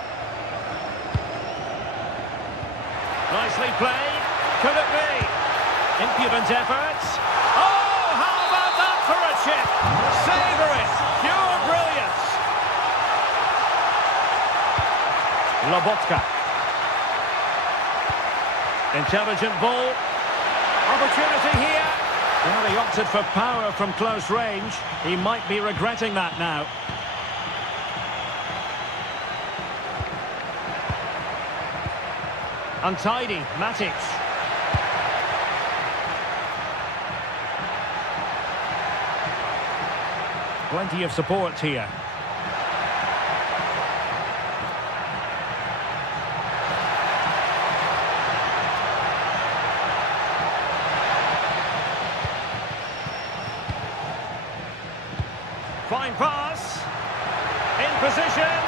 Nicely played. Could it be? Impudent efforts. Oh, how about that for a chip? Savour it. Pure brilliance. Lobotka. Intelligent ball. Opportunity here. Well, he opted for power from close range. He might be regretting that now. Untidy, Matic. Plenty of support here. Fine pass. In position.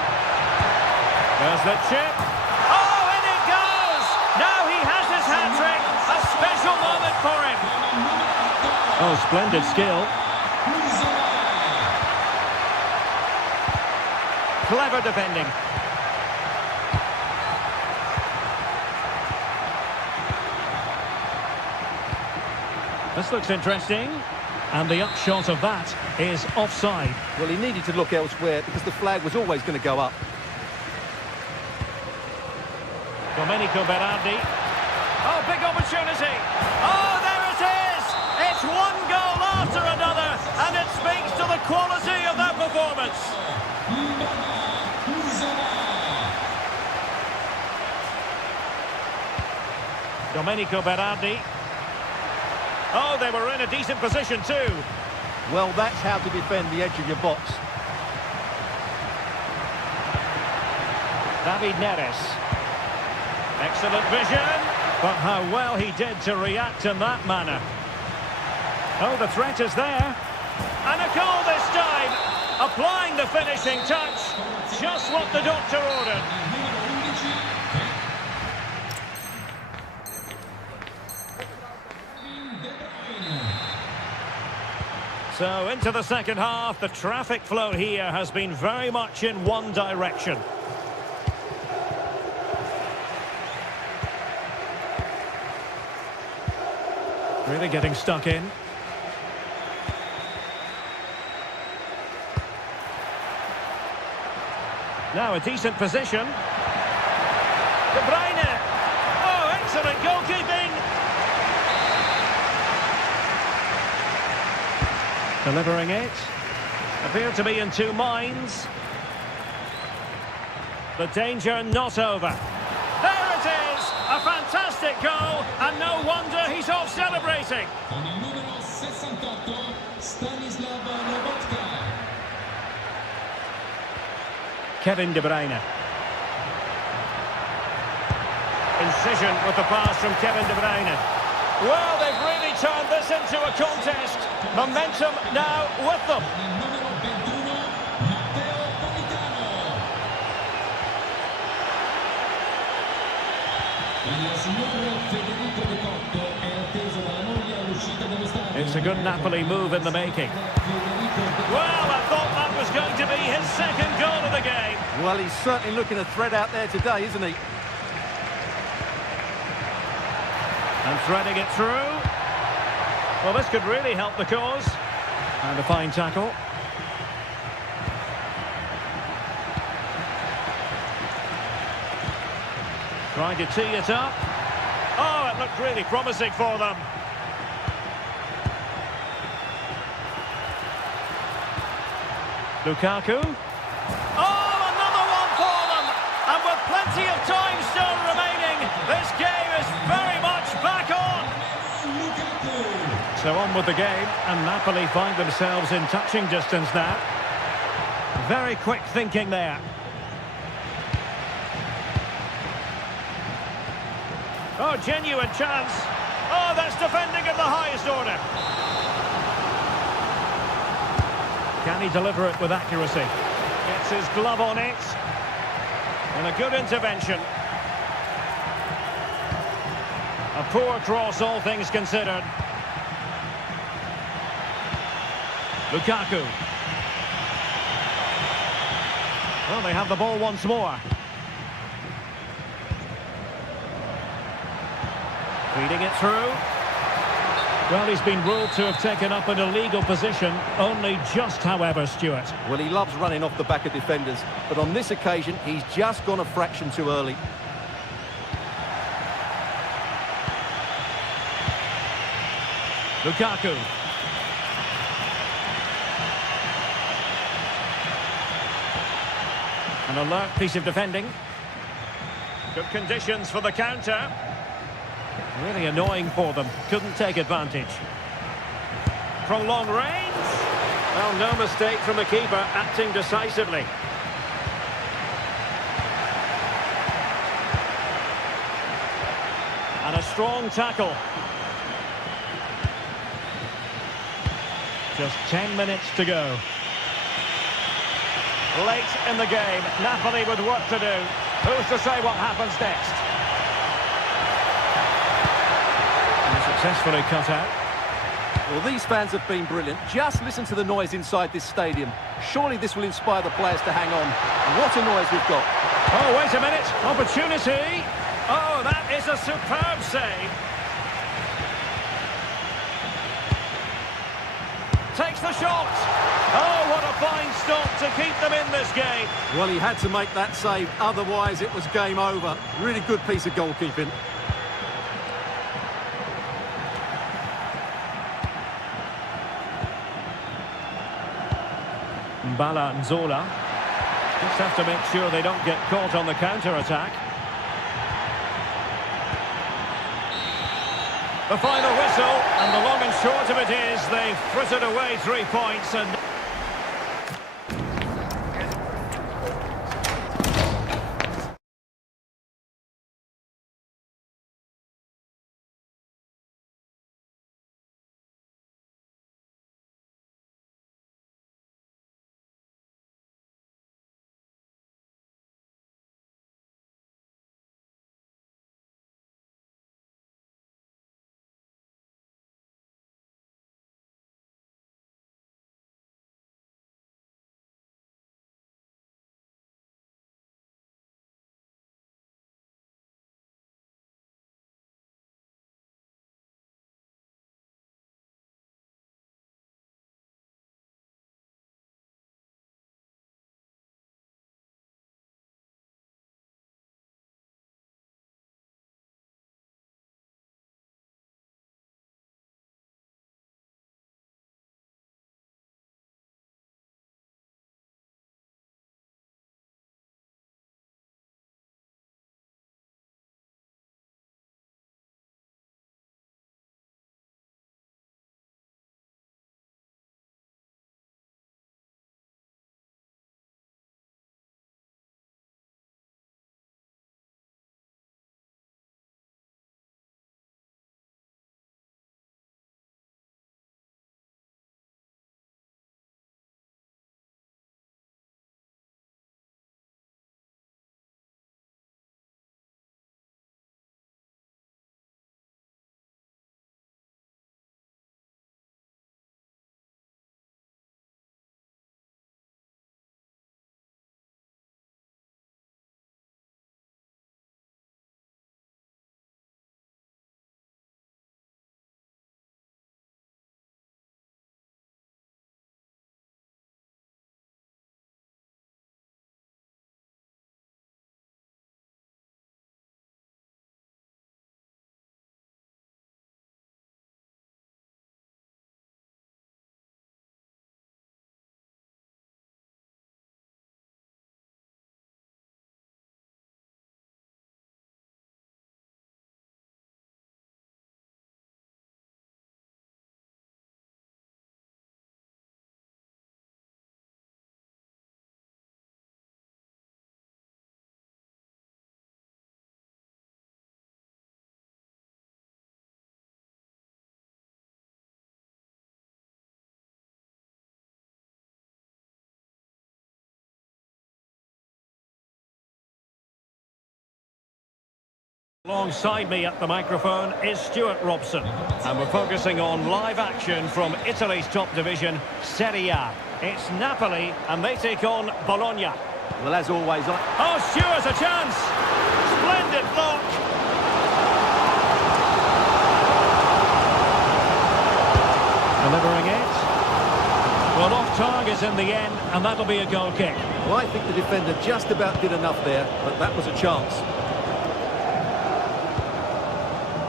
There's the chip. Oh, in it goes! Now he has his hat-trick. A special moment for him. Oh, splendid skill. Clever defending. This looks interesting. And the upshot of that is offside. Well, he needed to look elsewhere because the flag was always going to go up. Domenico Berardi. Oh, big opportunity. Oh, there it is. It's one goal after another, and it speaks to the quality of that performance. Domenico Berardi. Oh, they were in a decent position too. Well, that's how to defend the edge of your box. David Neres. Excellent vision, but how well he did to react in that manner. Oh, the threat is there. And a goal this time. Applying the finishing touch. Just what the doctor ordered. So into the second half, the traffic flow here has been very much in one direction. Really getting stuck in. Now a decent position. De Bruyne. Oh, excellent goalkeeping. Delivering it. Appear to be in two minds. The danger not over. There it is! A fantastic goal, and no wonder he's off celebrating. Kevin De Bruyne. Incision with the pass from Kevin De Bruyne. Well, they've really turned this into a contest. Momentum now with them. It's a good Napoli move in the making. Well, I thought that was going to be his second goal of the game. Well, he's certainly looking a threat out there today, isn't he? And threading it through. Well, this could really help the cause. And a fine tackle. Trying to tee it up. Oh, it looked really promising for them. Lukaku. Oh, another one for them! And with plenty of time still remaining, this game is very much back on! So on with the game, and Napoli find themselves in touching distance now. Very quick thinking there. Oh, genuine chance. Oh, that's defending at the highest order. Can he deliver it with accuracy? Gets his glove on it. And a good intervention. A poor cross, all things considered. Lukaku. Well, they have the ball once more. Feeding it through. Well, he's been ruled to have taken up an illegal position, only just, however, Stuart. Well, he loves running off the back of defenders, but on this occasion, he's just gone a fraction too early. Lukaku. An alert piece of defending. Good conditions for the counter. Really annoying for them. Couldn't take advantage. From long range. Well, no mistake from the keeper, acting decisively. And a strong tackle. Just 10 minutes to go. late in the game. Napoli with work to do. Who's to say what happens next? And successfully cut out. Well, these fans have been brilliant. Just listen to the noise inside this stadium. Surely this will inspire the players to hang on. What a noise we've got. Oh, wait a minute. Opportunity. Oh, that is a superb save. Takes the shot. Oh, what a fine stop to keep them in this game. Well, he had to make that save. Otherwise, it was game over. Really good piece of goalkeeping. Bala and Zola. Just have to make sure they don't get caught on the counter-attack. The final whistle, and the long and short of it is they've frittered away 3 points and... Alongside me at the microphone is Stuart Robson, and we're focusing on live action from Italy's top division, Serie A. It's Napoli, and they take on Bologna. Well, as always, Oh, Stuart, a chance! Splendid block! Delivering it. Well, off target in the end, and that'll be a goal kick. well, I think the defender just about did enough there, but that was a chance.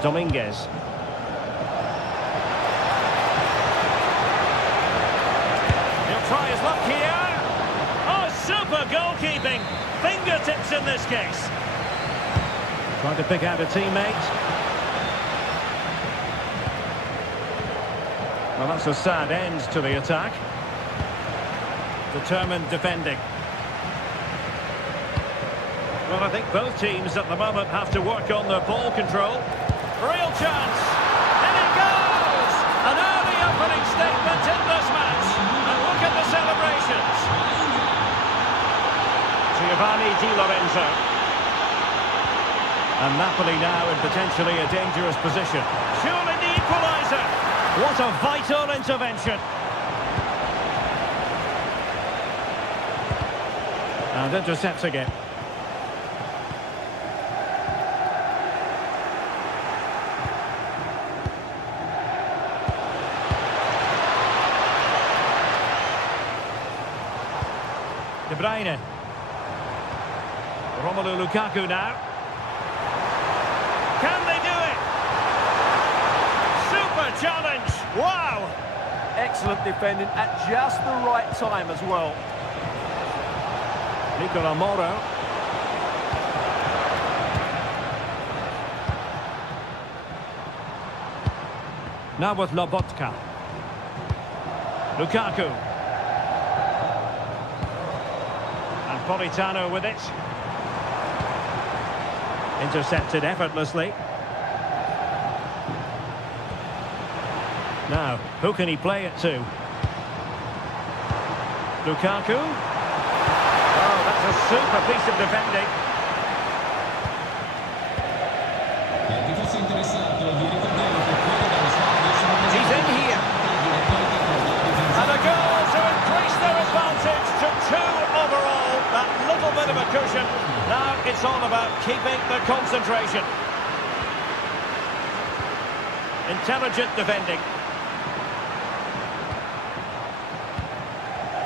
Dominguez. He'll try his luck here. Oh, super goalkeeping. Fingertips in this case. Trying to pick out a teammate. Well, that's a sad end to the attack. Determined defending. Well, I think both teams at the moment have to work on their ball control. Real chance. And it goes! An early opening statement in this match. And look at the celebrations. Giovanni Di Lorenzo. And Napoli now in potentially a dangerous position. Surely the equaliser. What a vital intervention. And intercepting it. De Bruyne. Romelu Lukaku now. Can they do it? Super challenge. Wow. Excellent defending at just the right time as well. Nicola Moro. Now with Lobotka. Lukaku. And Politano with it. Intercepted effortlessly. Now, who can he play it to? Lukaku. Oh, that's a super piece of defending. He's in here. And a goal to increase their advantage to 2 overall. That little bit of a cushion. Now it's all about keeping the concentration. Intelligent defending.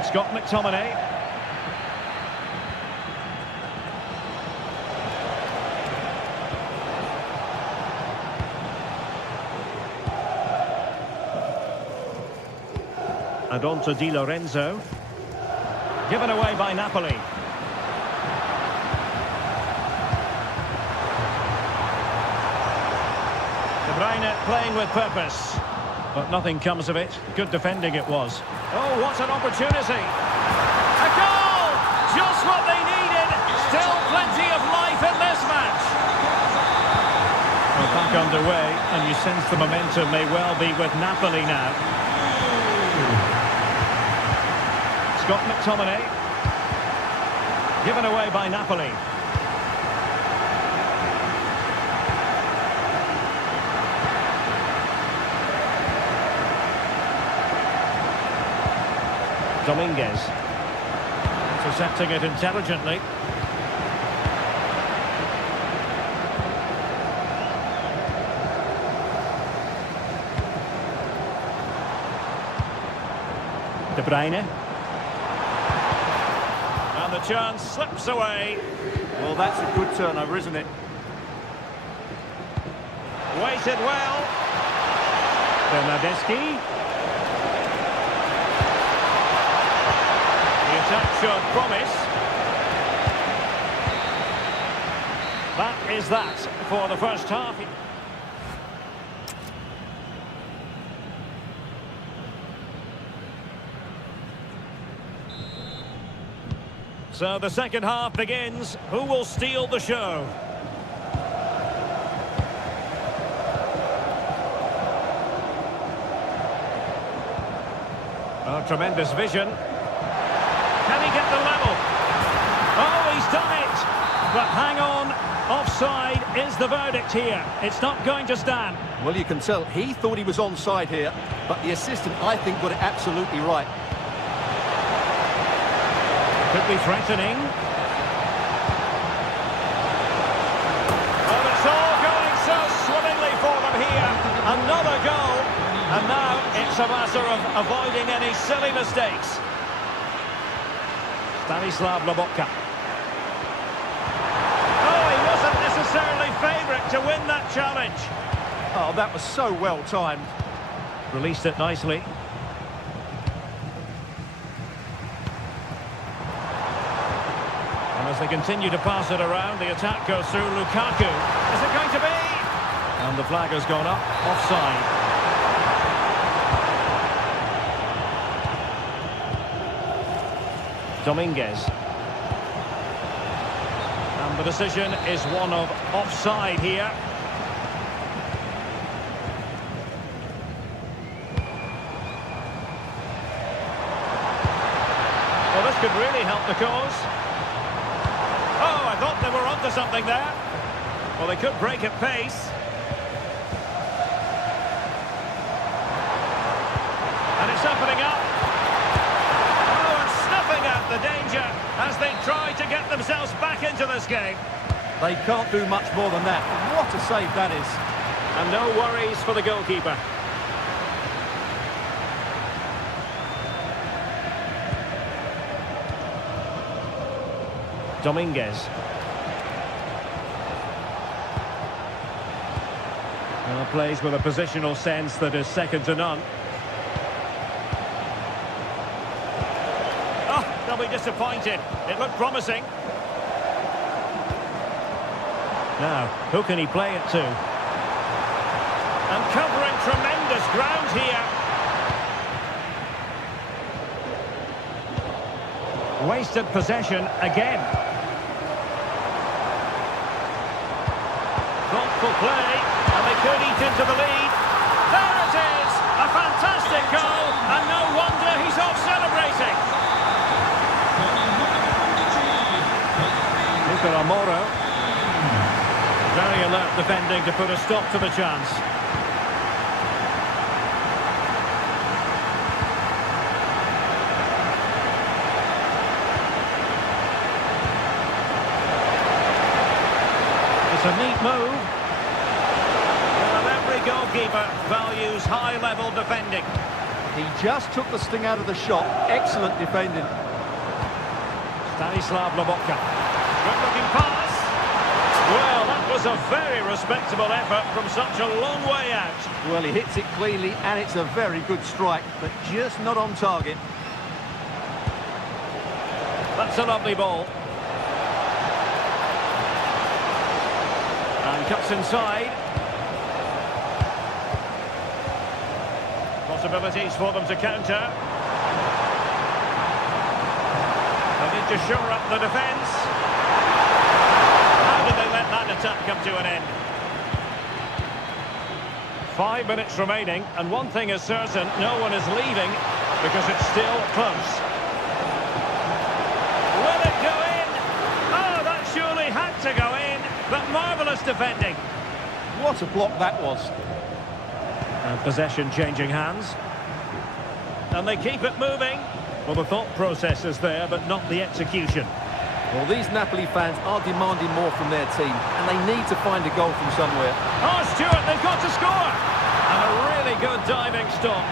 Scott McTominay. And on to Di Lorenzo. Given away by Napoli. De Bruyne playing with purpose. But nothing comes of it. Good defending it was. Oh, what an opportunity. A goal! Just what they needed. Still plenty of life in this match. Well, back underway, and you sense the momentum may well be with Napoli now. Scott McTominay. Given away by Napoli. Dominguez. Intercepting it intelligently. De Bruyne. And the chance slips away. Well, that's a good turnover, isn't it? Waited well. Bernardeschi. The attack showed promise. That is that for the first half. So the second half begins. Who will steal the show? Oh, tremendous vision. Can he get the level? Oh, he's done it! But hang on, offside is the verdict here. It's not going to stand. Well, you can tell he thought he was onside here, but the assistant, I think, got it absolutely right. Could be threatening. Well, it's all going so swimmingly for them here. Another goal. And now it's a matter of avoiding any silly mistakes. Stanislav Lobotka. Oh, he wasn't necessarily favourite to win that challenge. Oh, that was so well timed. Released it nicely. And as they continue to pass it around, the attack goes through Lukaku. Is it going to be? And the flag has gone up. Offside. Dominguez. And the decision is one of offside here. Well, this could really help the cause. onto something there. Well, they could break at pace. And it's opening up. Oh, and snuffing out the danger as they try to get themselves back into this game. They can't do much more than that. What a save that is. And no worries for the goalkeeper. Dominguez. Well, plays with a positional sense that is second to none. Oh, they'll be disappointed. It looked promising. Now, who can he play it to? And covering tremendous ground here. Wasted possession again. Thoughtful play, and they could eat into the lead. There it is! A fantastic goal, and no wonder he's off celebrating. Look at Amoro. Very alert defending to put a stop to the chance. It's a neat move. Well, every goalkeeper values high-level defending. He just took the sting out of the shot. Excellent defending. Stanislav Lobotka. Good-looking pass. Well, that was a very respectable effort from such a long way out. Well, he hits it cleanly, and it's a very good strike, but just not on target. That's a lovely ball. And cuts inside. Possibilities for them to counter. They need to shore up the defence. How did they let that attack come to an end? 5 minutes remaining, and one thing is certain, no one is leaving because it's still close. Will it go in? Oh, that surely had to go in, but marvellous defending. What a block that was. And possession changing hands. And they keep it moving. Well, the thought process is there, but not the execution. Well, these Napoli fans are demanding more from their team, and they need to find a goal from somewhere. Oh, Stewart, they've got to score! And a really good diving stop.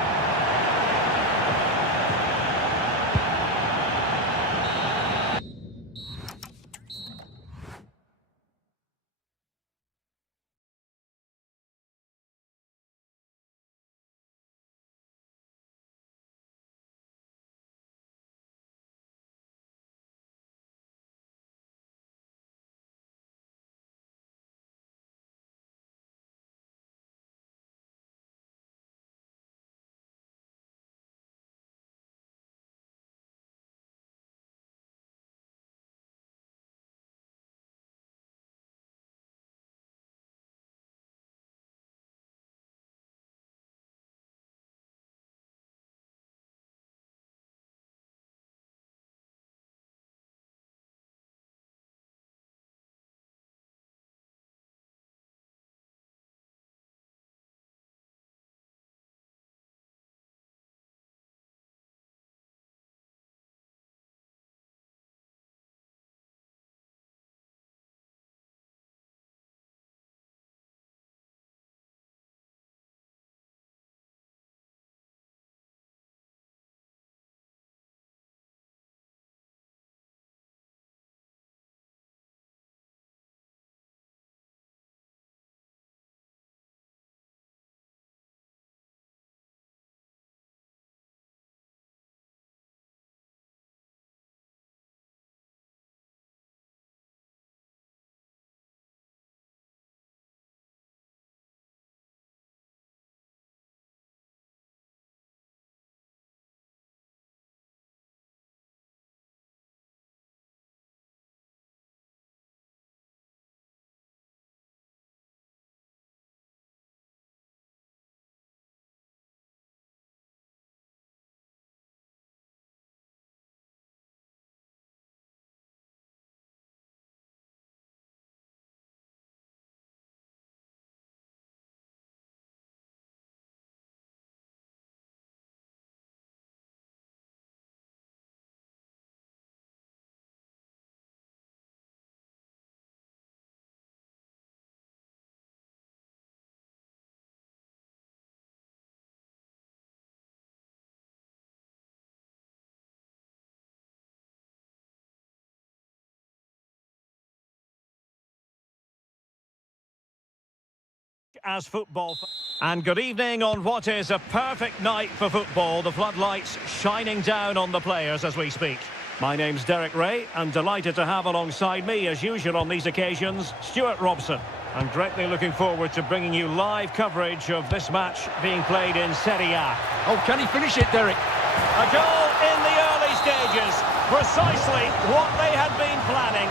as football. And good evening on what is a perfect night for football. The floodlights shining down on the players as we speak. My name's Derek Ray, and delighted to have alongside me, as usual on these occasions, Stuart Robson. I'm greatly looking forward to bringing you live coverage of this match being played in Serie A. Oh, can he finish it, Derek? A goal in the early stages. Precisely what they had been planning.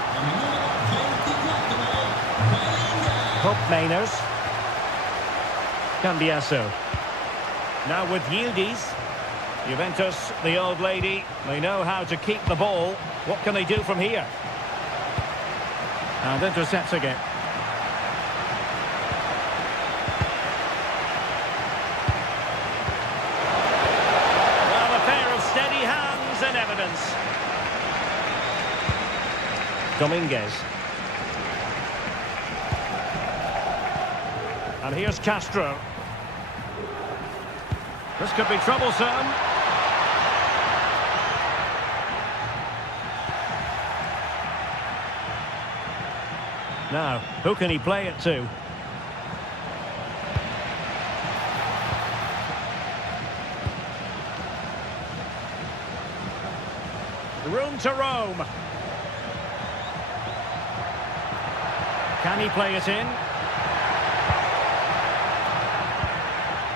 Hope Mainers. Cambiasso. Now with Yildiz. Juventus, the old lady, they know how to keep the ball. What can they do from here? And intercepts again. Well, a pair of steady hands and evidence. Dominguez. And here's Castro. This could be troublesome. Now, who can he play it to? Room to roam. Can he play it in?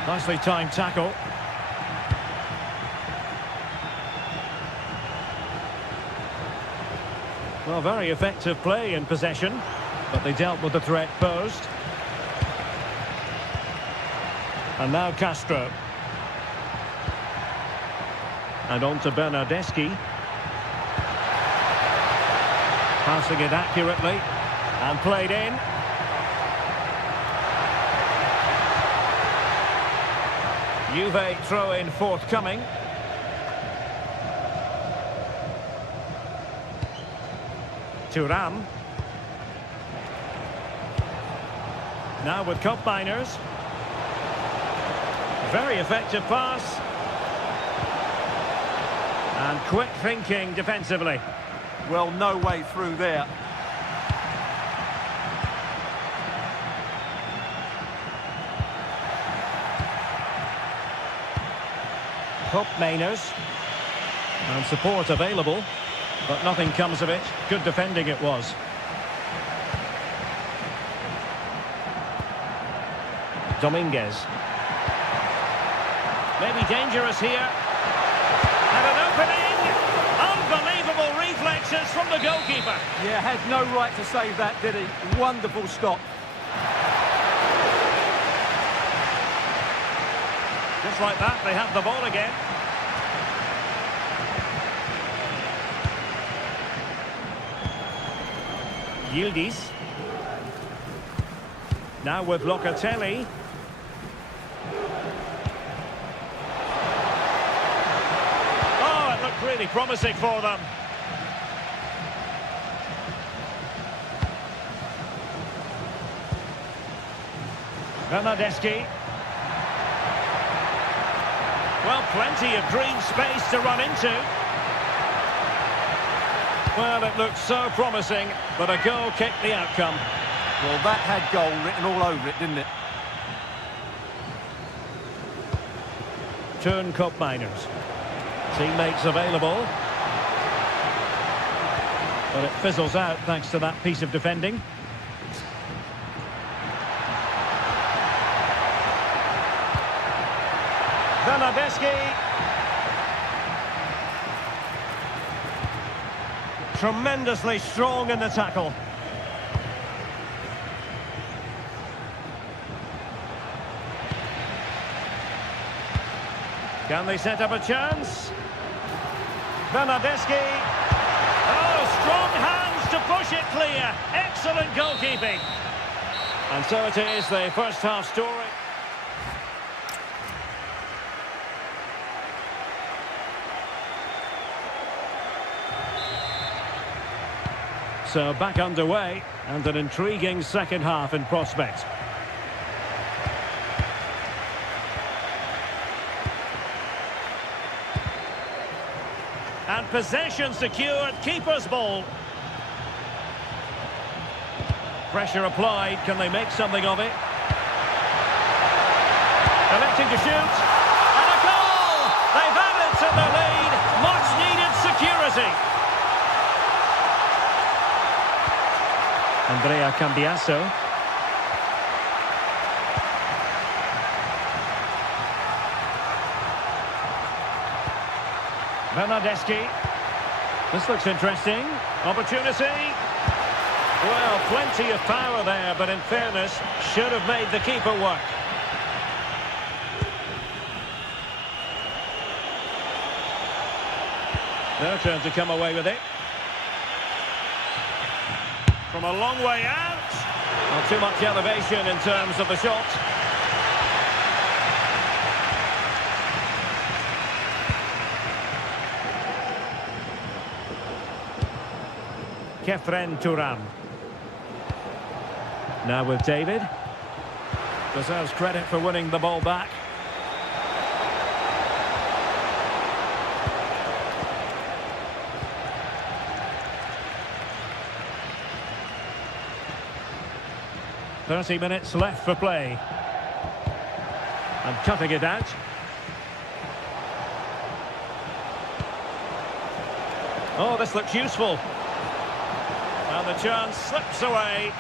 Nicely timed tackle. Well, very effective play in possession, but they dealt with the threat posed. And now Castro. And on to Bernardeschi. Passing it accurately. And played in. Juve throw-in forthcoming. Thuram. Now with cup miners. Very effective pass. And quick thinking defensively. Well, no way through there. Cup miners. And support available. But nothing comes of it. Good defending it was. Dominguez. Maybe dangerous here. And an opening! Unbelievable reflexes from the goalkeeper. Yeah, had no right to save that, did he? Wonderful stop. Just like that, they have the ball again. Yildiz. Now with Locatelli. Oh, it looked really promising for them. Bernardeschi. Well, plenty of green space to run into. Well, it looked so promising, but a goal kicked the outcome. Well, that had goal written all over it, didn't it? Turn cup miners. Teammates available. But it fizzles out thanks to that piece of defending. Bernardeschi. Tremendously strong in the tackle. Can they set up a chance? Bernardeschi. Oh, strong hands to push it clear. Excellent goalkeeping. And so it is, the first half story. So back underway, and an intriguing second half in prospect. And possession secured, keeper's ball. Pressure applied, can they make something of it? Electing to shoot. And a goal! They've added to the lead. Much needed security. Andrea Cambiasso. Bernardeschi. This looks interesting. Opportunity. Well, plenty of power there, but in fairness, should have made the keeper work. Their turn to come away with it. From a long way out. Not too much elevation in terms of the shot. Kefren Turan. Now with David. Deserves credit for winning the ball back. "30 minutes left for play. And cutting it out. Oh, this looks useful. And the chance slips away.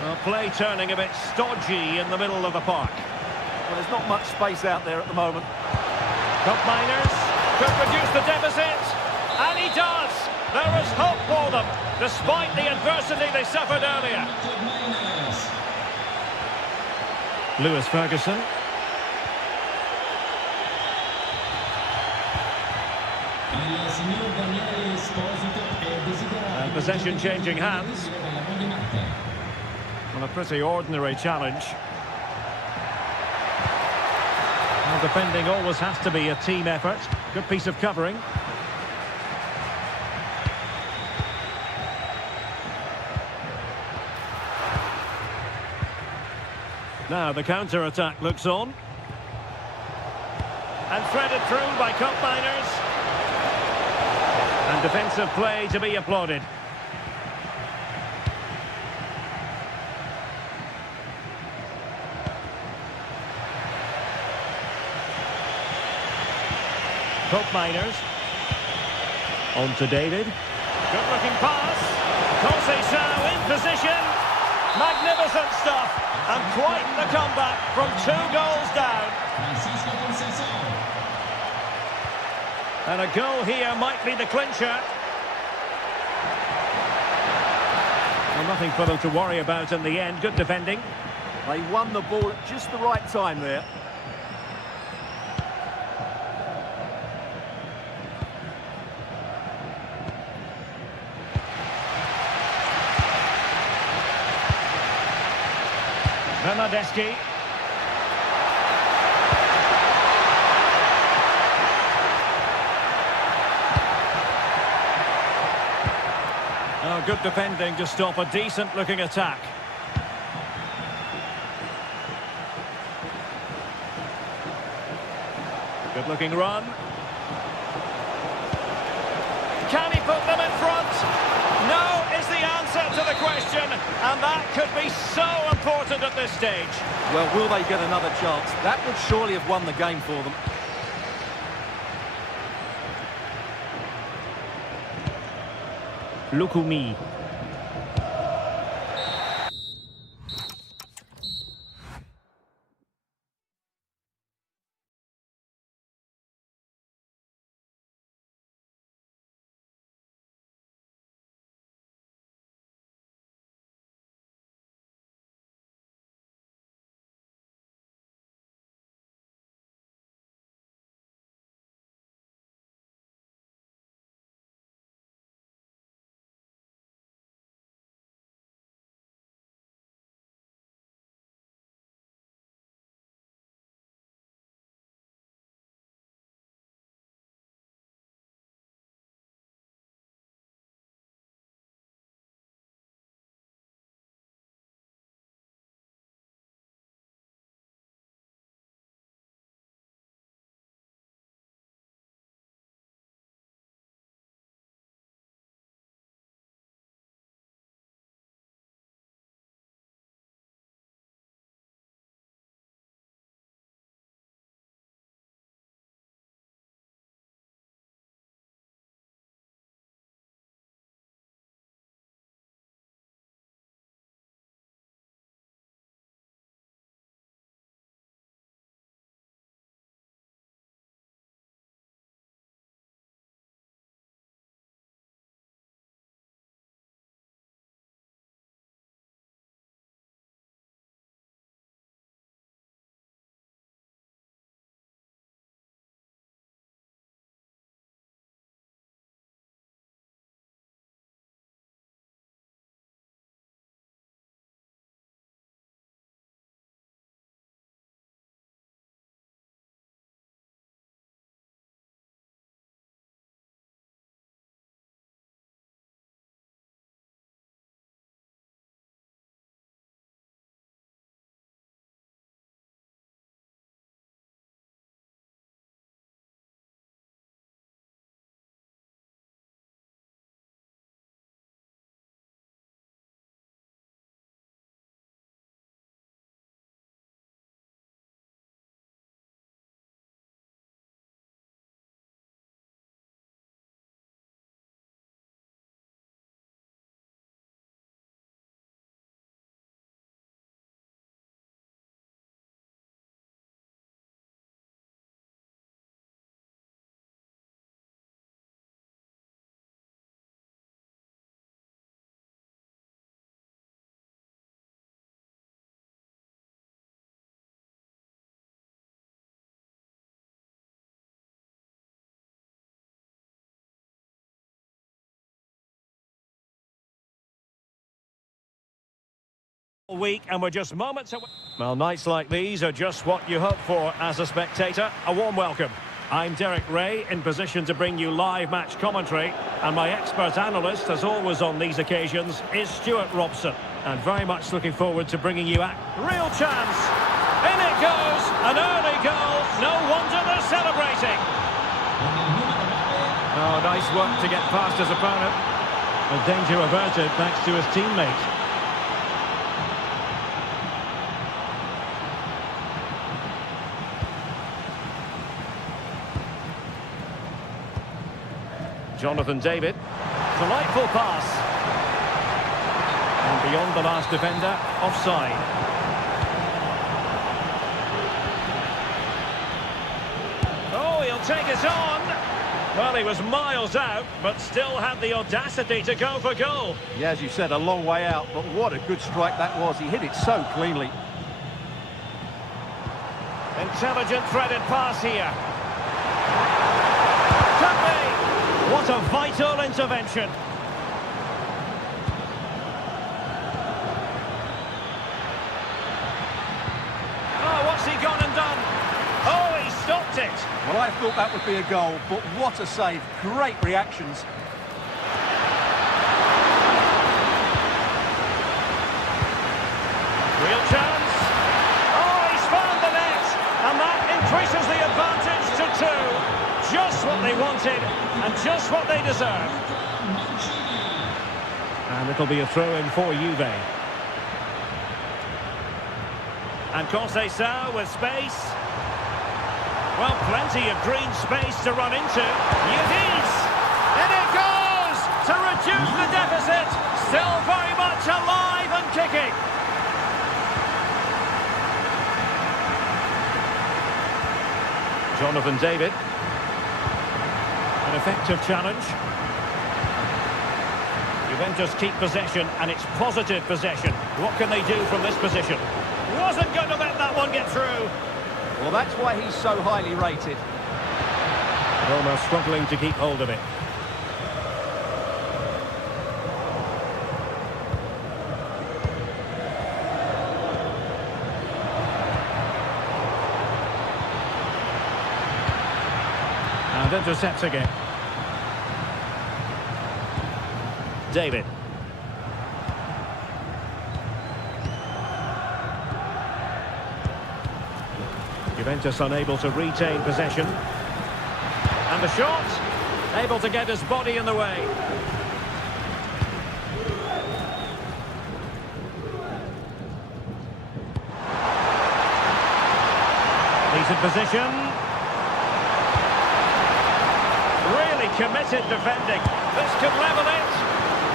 Well, play turning a bit stodgy in the middle of the park. Well, there's not much space out there at the moment. Cup Miners could reduce the deficit. And he does. There is hope for them, despite the adversity they suffered earlier. Lewis Ferguson. And possession changing hands. Well, a pretty ordinary challenge. Well, defending always has to be a team effort. Good piece of covering. Now the counter-attack looks on. And threaded through by Cup Miners. And defensive play to be applauded. Cup Miners. On to David. Good looking pass. Conceição in position. Magnificent stuff. And quite the comeback from 2 goals down. And a goal here might be the clincher. Well, nothing for them to worry about in the end. Good defending. They won the ball at just the right time there. Bernardeschi. Oh, good defending to stop a decent-looking attack. Good-looking run. Can he put them in front? No is the answer to the question, and that could be so important at this stage. Well, will they get another chance? That would surely have won the game for them. Lukumi. week, and we're just moments away. Well, nights like these are just what you hope for as a spectator. A warm welcome. I'm Derek Ray, in position to bring you live match commentary, and my expert analyst, as always on these occasions, is Stuart Robson. And very much looking forward to bringing you a real chance. In it goes, an early goal. No wonder they're celebrating. Oh, nice work to get past his opponent. The danger averted thanks to his teammate. Jonathan David. Delightful pass. And beyond the last defender, offside. Oh, he'll take it on. Well, he was miles out, but still had the audacity to go for goal. Yeah, as you said, a long way out, but what a good strike that was. He hit it so cleanly. Intelligent threaded pass here. Could be. What a vital intervention. Oh, what's he gone and done? Oh, he stopped it. Well, I thought that would be a goal, but what a save. Great reactions. Real chance. Oh, he's found the net. And that increases the advantage to 2. Just what they wanted and just what they deserve. And it'll be a throw-in for Juve. And Conceição with space. Well, plenty of green space to run into. Yildiz! And it goes! To reduce the deficit. Still very much alive and kicking. Jonathan David. An effective challenge. Juventus keep possession, and it's positive possession. What can they do from this position? Wasn't going to let that one get through. Well, that's why he's so highly rated. Roma struggling to keep hold of it. And intercepts again. David. Juventus unable to retain possession. And the shot, able to get his body in the way. He's in position. Really committed defending. This could level it.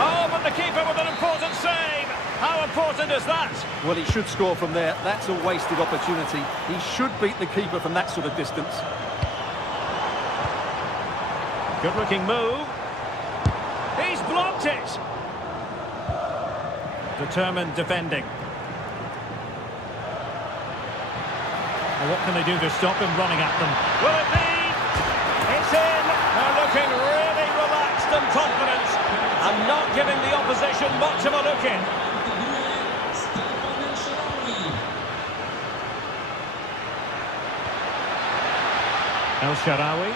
Oh, but the keeper with an important save. How important is that? Well, he should score from there. That's a wasted opportunity. He should beat the keeper from that sort of distance. Good-looking move. He's blocked it. Determined defending. Well, what can they do to stop him running at them? Will it be? It's in. They're looking really relaxed and confident, and not giving the opposition much of a look in. El Shaarawy.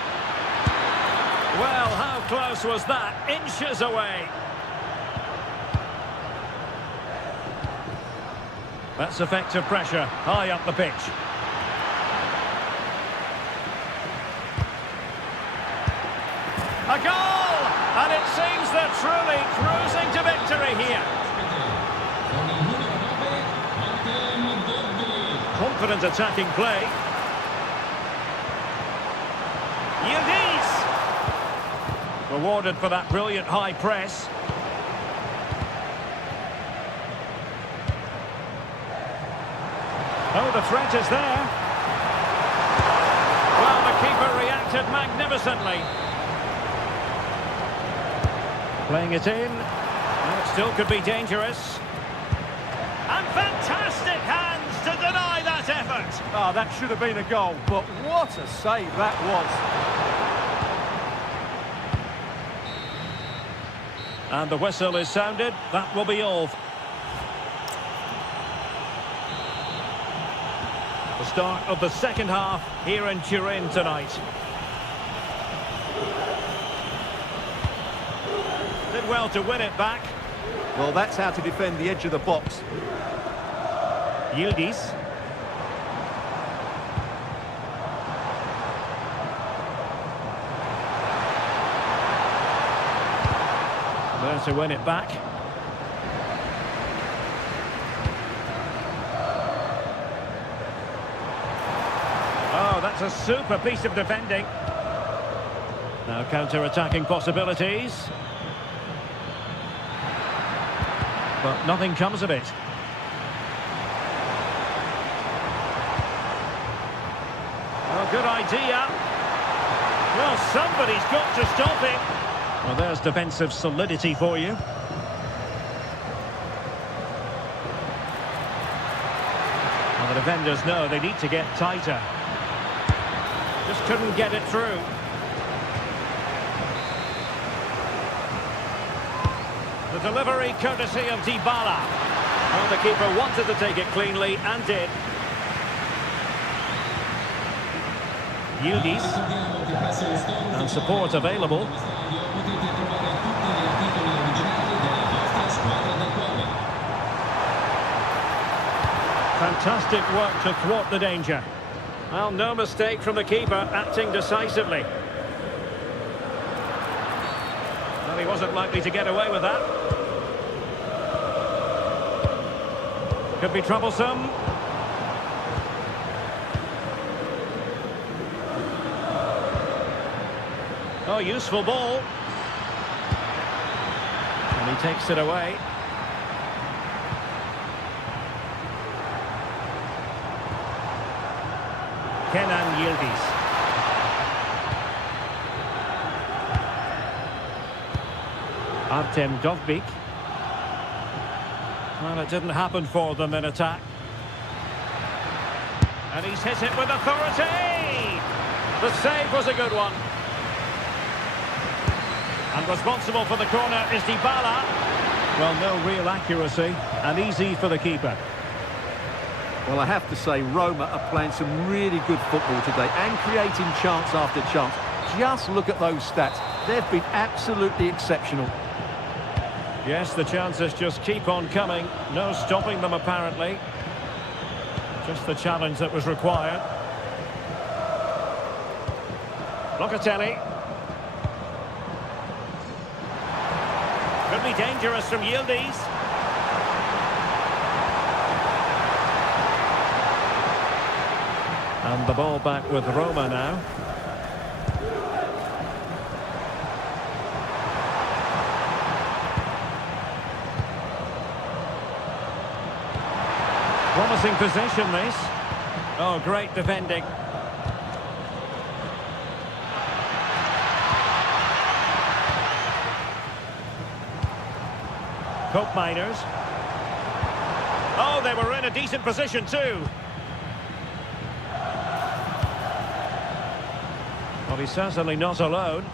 Well, how close was that? Inches away. That's effective pressure, high up the pitch. A goal! And it seems they're truly cruising to victory here. Confident attacking play. Yildiz! Rewarded for that brilliant high press. Oh, the threat is there. Well, the keeper reacted magnificently. Playing it in. And it still could be dangerous. And fantastic hands to deny that effort. Oh, that should have been a goal, but what a save that was. And the whistle is sounded. That will be all. The start of the second half here in Turin tonight. Did well to win it back. Well, that's how to defend the edge of the box. Yildiz. There to win it back. Oh, that's a super piece of defending. Now counter-attacking possibilities. But nothing comes of it. Oh, good idea. Well, somebody's got to stop him. Well, there's defensive solidity for you. Well, the defenders know they need to get tighter. Just couldn't get it through. The delivery courtesy of Dybala. Well, the keeper wanted to take it cleanly and did. Yildiz. And support available. Fantastic work to thwart the danger. Well, no mistake from the keeper, acting decisively. Well, he wasn't likely to get away with that. Could be troublesome. Oh, useful ball. And he takes it away. Kenan Yildiz. Artem Dovbyk. Well, it didn't happen for them in attack. And he's hit it with authority! The save was a good one. And responsible for the corner is Dybala. Well, no real accuracy, and easy for the keeper. Well, I have to say, Roma are playing some really good football today and creating chance after chance. Just look at those stats. They've been absolutely exceptional. Yes, the chances just keep on coming. No stopping them, apparently. Just the challenge that was required. Locatelli. Could be dangerous from Yildiz. And the ball back with Roma now. Promising possession, this. Oh, great defending. Cope Miners. Oh, they were in a decent position too. Well, he's certainly not alone.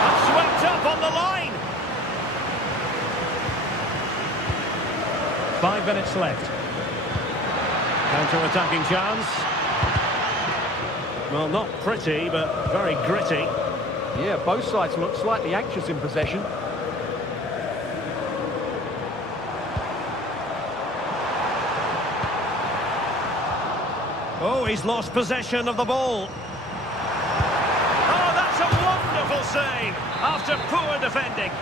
And swept up on the line. 5 minutes left. Counter-attacking chance. Well, not pretty, but very gritty. Yeah, both sides look slightly anxious in possession. Oh, he's lost possession of the ball. Oh, that's a wonderful save after poor defending.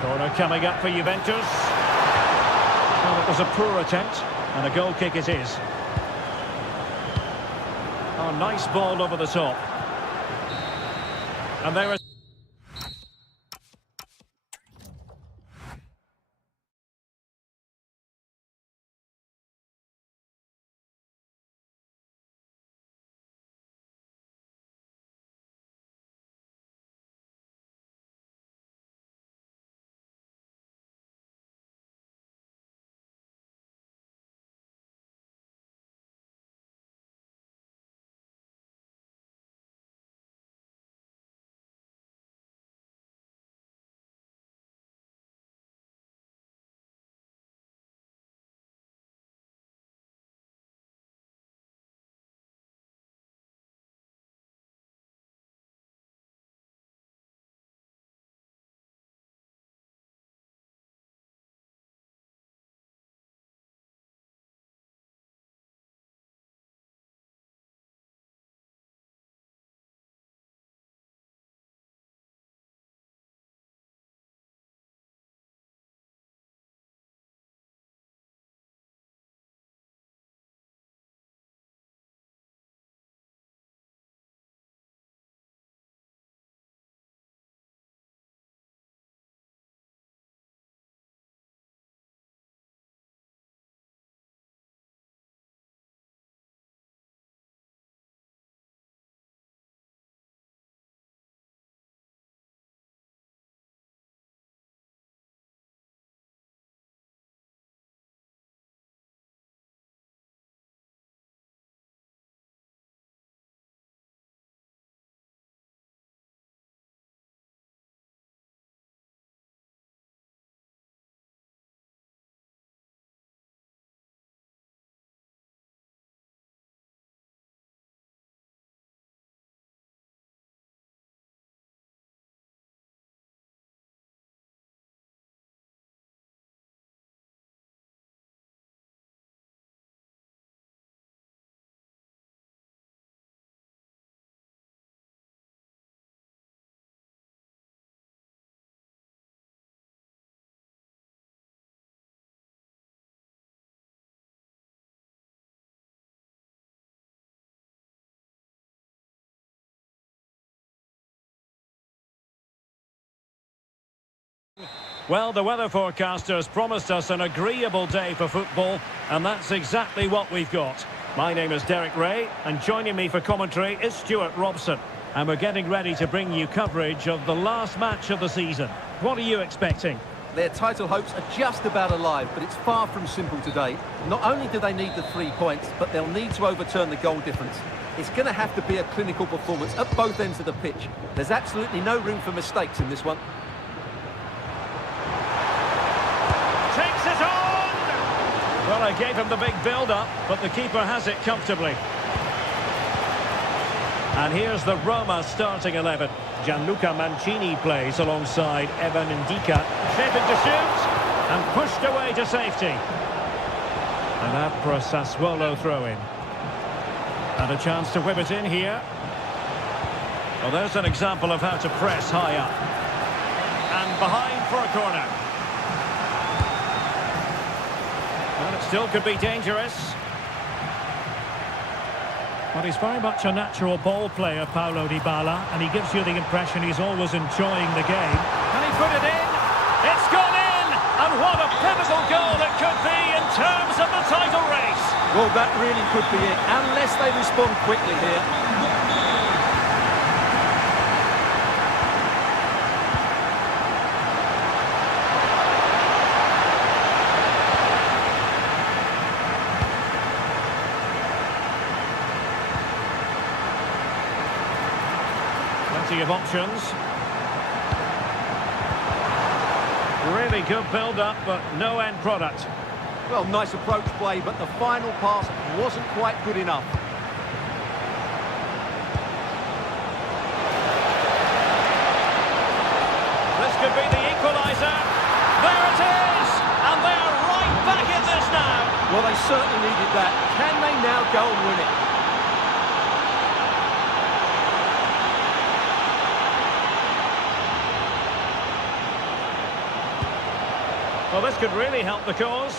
Corner coming up for Juventus. Well, it was a poor attempt, and a goal kick it is. Oh, nice ball over the top. And there is... Well, the weather forecasters promised us an agreeable day for football, and that's exactly what we've got. My name is Derek Ray, and joining me for commentary is Stuart Robson. And we're getting ready to bring you coverage of the last match of the season. What are you expecting? Their title hopes are just about alive, but it's far from simple today. Not only do they need the 3 points, but they'll need to overturn the goal difference. It's going to have to be a clinical performance at both ends of the pitch. There's absolutely no room for mistakes in this one. Takes it on! Well, I gave him the big build-up, but the keeper has it comfortably. And here's the Roma starting 11. Gianluca Mancini plays alongside Evan Ndika. Shaping to shoot, and pushed away to safety. And out for a Sassuolo throw-in. And a chance to whip it in here. Well, there's an example of how to press high up. And behind for a corner. Well, it still could be dangerous. But he's very much a natural ball player, Paulo Dybala, and he gives you the impression he's always enjoying the game. Can he put it in? It's gone in! And what a pivotal goal it could be in terms of the title race. Well, that really could be it, unless they respond quickly here. Plenty of options. Really good build-up, but no end product. Well, nice approach play, but the final pass wasn't quite good enough. This could be the equaliser. There it is! And they're right back in this now. Well, they certainly needed that. Can they now go and win it? Well, this could really help the cause.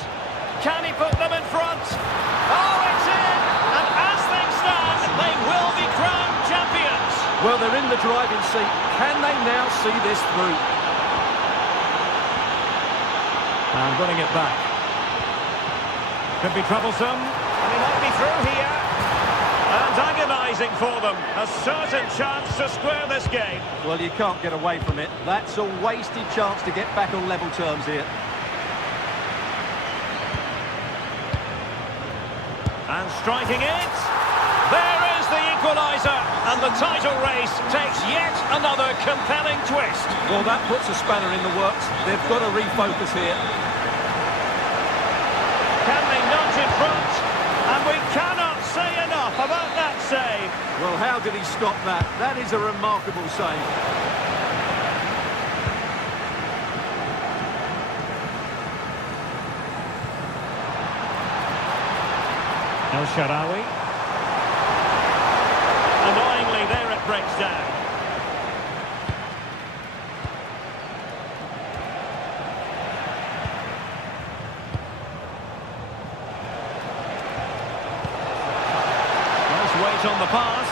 Can he put them in front? Oh, it's in! And as things stand, they will be crowned champions. Well, they're in the driving seat. Can they now see this through? And winning it back. Could be troublesome. And he might be through here. And agonising for them. A certain chance to square this game. Well, you can't get away from it. That's a wasted chance to get back on level terms here. And striking it. There is the equaliser. And the title race takes yet another compelling twist. Well, that puts a spanner in the works. They've got to refocus here. Can they nudge in front? And we cannot say enough about that save. Well, how did he stop that? That is a remarkable save. El Shaarawy. Annoyingly, there it breaks down. Nice weight on the pass.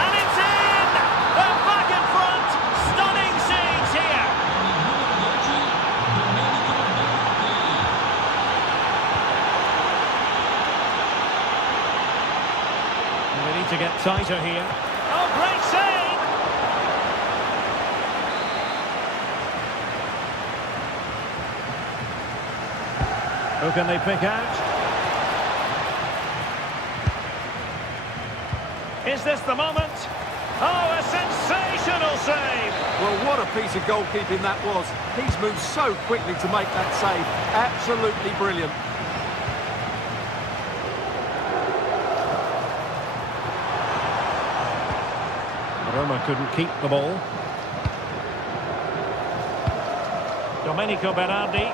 And it's in! They're back in front! Stunning scenes here! We need to get tighter here. Oh, great save! Who can they pick out? Is this the moment? Oh, a sensational save! Well, what a piece of goalkeeping that was. He's moved so quickly to make that save. Absolutely brilliant. Roma couldn't keep the ball. Domenico Berardi.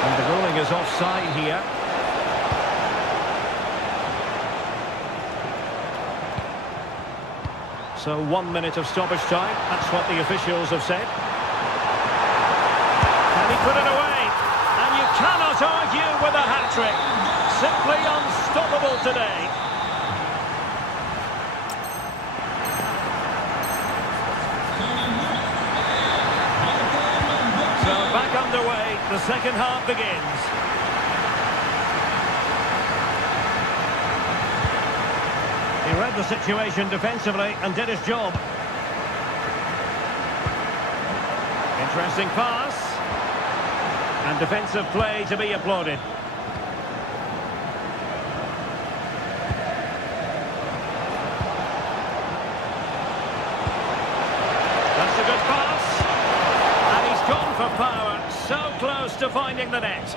And the ruling is offside here. So 1 minute of stoppage time. That's what the officials have said. And he put it away. And you cannot argue with a hat-trick. Simply unstoppable today. second half begins. He read the situation defensively and did his job. Interesting pass. And defensive play to be applauded. That's a good pass. And he's gone for power. So close to finding the net.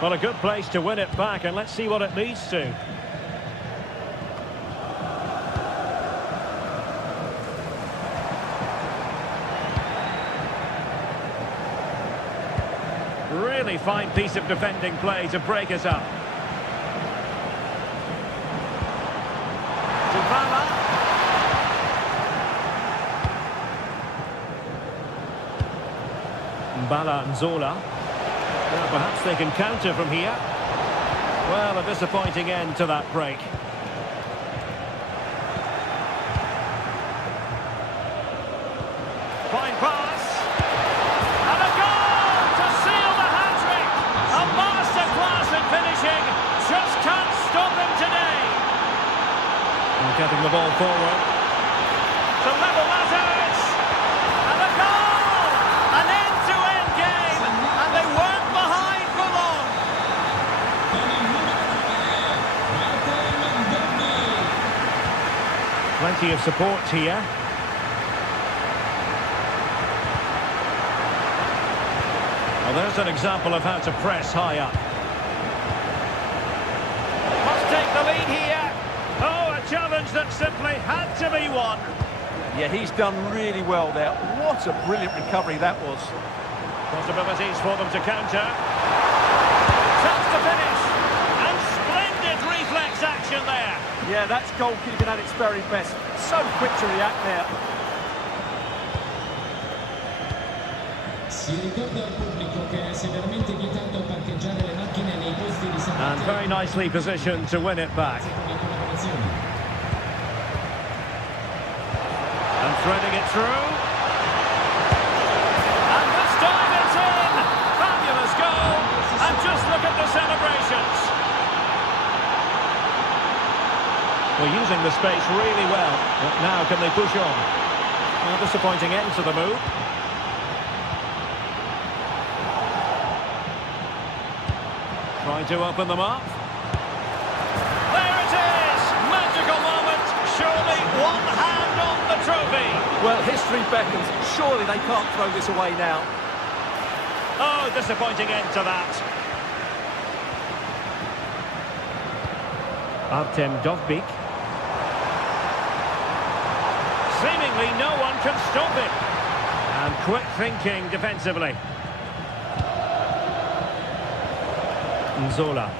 Well, a good place to win it back, and let's see what it leads to. Really fine piece of defending play to break us up. Dybala. Mbala and Zola. Well, perhaps they can counter from here. Well, a disappointing end to that break. Fine pass. And a goal to seal the hat-trick. A masterclass in finishing. Just can't stop him today. And getting the ball forward. To level matters. And a goal! An end-to-end game. And they weren't behind for long. Plenty of support here. Well, there's an example of how to press high up. Must take the lead here. Oh, a challenge that simply had to be won. Yeah, he's done really well there. What a brilliant recovery that was. Possibilities for them to counter. Chance to finish. And splendid reflex action there. Yeah, that's goalkeeping at its very best. So quick to react there. Si ricorda al pubblico che è severamente vietato parcheggiare le macchine nei posti riservati. And very nicely positioned to win it back. And threading it through. And this time it's in! Fabulous goal! And just look at the celebrations. We're using the space really well. But now can they push on? Well, disappointing end to the move. Trying to open them up. There it is! Magical moment! Surely one hand on the trophy! Well, history beckons. Surely they can't throw this away now. Oh, disappointing end to that. Artem Dovbik. Seemingly no one can stop it. And quick thinking defensively. Zola.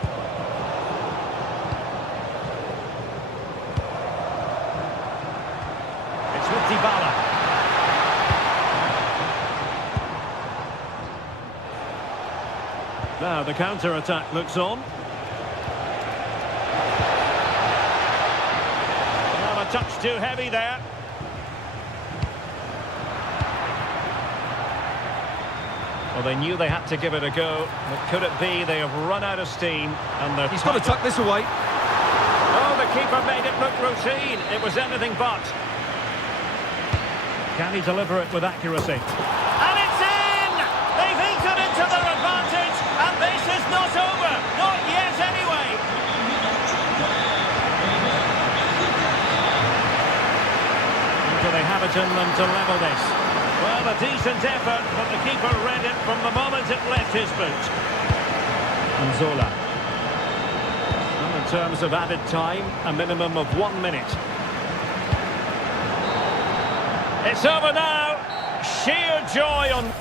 It's with Dybala. Now the counter-attack looks on. Well, a touch too heavy there. Well, they knew they had to give it a go, but could it be they have run out of steam and they're... He's got to tuck this away. Oh, the keeper made it look routine. It was anything but. Can he deliver it with accuracy? And it's in! They've eaten into their advantage, and this is not over. Not yet, anyway. Do they have it in them to level this? Well, a decent effort, but the keeper read it from the moment it left his boot. And Zola. Well, in terms of added time, a minimum of 1 minute. It's over now. Sheer joy on...